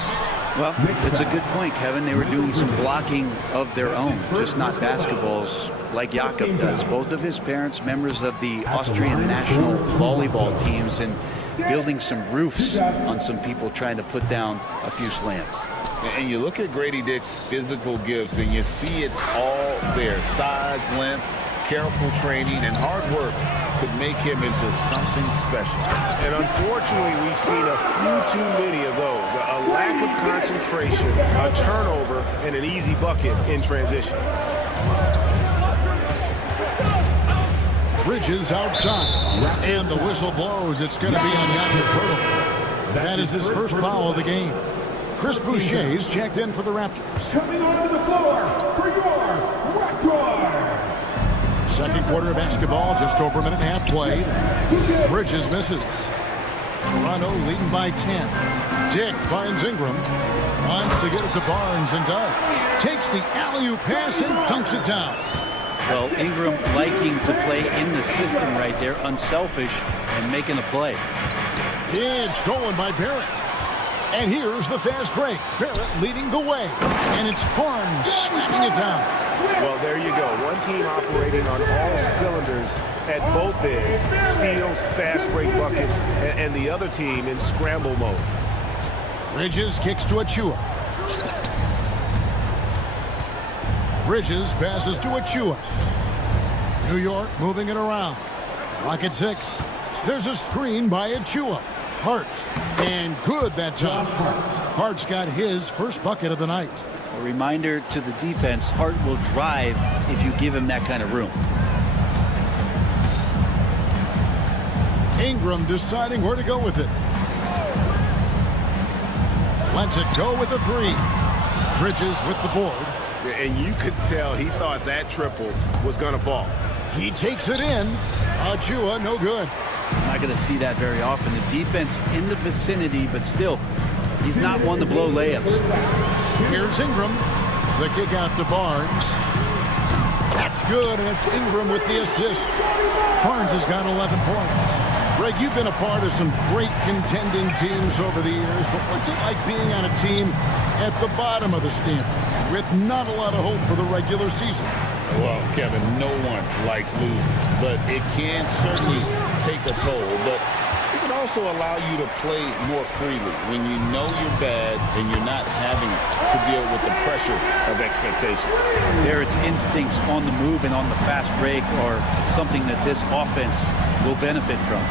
Well, that's a good point, Kevin. They were doing some blocking of their own, just not basketballs like Jakob does. Both of his parents, members of the Austrian national volleyball teams, and building some roofs on some people trying to put down a few slams. And you look at Grady Dick's physical gifts, and you see it's all there. Size, length, careful training, and hard work could make him into something special. And unfortunately, we've seen a few too many of those. A lack of concentration, a turnover, and an easy bucket in transition. Bridges outside. And the whistle blows. It's going to be on Jakob Pirtle. That is his first foul of the game. Chris Boucher's checked in for the Raptors. Coming onto the floor for your Raptors. Second quarter of basketball, just over a minute and a half played. Bridges misses. Toronto leading by 10. Dick finds Ingram. Wants to get it to Barnes and does. Takes the alley-oop pass and dunks it down. Well, Ingram liking to play in the system right there, unselfish and making a play. It's stolen by Barrett. And here's the fast break. Barrett leading the way. And it's Barnes slamming it down. Well, there you go. One team operating on all cylinders at both ends. Steals, fast break buckets, and the other team in scramble mode. Bridges kicks to Achua. Bridges passes to Achua. New York moving it around. Rocket 6. There's a screen by Achua. Hart. And good that time. Hart's got his first bucket of the night. A reminder to the defense, Hart will drive if you give him that kind of room. Ingram deciding where to go with it. Lets it go with a 3. Bridges with the board. And you could tell he thought that triple was going to fall. He takes it in. Achua, no good. I'm not going to see that very often. The defense in the vicinity, but still, he's not one to blow layups. Here's Ingram. The kick out to Barnes. That's good, and it's Ingram with the assist. Barnes has got 11 points. Greg, you've been a part of some great contending teams over the years, but what's it like being on a team at the bottom of the standings with not a lot of hope for the regular season? Well, Kevin, no one likes losing, but it can certainly take a toll. But it can also allow you to play more freely when you know you're bad and you're not having to deal with the pressure of expectation. Barrett's instincts on the move and on the fast break are something that this offense will benefit from.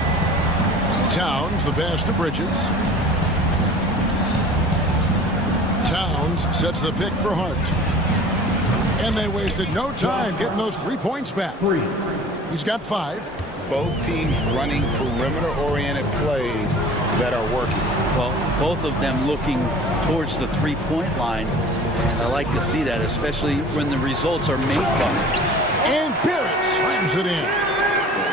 Towns, the pass to Bridges. Towns sets the pick for Hart. And they wasted no time getting those 3 points back. He's got 5. Both teams running perimeter-oriented plays that are working. Well, both of them looking towards the three-point line. And I like to see that, especially when the results are made buckets. And Barrett slams it in.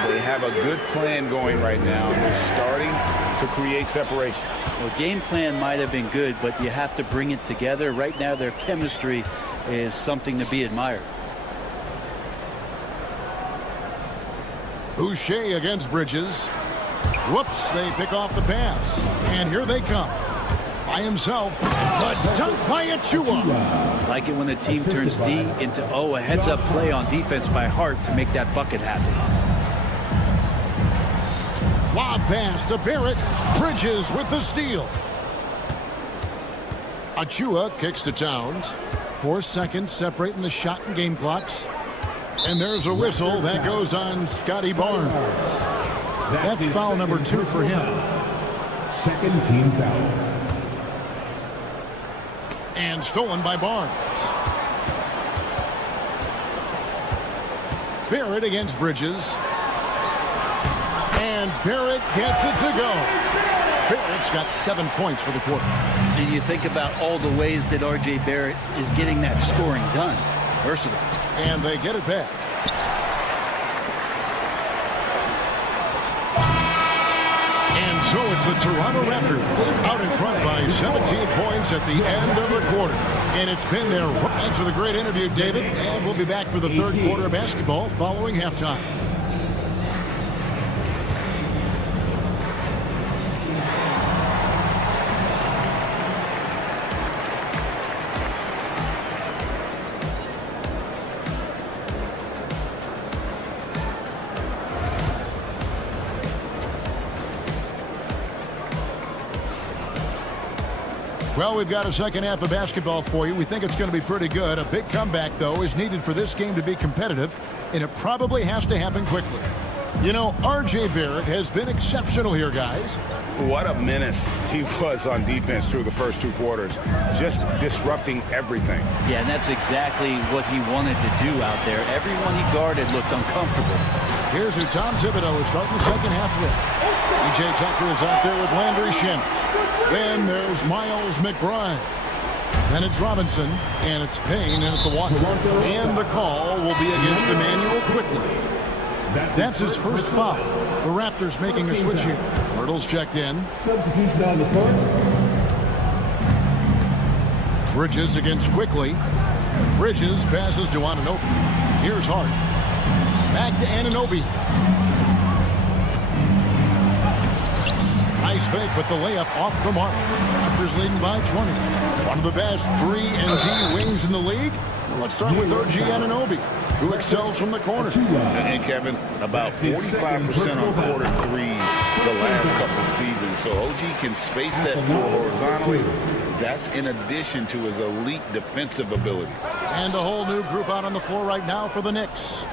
They have a good plan going right now, and they're starting to create separation. Well, game plan might have been good, but you have to bring it together. Right now, their chemistry is something to be admired. Boucher against Bridges. Whoops, they pick off the pass. And here they come. By himself, the dunk by Achua. Like it when the team turns D into O, a heads-up play on defense by Hart to make that bucket happen. Lob pass to Barrett. Bridges with the steal. Achua kicks to Towns. 4 seconds separating the shot and game clocks. And there's a whistle that goes on Scotty Barnes. That's foul number 2 for him. Second team foul. And stolen by Barnes. Barrett against Bridges. And Barrett gets it to go. Barrett's got 7 points for the quarter. And you think about all the ways that R.J. Barrett is getting that scoring done. Versatile. And they get it back. And so it's the Toronto Raptors out in front by 17 points at the end of the quarter. And it's been there. Thanks for the great interview, David. And we'll be back for the third quarter of basketball following halftime. Well, we've got a second half of basketball for you. We think it's going to be pretty good. A big comeback, though, is needed for this game to be competitive, and it probably has to happen quickly. You know, R.J. Barrett has been exceptional here, guys. What a menace he was on defense through the first 2 quarters, just disrupting everything. Yeah, and that's exactly what he wanted to do out there. Everyone he guarded looked uncomfortable. Here's who Tom Thibodeau is starting the second half with. E.J. Tucker is out there with Landry Shamet. Then there's Miles McBride. Then it's Robinson, and it's Payne in at the 1. And the call will be against Emmanuel quickly. That's his first foul. The Raptors making a switch here. Hurdle's checked in. Substitution on the court. Bridges against Quickly. Bridges passes to Anunoby. Here's Hart. Back to Anunoby. Nice fake, but the layup off the mark. Raptors leading by 20. One of the best 3-and-D wings in the league. Let's start with OG Anunoby, who excels from the corner. And Kevin, about 45% on quarter threes the last couple seasons. So OG can space that floor horizontally. That's in addition to his elite defensive ability. And a whole new group out on the floor right now for the Knicks.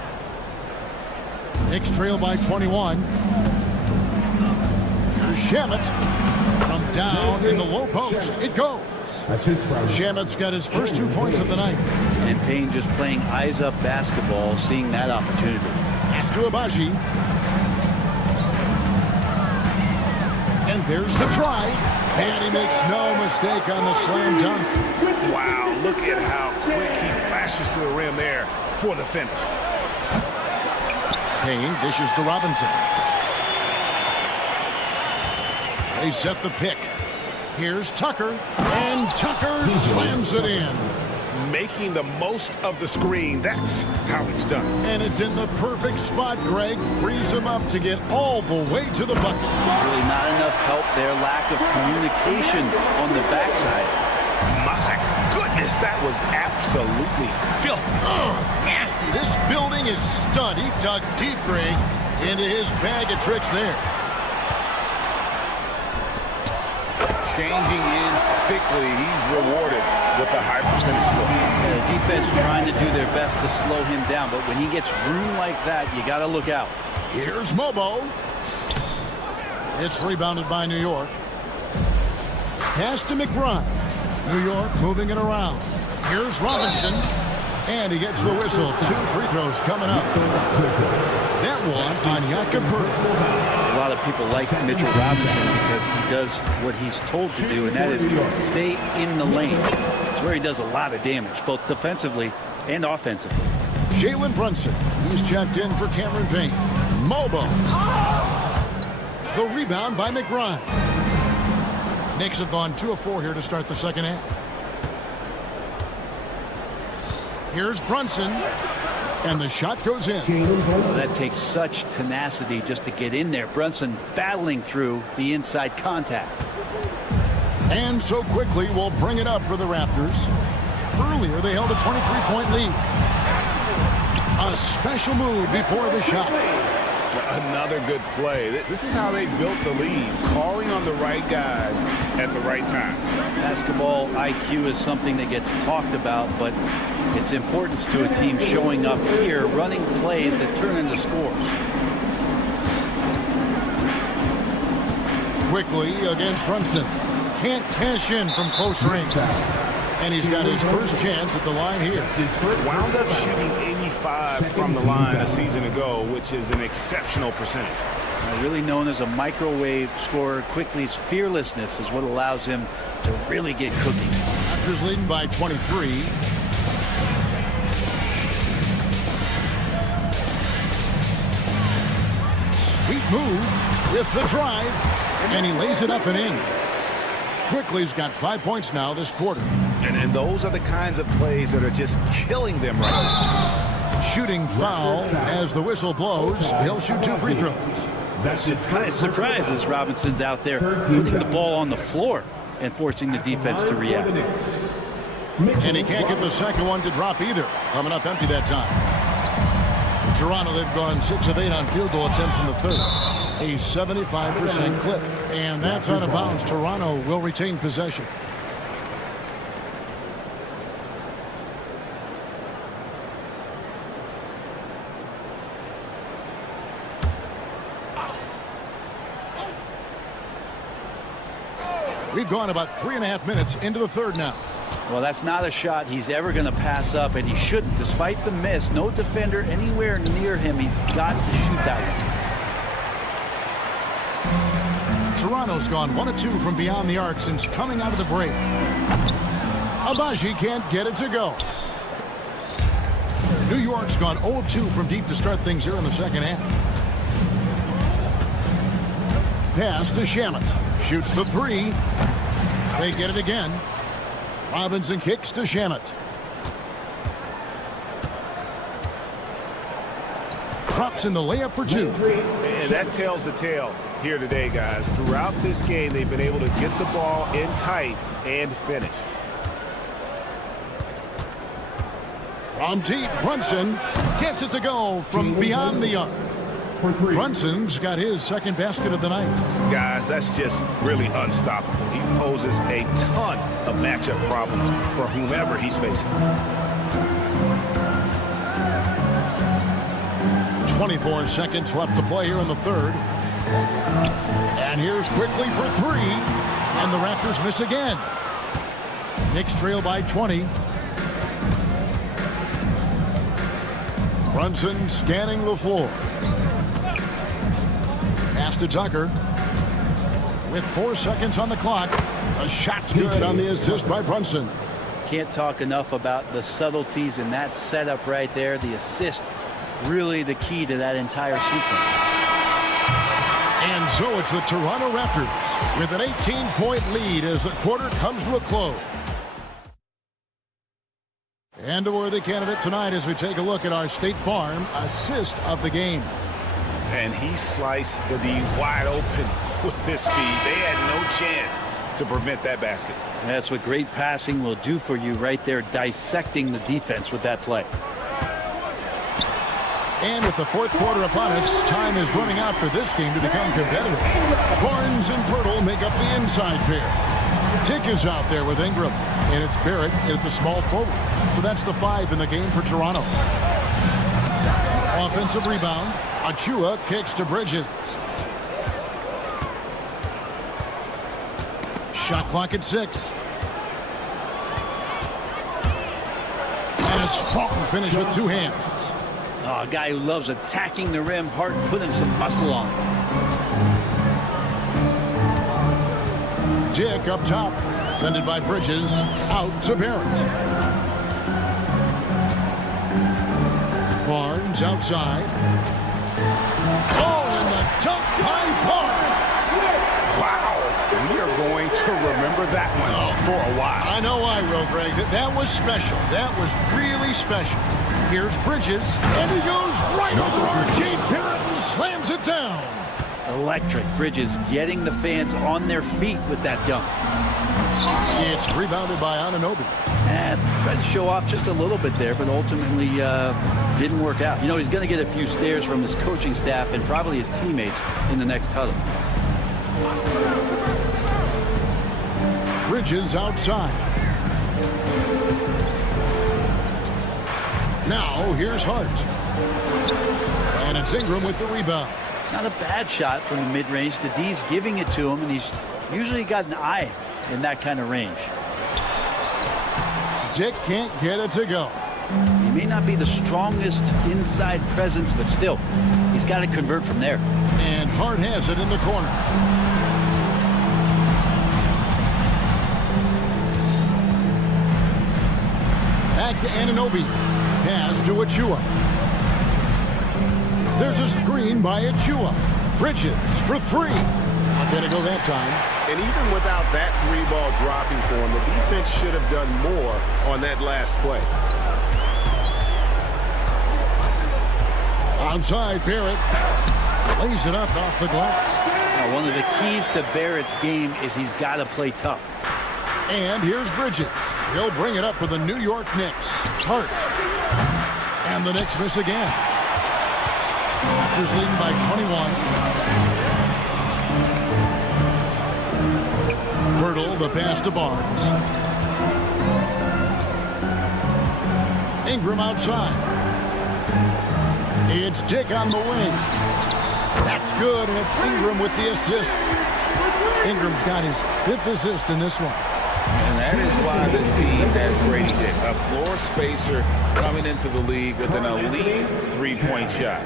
Knicks trail by 21. Shamet from down in the low post. It goes. Shamet's got his first 2 points of the night. And Payne just playing eyes-up basketball, seeing that opportunity. Pass to Abaji. And there's the try. And he makes no mistake on the slam dunk. Wow, look at how quick he flashes to the rim there for the finish. Payne dishes to Robinson. They set the pick. Here's Tucker. And Tucker slams it in. Making the most of the screen. That's how it's done. And it's in the perfect spot. Greg frees him up to get all the way to the bucket. Really not enough help there. Lack of communication on the backside. My goodness, that was absolutely filthy. Oh, nasty. This building is stud. He dug deep, Greg, into his bag of tricks there. Changing ends quickly. He's rewarded with a high percentage look. The defense trying to do their best to slow him down, but when he gets room like that, you got to look out. Here's Mobo. It's rebounded by New York. Pass to McBride. New York moving it around. Here's Robinson. And he gets the whistle. 2 free throws coming up. That one on Jakob Poeltl. A lot of people like Mitchell Robinson because he does what he's told to do, and that is stay in the lane. It's where he does a lot of damage, both defensively and offensively. Jalen Brunson. He's checked in for Cameron Payne. Mobo. The rebound by McBride. Knicks have gone 2 of 4 here to start the second half. Here's Brunson. And the shot goes in. Well, that takes such tenacity just to get in there. Brunson battling through the inside contact. And so quickly we'll bring it up for the Raptors. Earlier they held a 23-point lead. A special move before the shot. Another good play. This is how they built the lead. Calling on the right guys at the right time. Basketball IQ is something that gets talked about, but its importance to a team showing up here, running plays that turn into scores. Quickly against Brunson. Can't cash in from close range. And he's got his first chance at the line here. Wound up shooting 85 from the line a season ago, which is an exceptional percentage. Really known as a microwave scorer, Quickly's fearlessness is what allows him to really get cooking. Raptors leading by 23. Sweet move with the drive, and he lays it up and in. Quickly's got 5 points now this quarter. And those are the kinds of plays that are just killing them right now. Shooting foul as the whistle blows. He'll shoot 2 free throws. Surprise as Robinson's out there putting the ball on the floor and forcing the defense to react. And he can't get the second one to drop either. Coming up empty that time. In Toronto, they've gone 6 of 8 on field goal attempts in the third. A 75% clip. And that's out of bounds. Toronto will retain possession. We've gone about 3.5 minutes into the third now. Well, that's not a shot he's ever going to pass up, and he shouldn't. Despite the miss, no defender anywhere near him. He's got to shoot that one. Toronto's gone 1 of 2 from beyond the arc since coming out of the break. Abaji can't get it to go. New York's gone 0 of 2 from deep to start things here in the second half. Pass to Shamet. Shoots the 3. They get it again. Robinson kicks to Shamet. Drops in the layup for two. And that tells the tale here today, guys. Throughout this game, they've been able to get the ball in tight and finish. From deep, Brunson gets it to go from beyond the arc. Brunson's got his second basket of the night. Guys, that's just really unstoppable. He poses a ton of matchup problems for whomever he's facing. 24 seconds left to play here in the third. And here's quickly for three. And the Raptors miss again. Knicks trail by 20. Brunson scanning the floor. Pass to Tucker. With 4 seconds on the clock. A shot's good on the assist by Brunson. Can't talk enough about the subtleties in that setup right there. The assist, really the key to that entire sequence. And so it's the Toronto Raptors with an 18-point lead as the quarter comes to a close. And a worthy candidate tonight as we take a look at our State Farm assist of the game. And he sliced the D wide open with his speed. They had no chance to prevent that basket. That's what great passing will do for you right there, dissecting the defense with that play. And with the fourth quarter upon us, time is running out for this game to become competitive. Barnes and Pirtle make up the inside pair. Tick is out there with Ingram, and it's Barrett at the small forward. So that's the 5 in the game for Toronto. Offensive rebound. Achua kicks to Bridges. Shot clock at 6. And a strong finish with 2 hands. Oh, a guy who loves attacking the rim hard and putting some muscle on it. Dick up top. Defended by Bridges. Out to Barrett. Barnes outside. Oh, and the dunk by Barnes. Wow. We are going to remember that one for a while. I know I will, Greg. That was special. That was really special. Here's Bridges, and he goes right over R.J. Barrett and slams it down. Electric. Bridges getting the fans on their feet with that dunk. It's rebounded by Anunoby. And tried to show off just a little bit there, but ultimately didn't work out. You know, he's going to get a few stares from his coaching staff and probably his teammates in the next huddle. Bridges outside. Now here's Hart. And it's Ingram with the rebound. Not a bad shot from the mid-range. The D's giving it to him, and he's usually got an eye in that kind of range. Dick can't get it to go. He may not be the strongest inside presence, but still, he's got to convert from there. And Hart has it in the corner. Back to Anunoby. Pass to Achua. There's a screen by Achua. Bridges for 3. Not going to go that time. And even without that 3-ball dropping for him, the defense should have done more on that last play. Onside, Barrett lays it up off the glass. Now, one of the keys to Barrett's game is he's got to play tough. And here's Bridges. He'll bring it up for the New York Knicks. Hart. And the Knicks miss again. Raptors leading by 21. Pirtle, the pass to Barnes. Ingram outside. It's Dick on the wing. That's good, and it's Ingram with the assist. Ingram's got his 5th assist in this one. And that is why this team has Brady Dick, a floor spacer coming into the league with an elite 3-point shot.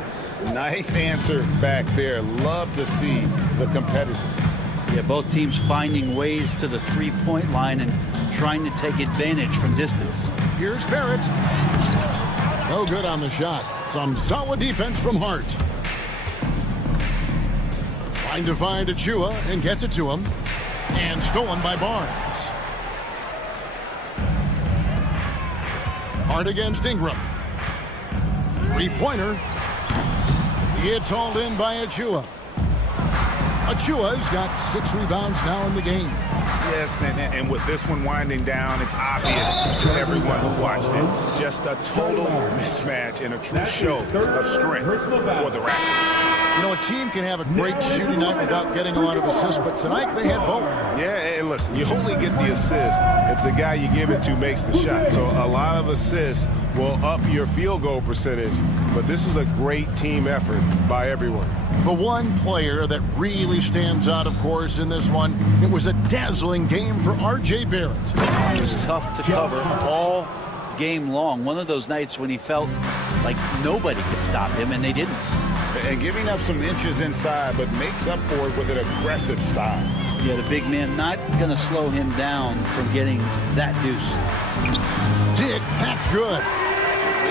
Nice answer back there. Love to see the competitors. Yeah, both teams finding ways to the 3-point line and trying to take advantage from distance. Here's Barrett. No good on the shot. Some solid defense from Hart. Trying to find Achua and gets it to him. And stolen by Barnes. Hard against Ingram. Three-pointer. It's hauled in by Achua. Achua's got 6 rebounds now in the game. Yes, and with this one winding down, it's obvious to everyone who watched it. Just a total mismatch and a true show of strength for the Raptors. You know, a team can have a great shooting night without getting a lot of assists, but tonight they had both. Yeah, and listen, you only get the assist if the guy you give it to makes the shot. So a lot of assists will up your field goal percentage, but this was a great team effort by everyone. The one player that really stands out, of course, in this one, it was a dazzling game for R.J. Barrett. It was tough to cover all game long. One of those nights when he felt like nobody could stop him, and they didn't. And giving up some inches inside, but makes up for it with an aggressive style. Yeah, the big man not going to slow him down from getting that deuce. Dick, that's good.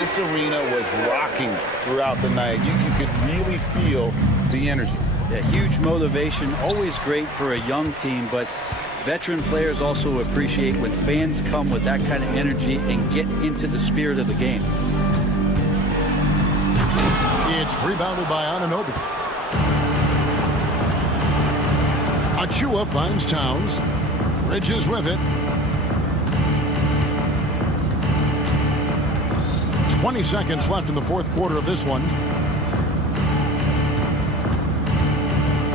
This arena was rocking throughout the night. You could really feel the energy. Yeah, huge motivation, always great for a young team, but veteran players also appreciate when fans come with that kind of energy and get into the spirit of the game. It's rebounded by Anunoby. Achua finds Towns. Bridges with it. 20 seconds left in the fourth quarter of this one.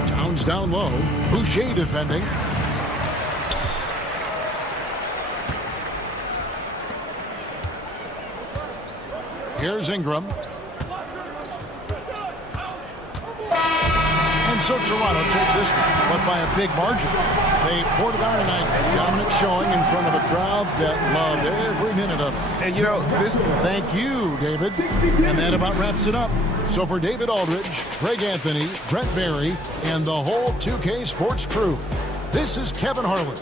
Towns down low. Boucher defending. Here's Ingram. And so Toronto takes this one, but by a big margin. They poured it on tonight. A dominant showing in front of a crowd that loved every minute of it. And you know, this... Thank you, David. And that about wraps it up. So for David Aldridge, Greg Anthony, Brett Barry, and the whole 2K Sports crew, this is Kevin Harlan.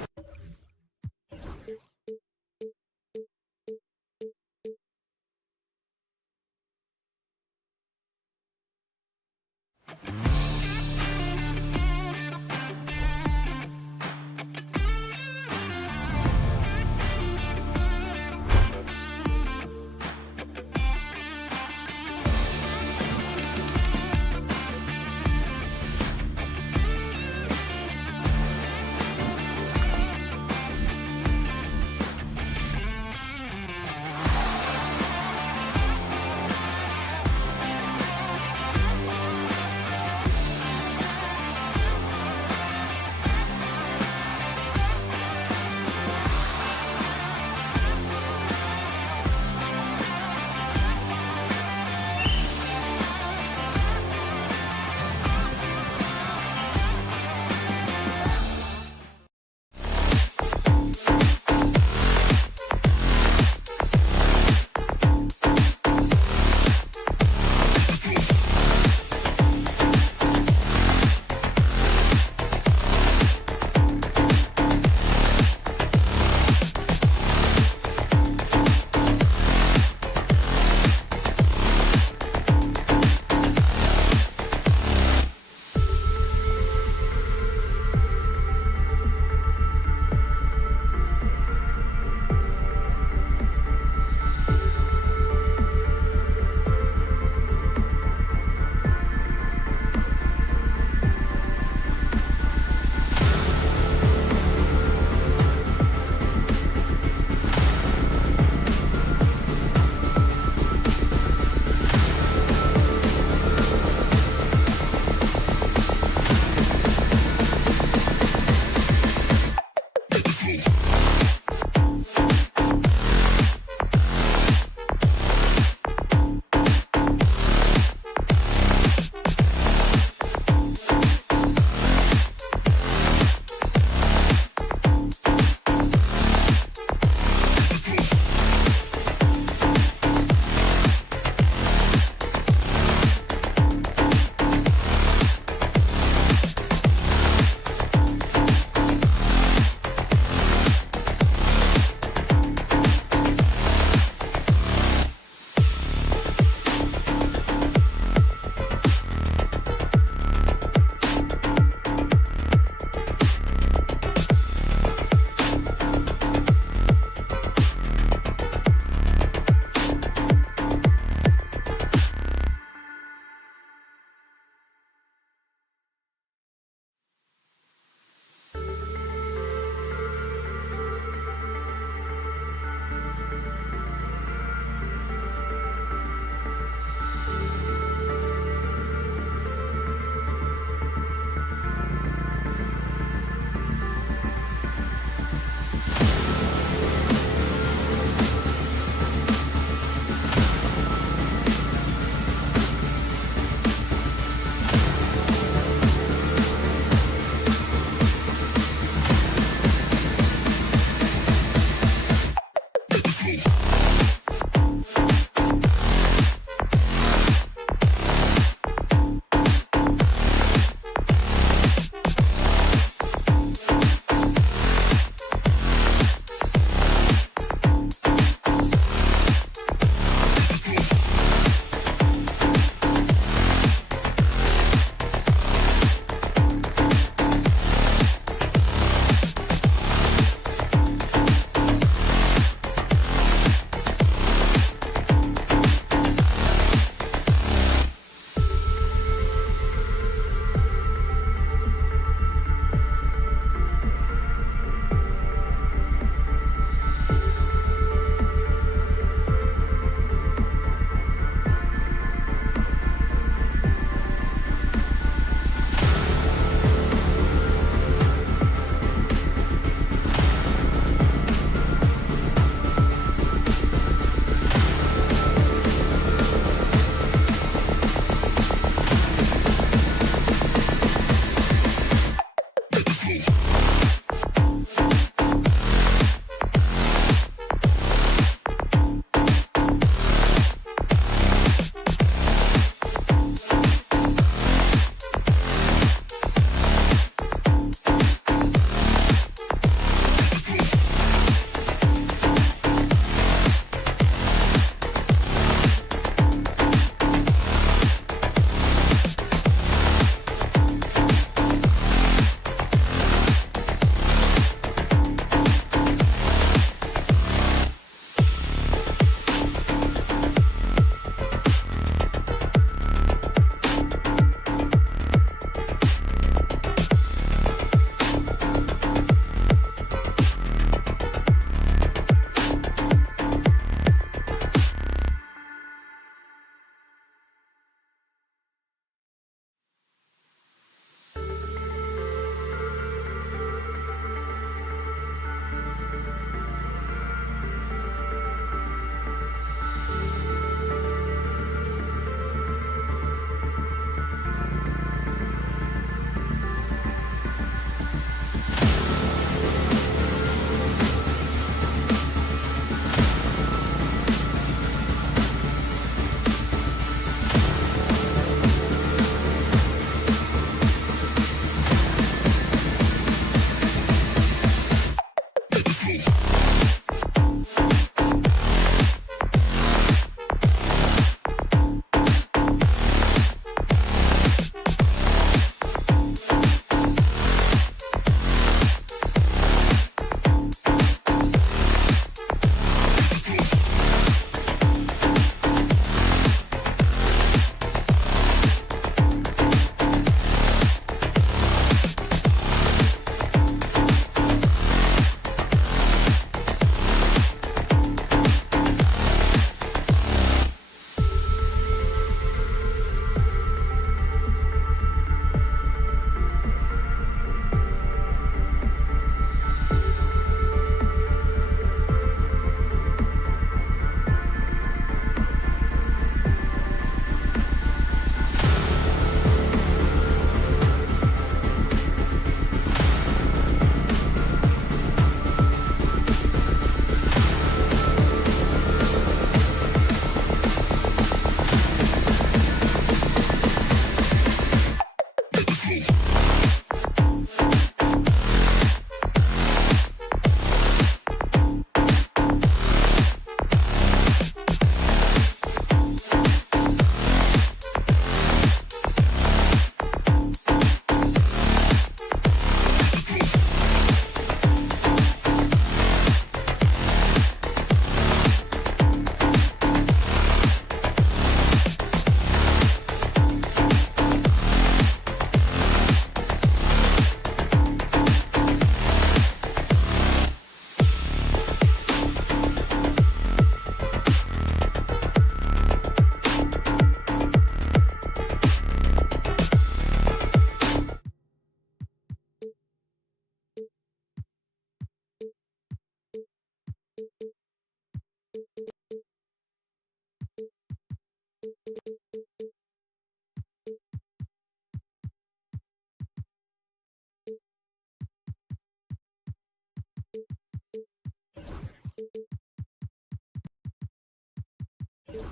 Good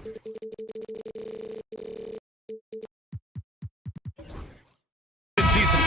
season.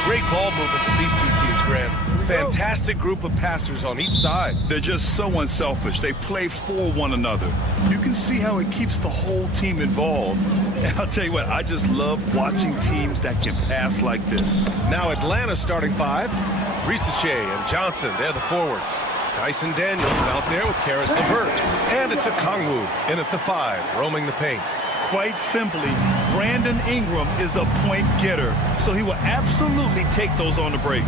Great ball movement from these two teams, Grant. Fantastic group of passers on each side. They're just so unselfish. They play for one another. You can see how it keeps the whole team involved. And I'll tell you what, I just love watching teams that can pass like this. Now Atlanta's starting five. Ricochet and Johnson, they're the forwards. Dyson Daniels out there with Karis LeVert. And it's a Kongwu in at the 5, roaming the paint. Quite simply, Brandon Ingram is a point getter, so he will absolutely take those on the break.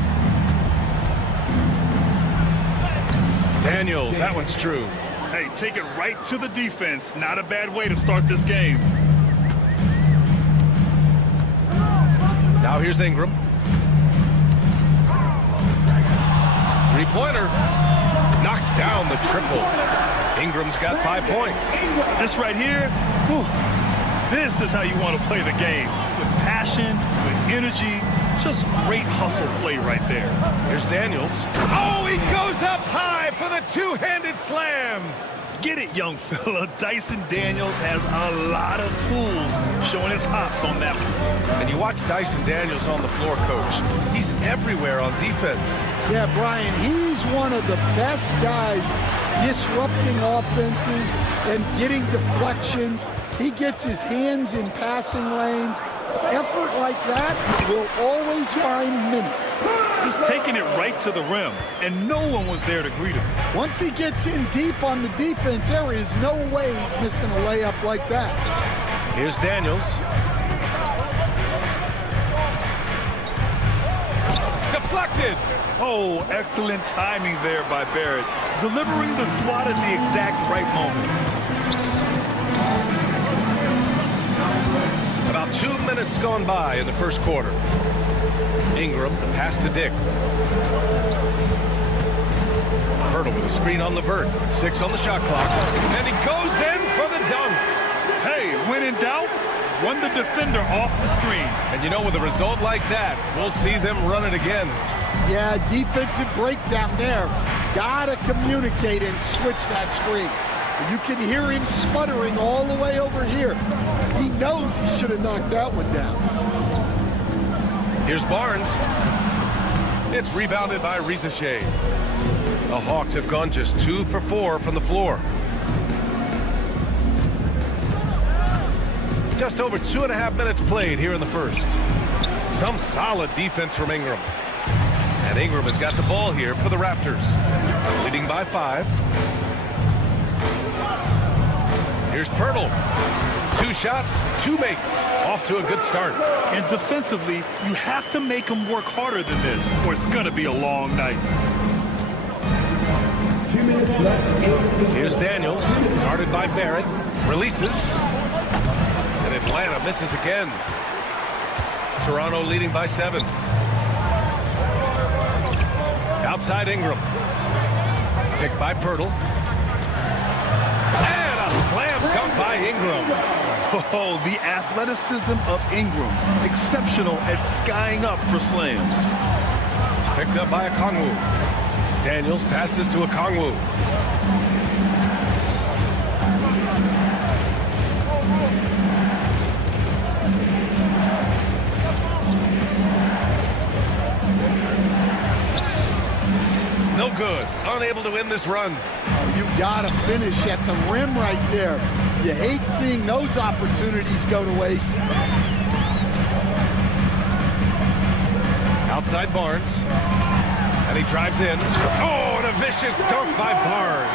Daniels, that one's true. Hey, take it right to the defense. Not a bad way to start this game. Now here's Ingram. Three-pointer. Knocks down the triple. Ingram's got 5 points. This right here, whew, this is how you want to play the game. With passion, with energy, just great hustle play right there. Here's Daniels. Oh, he goes up high for the two-handed slam. Get it, young fella. Dyson Daniels has a lot of tools, showing his hops on that one. And you watch Dyson Daniels on the floor, Coach. He's everywhere on defense. Yeah, Brian, he's one of the best guys disrupting offenses and getting deflections. He gets his hands in passing lanes. Effort like that will always find minutes. Just taking it right to the rim, and no one was there to greet him. Once he gets in deep on the defense, there is no way he's missing a layup like that. Here's Daniels. Deflected. Oh, excellent timing there by Barrett, delivering the swat at the exact right moment. About 2 minutes gone by in the first quarter. Ingram, the pass to Dick. Hurdle with a screen on LeVert. 6 on the shot clock. And he goes in for the dunk. Hey, when in doubt, run the defender off the screen. And you know, with a result like that, we'll see them run it again. Yeah, defensive breakdown there. Gotta communicate and switch that screen. You can hear him sputtering all the way over here. He knows he should have knocked that one down. Here's Barnes. It's rebounded by Ricochet. The Hawks have gone just 2 for 4 from the floor. Just over 2.5 minutes played here in the first. Some solid defense from Ingram. And Ingram has got the ball here for the Raptors. Leading by 5. Here's Pirtle. 2 shots, 2 makes. Off to a good start. And defensively, you have to make them work harder than this, or it's going to be a long night. 2 minutes left. Here's Daniels, guarded by Barrett. Releases. And Atlanta misses again. Toronto leading by 7. Outside Ingram. Picked by Pirtle. And a slam dunk by Ingram. Oh, the athleticism of Ingram. Exceptional at skying up for slams. Picked up by Kongwu. Daniels passes to Kongwu. No good. Unable to win this run. You gotta finish at the rim right there. You hate seeing those opportunities go to waste. Outside Barnes. And he drives in. Oh, and a vicious dunk by Barnes.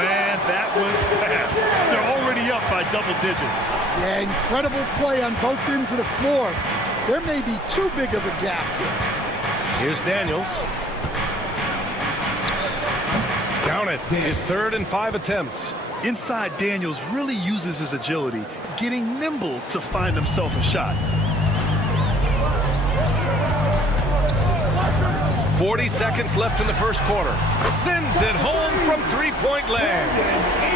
Man, that was fast. They're already up by double digits. Yeah, incredible play on both ends of the floor. There may be too big of a gap here. Here's Daniels. Count it. His 3rd and 5 attempts. Inside, Daniels really uses his agility, getting nimble to find himself a shot. 40 seconds left in the first quarter. Sends it home from three-point land.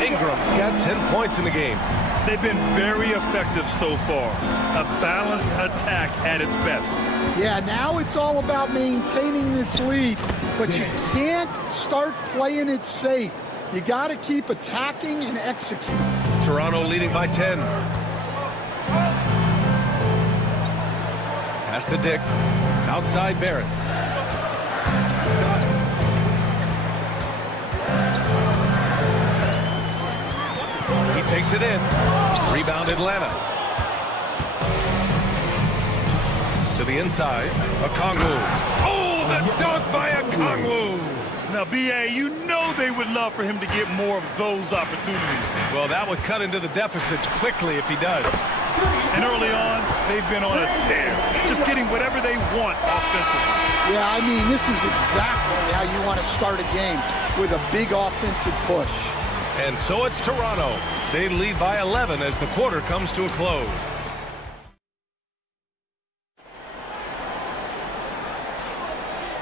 Ingram's got 10 points in the game. They've been very effective so far. A balanced attack at its best. Yeah, now it's all about maintaining this lead, but you can't start playing it safe. You got to keep attacking and executing. Toronto leading by 10. Pass to Dick. Outside Barrett. He takes it in. Rebound Atlanta. To the inside. Okongwu. Oh, the dunk by Okongwu. Now, B.A., you know they would love for him to get more of those opportunities. Well, that would cut into the deficit quickly if he does. And early on, they've been on a tear, just getting whatever they want offensively. Yeah, I mean, this is exactly how you want to start a game, with a big offensive push. And so it's Toronto. They lead by 11 as the quarter comes to a close.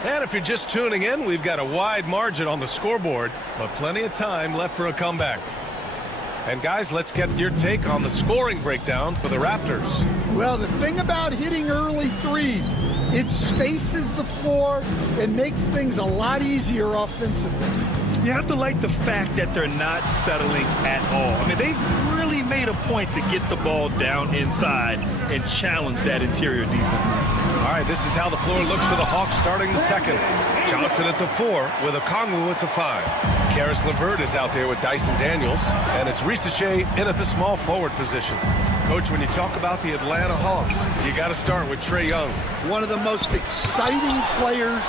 And if you're just tuning in, we've got a wide margin on the scoreboard, but plenty of time left for a comeback. And guys, let's get your take on the scoring breakdown for the Raptors. Well, the thing about hitting early threes, it spaces the floor and makes things a lot easier offensively. You have to like the fact that they're not settling at all. I mean, they've really made a point to get the ball down inside and challenge that interior defense. All right, this is how the floor looks for the Hawks starting the second. Johnson at the 4 with Okongwu at the 5. Karis LeVert is out there with Dyson Daniels, and it's Risache in at the small forward position. Coach, when you talk about the Atlanta Hawks, you got to start with Trae Young. One of the most exciting players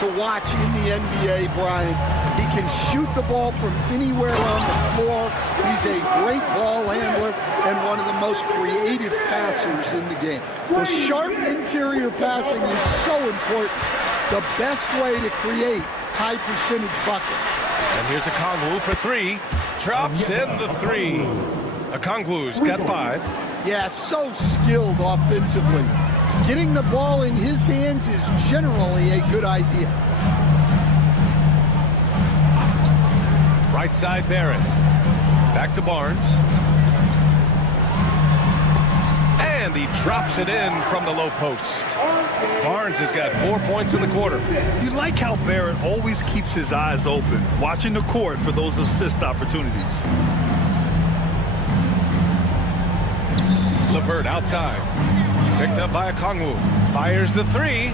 to watch in the NBA, Brian. He can shoot the ball from anywhere on the floor. He's a great ball handler and one of the most creative passers in the game. The sharp interior passing is so important. The best way to create high percentage buckets. And here's Okongwu for 3. Drops in the 3. Okongwu's got 5. Yeah, so skilled offensively. Getting the ball in his hands is generally a good idea. Right side Barrett. Back to Barnes. And he drops it in from the low post. Barnes has got 4 points in the quarter. You like how Barrett always keeps his eyes open, watching the court for those assist opportunities. LeVert outside. Picked up by Okongwu. Fires the 3.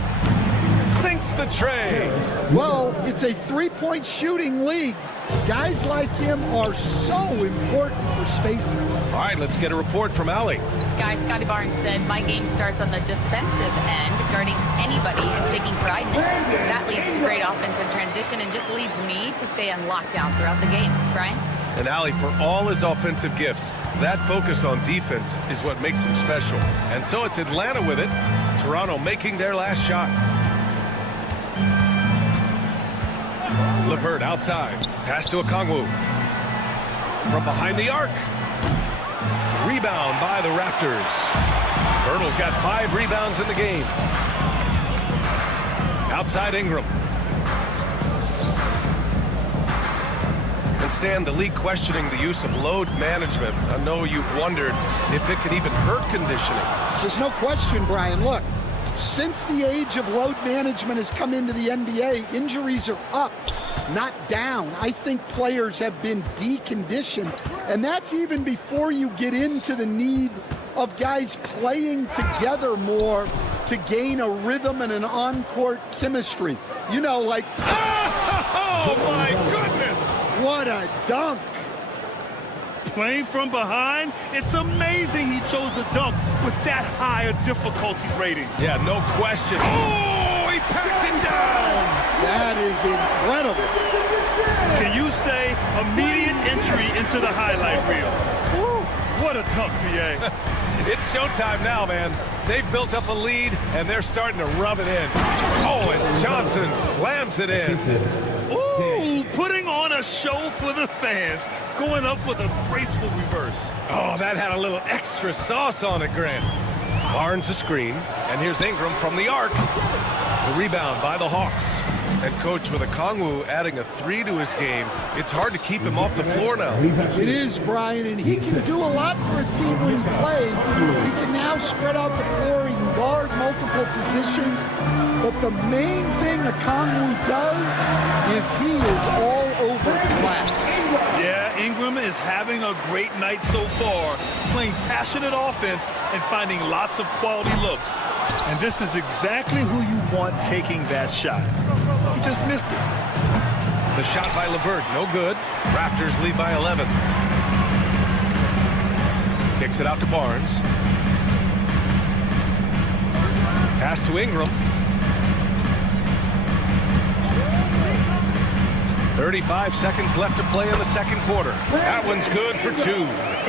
Sinks the tray. Well, it's a three-point shooting league. Guys like him are so important for spacing. All right, let's get a report from Allie. Guys, Scotty Barnes said, my game starts on the defensive end, guarding anybody and taking pride in it. That leads to great offensive transition and just leads me to stay on lockdown throughout the game. Brian? And Allie, for all his offensive gifts, that focus on defense is what makes him special. And so it's Atlanta with it. Toronto making their last shot. LeVert outside. Pass to Okongwu. From behind the arc. Rebound by the Raptors. Birtle's got 5 rebounds in the game. Outside Ingram. And Stan, the league questioning the use of load management. I know you've wondered if it could even hurt conditioning. There's no question, Brian. Look, since the age of load management has come into the NBA, injuries are up, not down. I think players have been deconditioned, and that's even before you get into the need of guys playing together more to gain a rhythm and an on-court chemistry. You know, like... Oh, my goodness! What a dunk! Playing from behind, it's amazing he chose a dunk with that high a difficulty rating. Yeah, no question. Oh, he packs it down! That is incredible. Can you say immediate entry into the highlight reel? Woo, what a dunk, BA. It's showtime now, man. They've built up a lead, and they're starting to rub it in. Oh, and Johnson slams it in. Ooh, putting on a show for the fans, going up with a graceful reverse. Oh, that had a little extra sauce on it, Grant. Barnes a screen, and here's Ingram from the arc. The rebound by the Hawks. And coach, with Okongwu adding a 3 to his game, it's hard to keep him off the floor now. It is, Brian, and he can do a lot for a team when he plays. He can now spread out the floor, he can guard multiple positions, but the main thing Okongwu does is he is all over the glass. Yeah, Ingram is having a great night so far, playing passionate offense and finding lots of quality looks. And this is exactly who you want taking that shot. He just missed it. The shot by LeVert, no good. Raptors lead by 11. Kicks it out to Barnes. Pass to Ingram. 35 seconds left to play in the second quarter. That one's good for 2.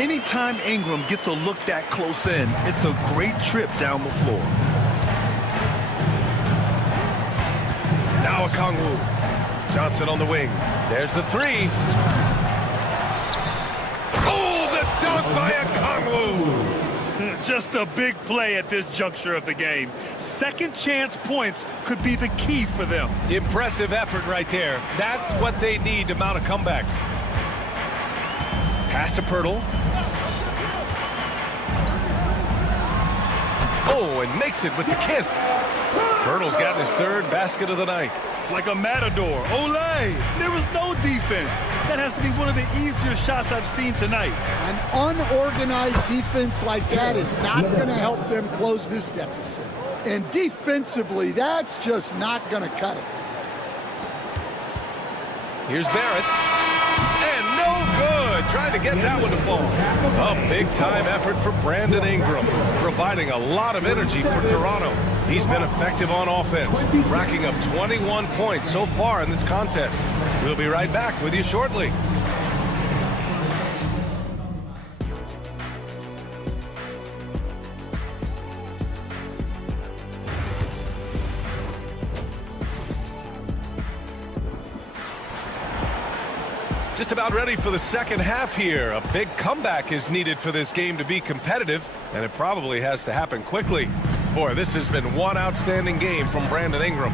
Anytime Ingram gets a look that close in, it's a great trip down the floor. Now Okongwu. Johnson on the wing. There's the 3. Oh, the dunk by Okongwu. Just a big play at this juncture of the game. Second chance points could be the key for them. Impressive effort right there. That's what they need to mount a comeback. Pass to Pirtle. Oh, and makes it with the kiss. Pirtle's gotten his 3rd basket of the night. Like a matador. Olay! There was no defense. That has to be one of the easier shots I've seen tonight. An unorganized defense like that is not going to help them close this deficit. And defensively, that's just not going to cut it. Here's Barrett. And no good. Trying to get that one to fall. A big-time effort for Brandon Ingram, providing a lot of energy for Toronto. He's been effective on offense, racking up 21 points so far in this contest. We'll be right back with you shortly. Just about ready for the second half here. A big comeback is needed for this game to be competitive, and it probably has to happen quickly. Boy, this has been one outstanding game from Brandon Ingram.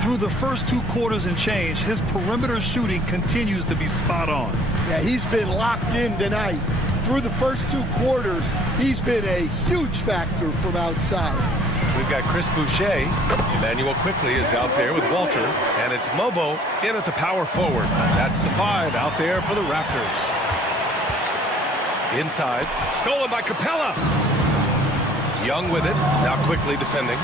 Through the first 2 quarters and change, his perimeter shooting continues to be spot on. Yeah, he's been locked in tonight. Through the first 2 quarters, he's been a huge factor from outside. We've got Chris Boucher. Emmanuel quickly is out there with Walter. And it's Mobo in at the power forward. That's the 5 out there for the Raptors. Inside. Stolen by Capella. Young with it. Now quickly defending.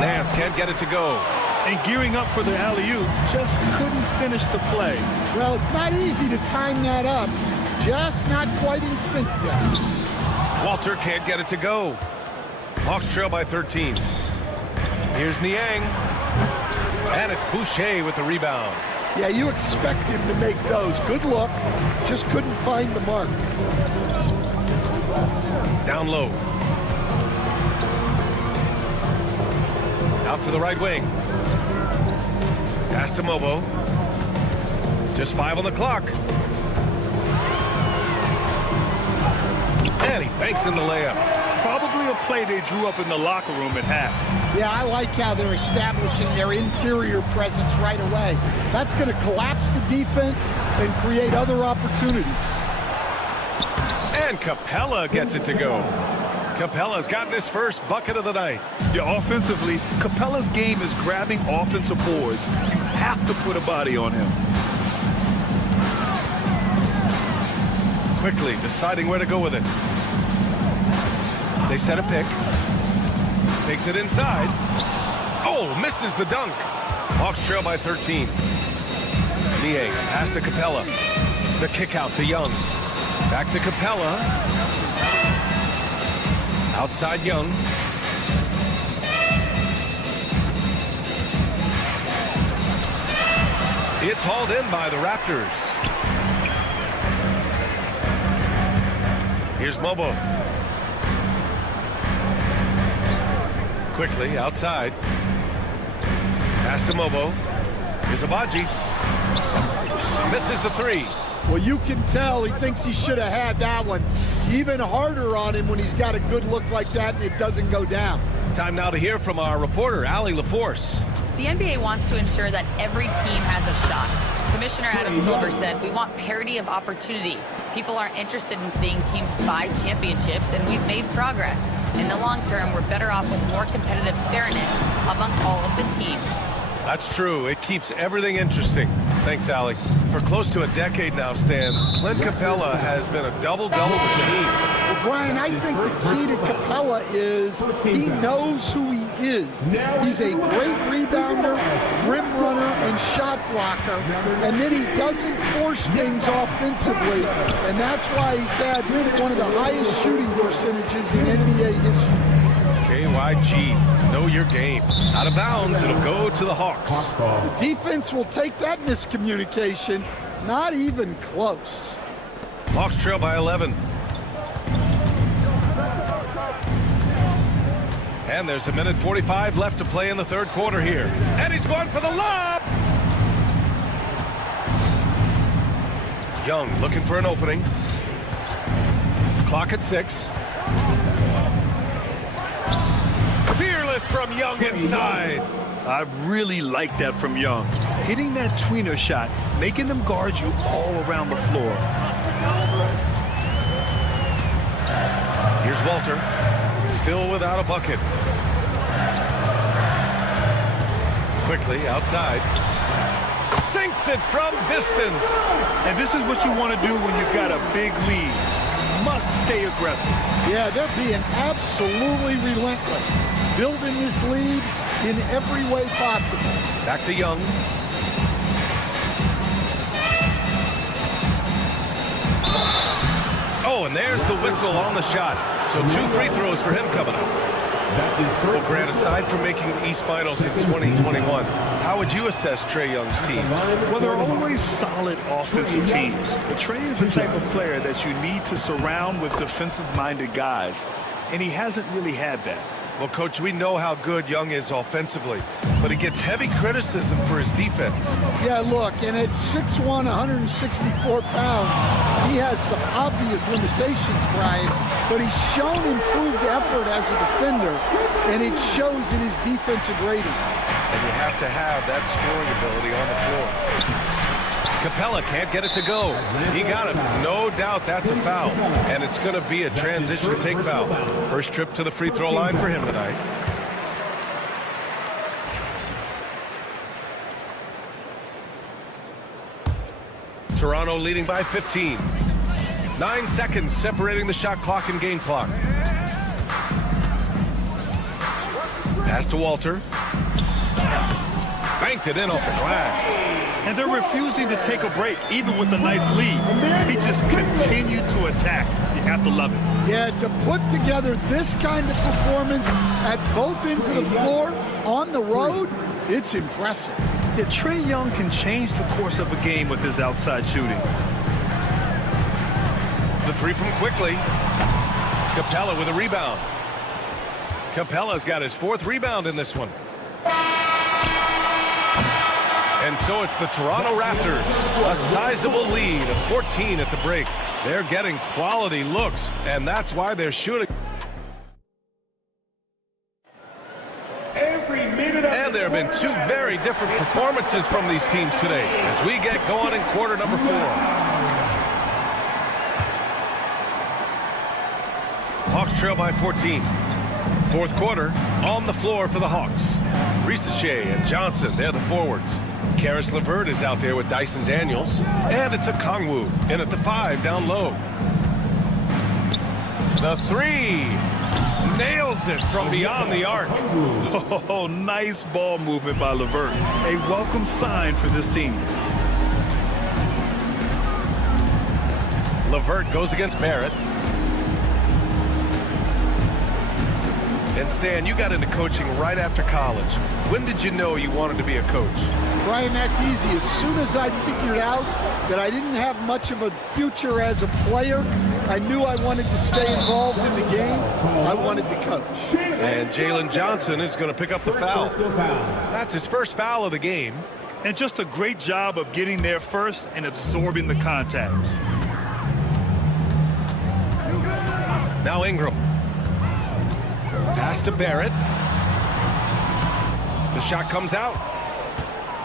Nance can't get it to go. And gearing up for the alley-oop, just couldn't finish the play. Well, it's not easy to time that up. Just not quite in sync yet. Walter can't get it to go. Hawks trail by 13. Here's Niang. And it's Boucher with the rebound. Yeah, you expect him to make those. Good look. Just couldn't find the mark. Down low. Out to the right wing. Pass to Mobo. Just 5 on the clock. And he banks in the layup. Probably a play they drew up in the locker room at half. Yeah, I like how they're establishing their interior presence right away. That's going to collapse the defense and create other opportunities. And Capella gets it to go. Capella's gotten his first bucket of the night. Yeah, offensively, Capella's game is grabbing offensive boards. You have to put a body on him. Quickly deciding where to go with it. They set a pick. Takes it inside. Oh, misses the dunk. Hawks trail by 13. Niang pass to Capella. The kick out to Young. Back to Capella. Outside Young. It's hauled in by the Raptors. Here's Mobo. Quickly outside. Pass to Mobo. Here's Abaji. Misses the three. Well, you can tell he thinks he should have had that one. Even harder on him when he's got a good look like that and it doesn't go down. Time now to hear from our reporter, Allie LaForce. The NBA wants to ensure that every team has a shot. Commissioner Adam Silver said, we want parity of opportunity. People aren't interested in seeing teams buy championships, and we've made progress. In the long term, we're better off with more competitive fairness among all of the teams. That's true. It keeps everything interesting. Thanks, Allie. For close to a decade now, Stan, Clint Capella has been a double-double machine. Well, Brian, I think the key to Capella is he knows who he is. He's a great rebounder, rim runner, and shot blocker, and then he doesn't force things offensively, and that's why he's had one of the highest shooting percentages in NBA history. KYG, know your game. Out of bounds, it'll go to the Hawks. The defense will take that miscommunication. Not even close. Hawks trail by 11. And there's 1:45 left to play in the third quarter here. And he's going for the lob! Young looking for an opening. Clock at 6. Fearless from Young inside. I really like that from Young. Hitting that tweener shot, making them guard you all around the floor. Here's Walter, still without a bucket. Quickly outside. Sinks it from distance. And this is what you want to do when you've got a big lead. Must stay aggressive. Yeah, they're being absolutely relentless. Building this lead in every way possible. Back to Young. Oh, and there's the whistle on the shot. So 2 free throws for him coming up. Well, Grant, aside from making the East Finals in 2021, how would you assess Trae Young's team? Well, they're always solid offensive teams. But Trae is the type of player that you need to surround with defensive-minded guys, and he hasn't really had that. Well, Coach, we know how good Young is offensively, but he gets heavy criticism for his defense. Yeah, look, and at 6'1", 164 pounds, he has some obvious limitations, Brian, but he's shown improved effort as a defender, and it shows in his defensive rating. And you have to have that scoring ability on the floor. Capella can't get it to go. He got it. No doubt that's a foul. And it's going to be a transition to take foul. First trip to the free throw line for him tonight. Toronto leading by 15. 9 seconds separating the shot clock and game clock. Pass to Walter. Banked it in off the glass. And they're refusing to take a break, even with a nice lead. They just continue to attack. You have to love it. Yeah, to put together this kind of performance at both ends of the floor on the road, it's impressive. Yeah, Trae Young can change the course of a game with his outside shooting. The three from quickly. Capella with a rebound. Capella's got his 4th rebound in this one. And so it's the Toronto Raptors, a sizable lead of 14 at the break. They're getting quality looks, and that's why they're shooting. And there have been 2 very different performances from these teams today as we get going in quarter number 4. Hawks trail by 14. Fourth quarter, on the floor for the Hawks. Shea and Johnson, they're the forwards. Karis LeVert is out there with Dyson Daniels. And it's a Kongwu in at the 5 down low. The 3. Nails it from beyond the arc. Oh, nice ball movement by LeVert. A welcome sign for this team. LeVert goes against Barrett. And Stan, you got into coaching right after college. When did you know you wanted to be a coach? Brian, that's easy. As soon as I figured out that I didn't have much of a future as a player, I knew I wanted to stay involved in the game. I wanted to coach. And Jalen Johnson is going to pick up the foul. That's his first foul of the game. And just a great job of getting there first and absorbing the contact. Now Ingram. Pass to Barrett. The shot comes out.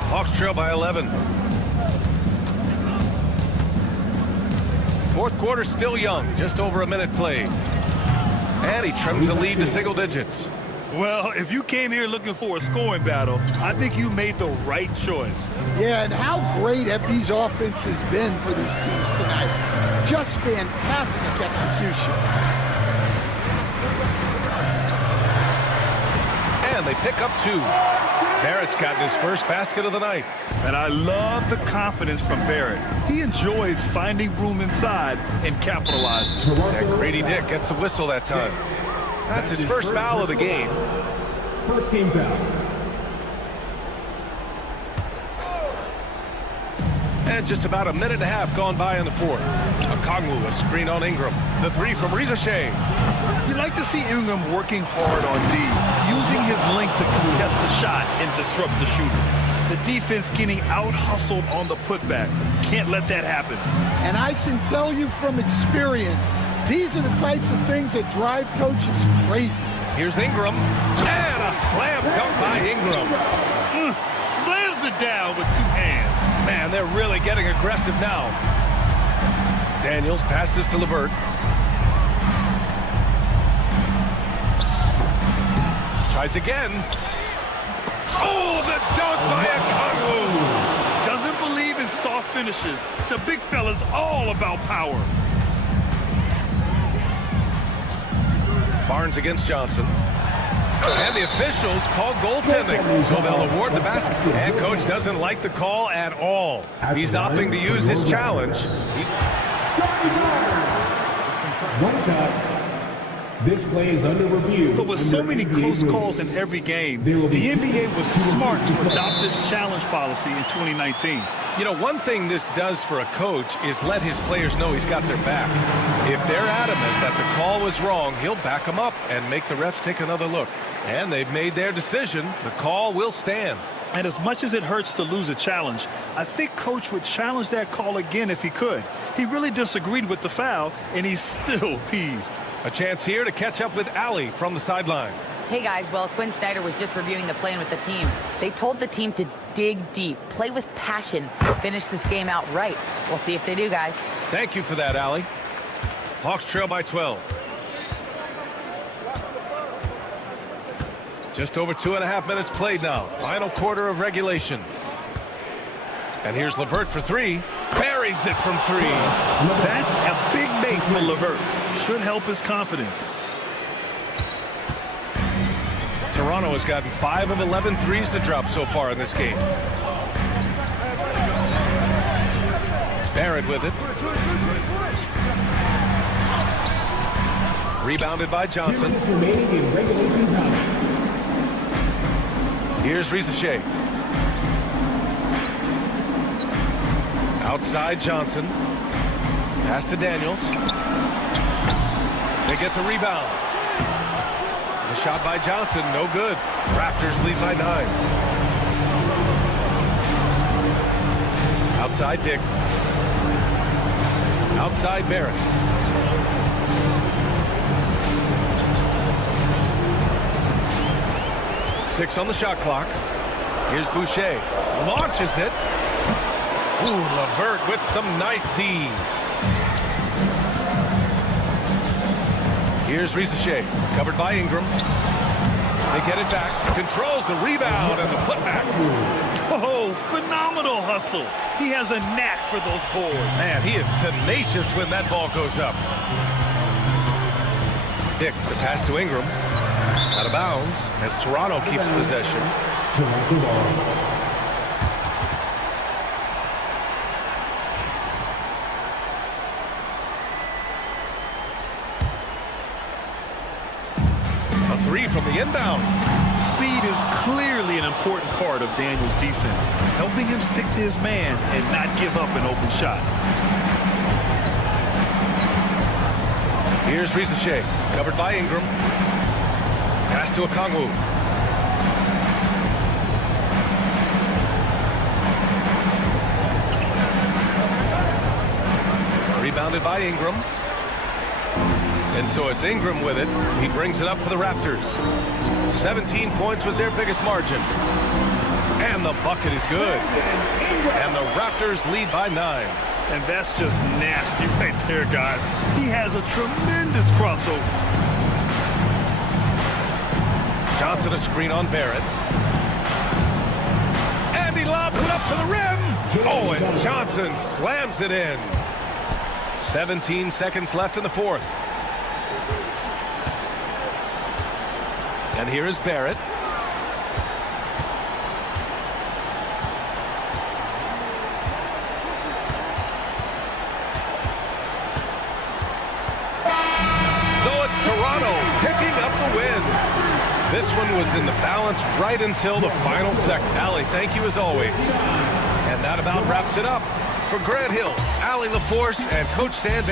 Hawks trail by 11. Fourth quarter still young, just over a minute played. And he trims the lead to single digits. Well, if you came here looking for a scoring battle, I think you made the right choice. Yeah, and how great have these offenses been for these teams tonight? Just fantastic execution. And they pick up 2. Barrett's gotten his first basket of the night. And I love the confidence from Barrett. He enjoys finding room inside and capitalizing. And Grady Dick gets a whistle that time. That's his first foul of the game. First team foul. And just about a minute and a half gone by in the fourth. Okongwu, a screen on Ingram. The 3 from Rizashay. You like to see Ingram working hard on D, using his length to contest the shot and disrupt the shooter. The defense getting out-hustled on the putback. Can't let that happen. And I can tell you from experience, these are the types of things that drive coaches crazy. Here's Ingram. And a slam dunk by Ingram. Slams it down with 2 hands. Man, they're really getting aggressive now. Daniels passes to LeVert. Tries again. Oh, the dunk by Okongwu. Doesn't believe in soft finishes. The big fella's all about power. Barnes against Johnson. And the officials call goaltending, so they'll award the basket. And coach doesn't like the call at all. He's opting to use his challenge. One shot. This play is under review. But with so many close calls in every game, the NBA was smart to adopt this challenge policy in 2019. You know, one thing this does for a coach is let his players know he's got their back. If they're adamant that the call was wrong, he'll back them up and make the refs take another look. And they've made their decision. The call will stand. And as much as it hurts to lose a challenge, I think coach would challenge that call again if he could. He really disagreed with the foul, and he's still peeved. A chance here to catch up with Allie from the sideline. Hey guys, well, Quinn Snyder was just reviewing the plan with the team. They told the team to dig deep, play with passion, finish this game out right. We'll see if they do, guys. Thank you for that, Allie. Hawks trail by 12. Just over 2.5 minutes played now. Final quarter of regulation. And here's LeVert for 3. Buries it from 3. That's a big make for LeVert. Should help his confidence. Toronto has gotten 5 of 11 threes to drop so far in this game. Barrett with it. Rebounded by Johnson. Here's Rizashay. Outside Johnson. Pass to Daniels. They get the rebound. The shot by Johnson, no good. Raptors lead by 9. Outside Dick. Outside Barrett. Six on the shot clock. Here's Boucher. Launches it. Ooh, LeVert with some nice D. Here's Rizashay, covered by Ingram. They get it back. Controls the rebound and the putback. Oh, phenomenal hustle. He has a knack for those boards. Man, he is tenacious when that ball goes up. Dick, the pass to Ingram. Out of bounds as Toronto keeps possession. Toronto ball. Three from the inbound. Speed is clearly an important part of Daniels' defense, helping him stick to his man and not give up an open shot. Here's Rizashay, covered by Ingram. Pass to Okongwu. Rebounded by Ingram. And so it's Ingram with it. He brings it up for the Raptors. 17 points was their biggest margin. And the bucket is good. And the Raptors lead by 9. And that's just nasty right there, guys. He has a tremendous crossover. Johnson a screen on Barrett. And he lobs it up to the rim. Oh, and Johnson slams it in. 17 seconds left in the fourth. And here is Barrett. So it's Toronto picking up the win. This one was in the balance right until the final second. Allie, thank you as always. And that about wraps it up. For Grant Hill, Allie LaForce, and Coach Stan Van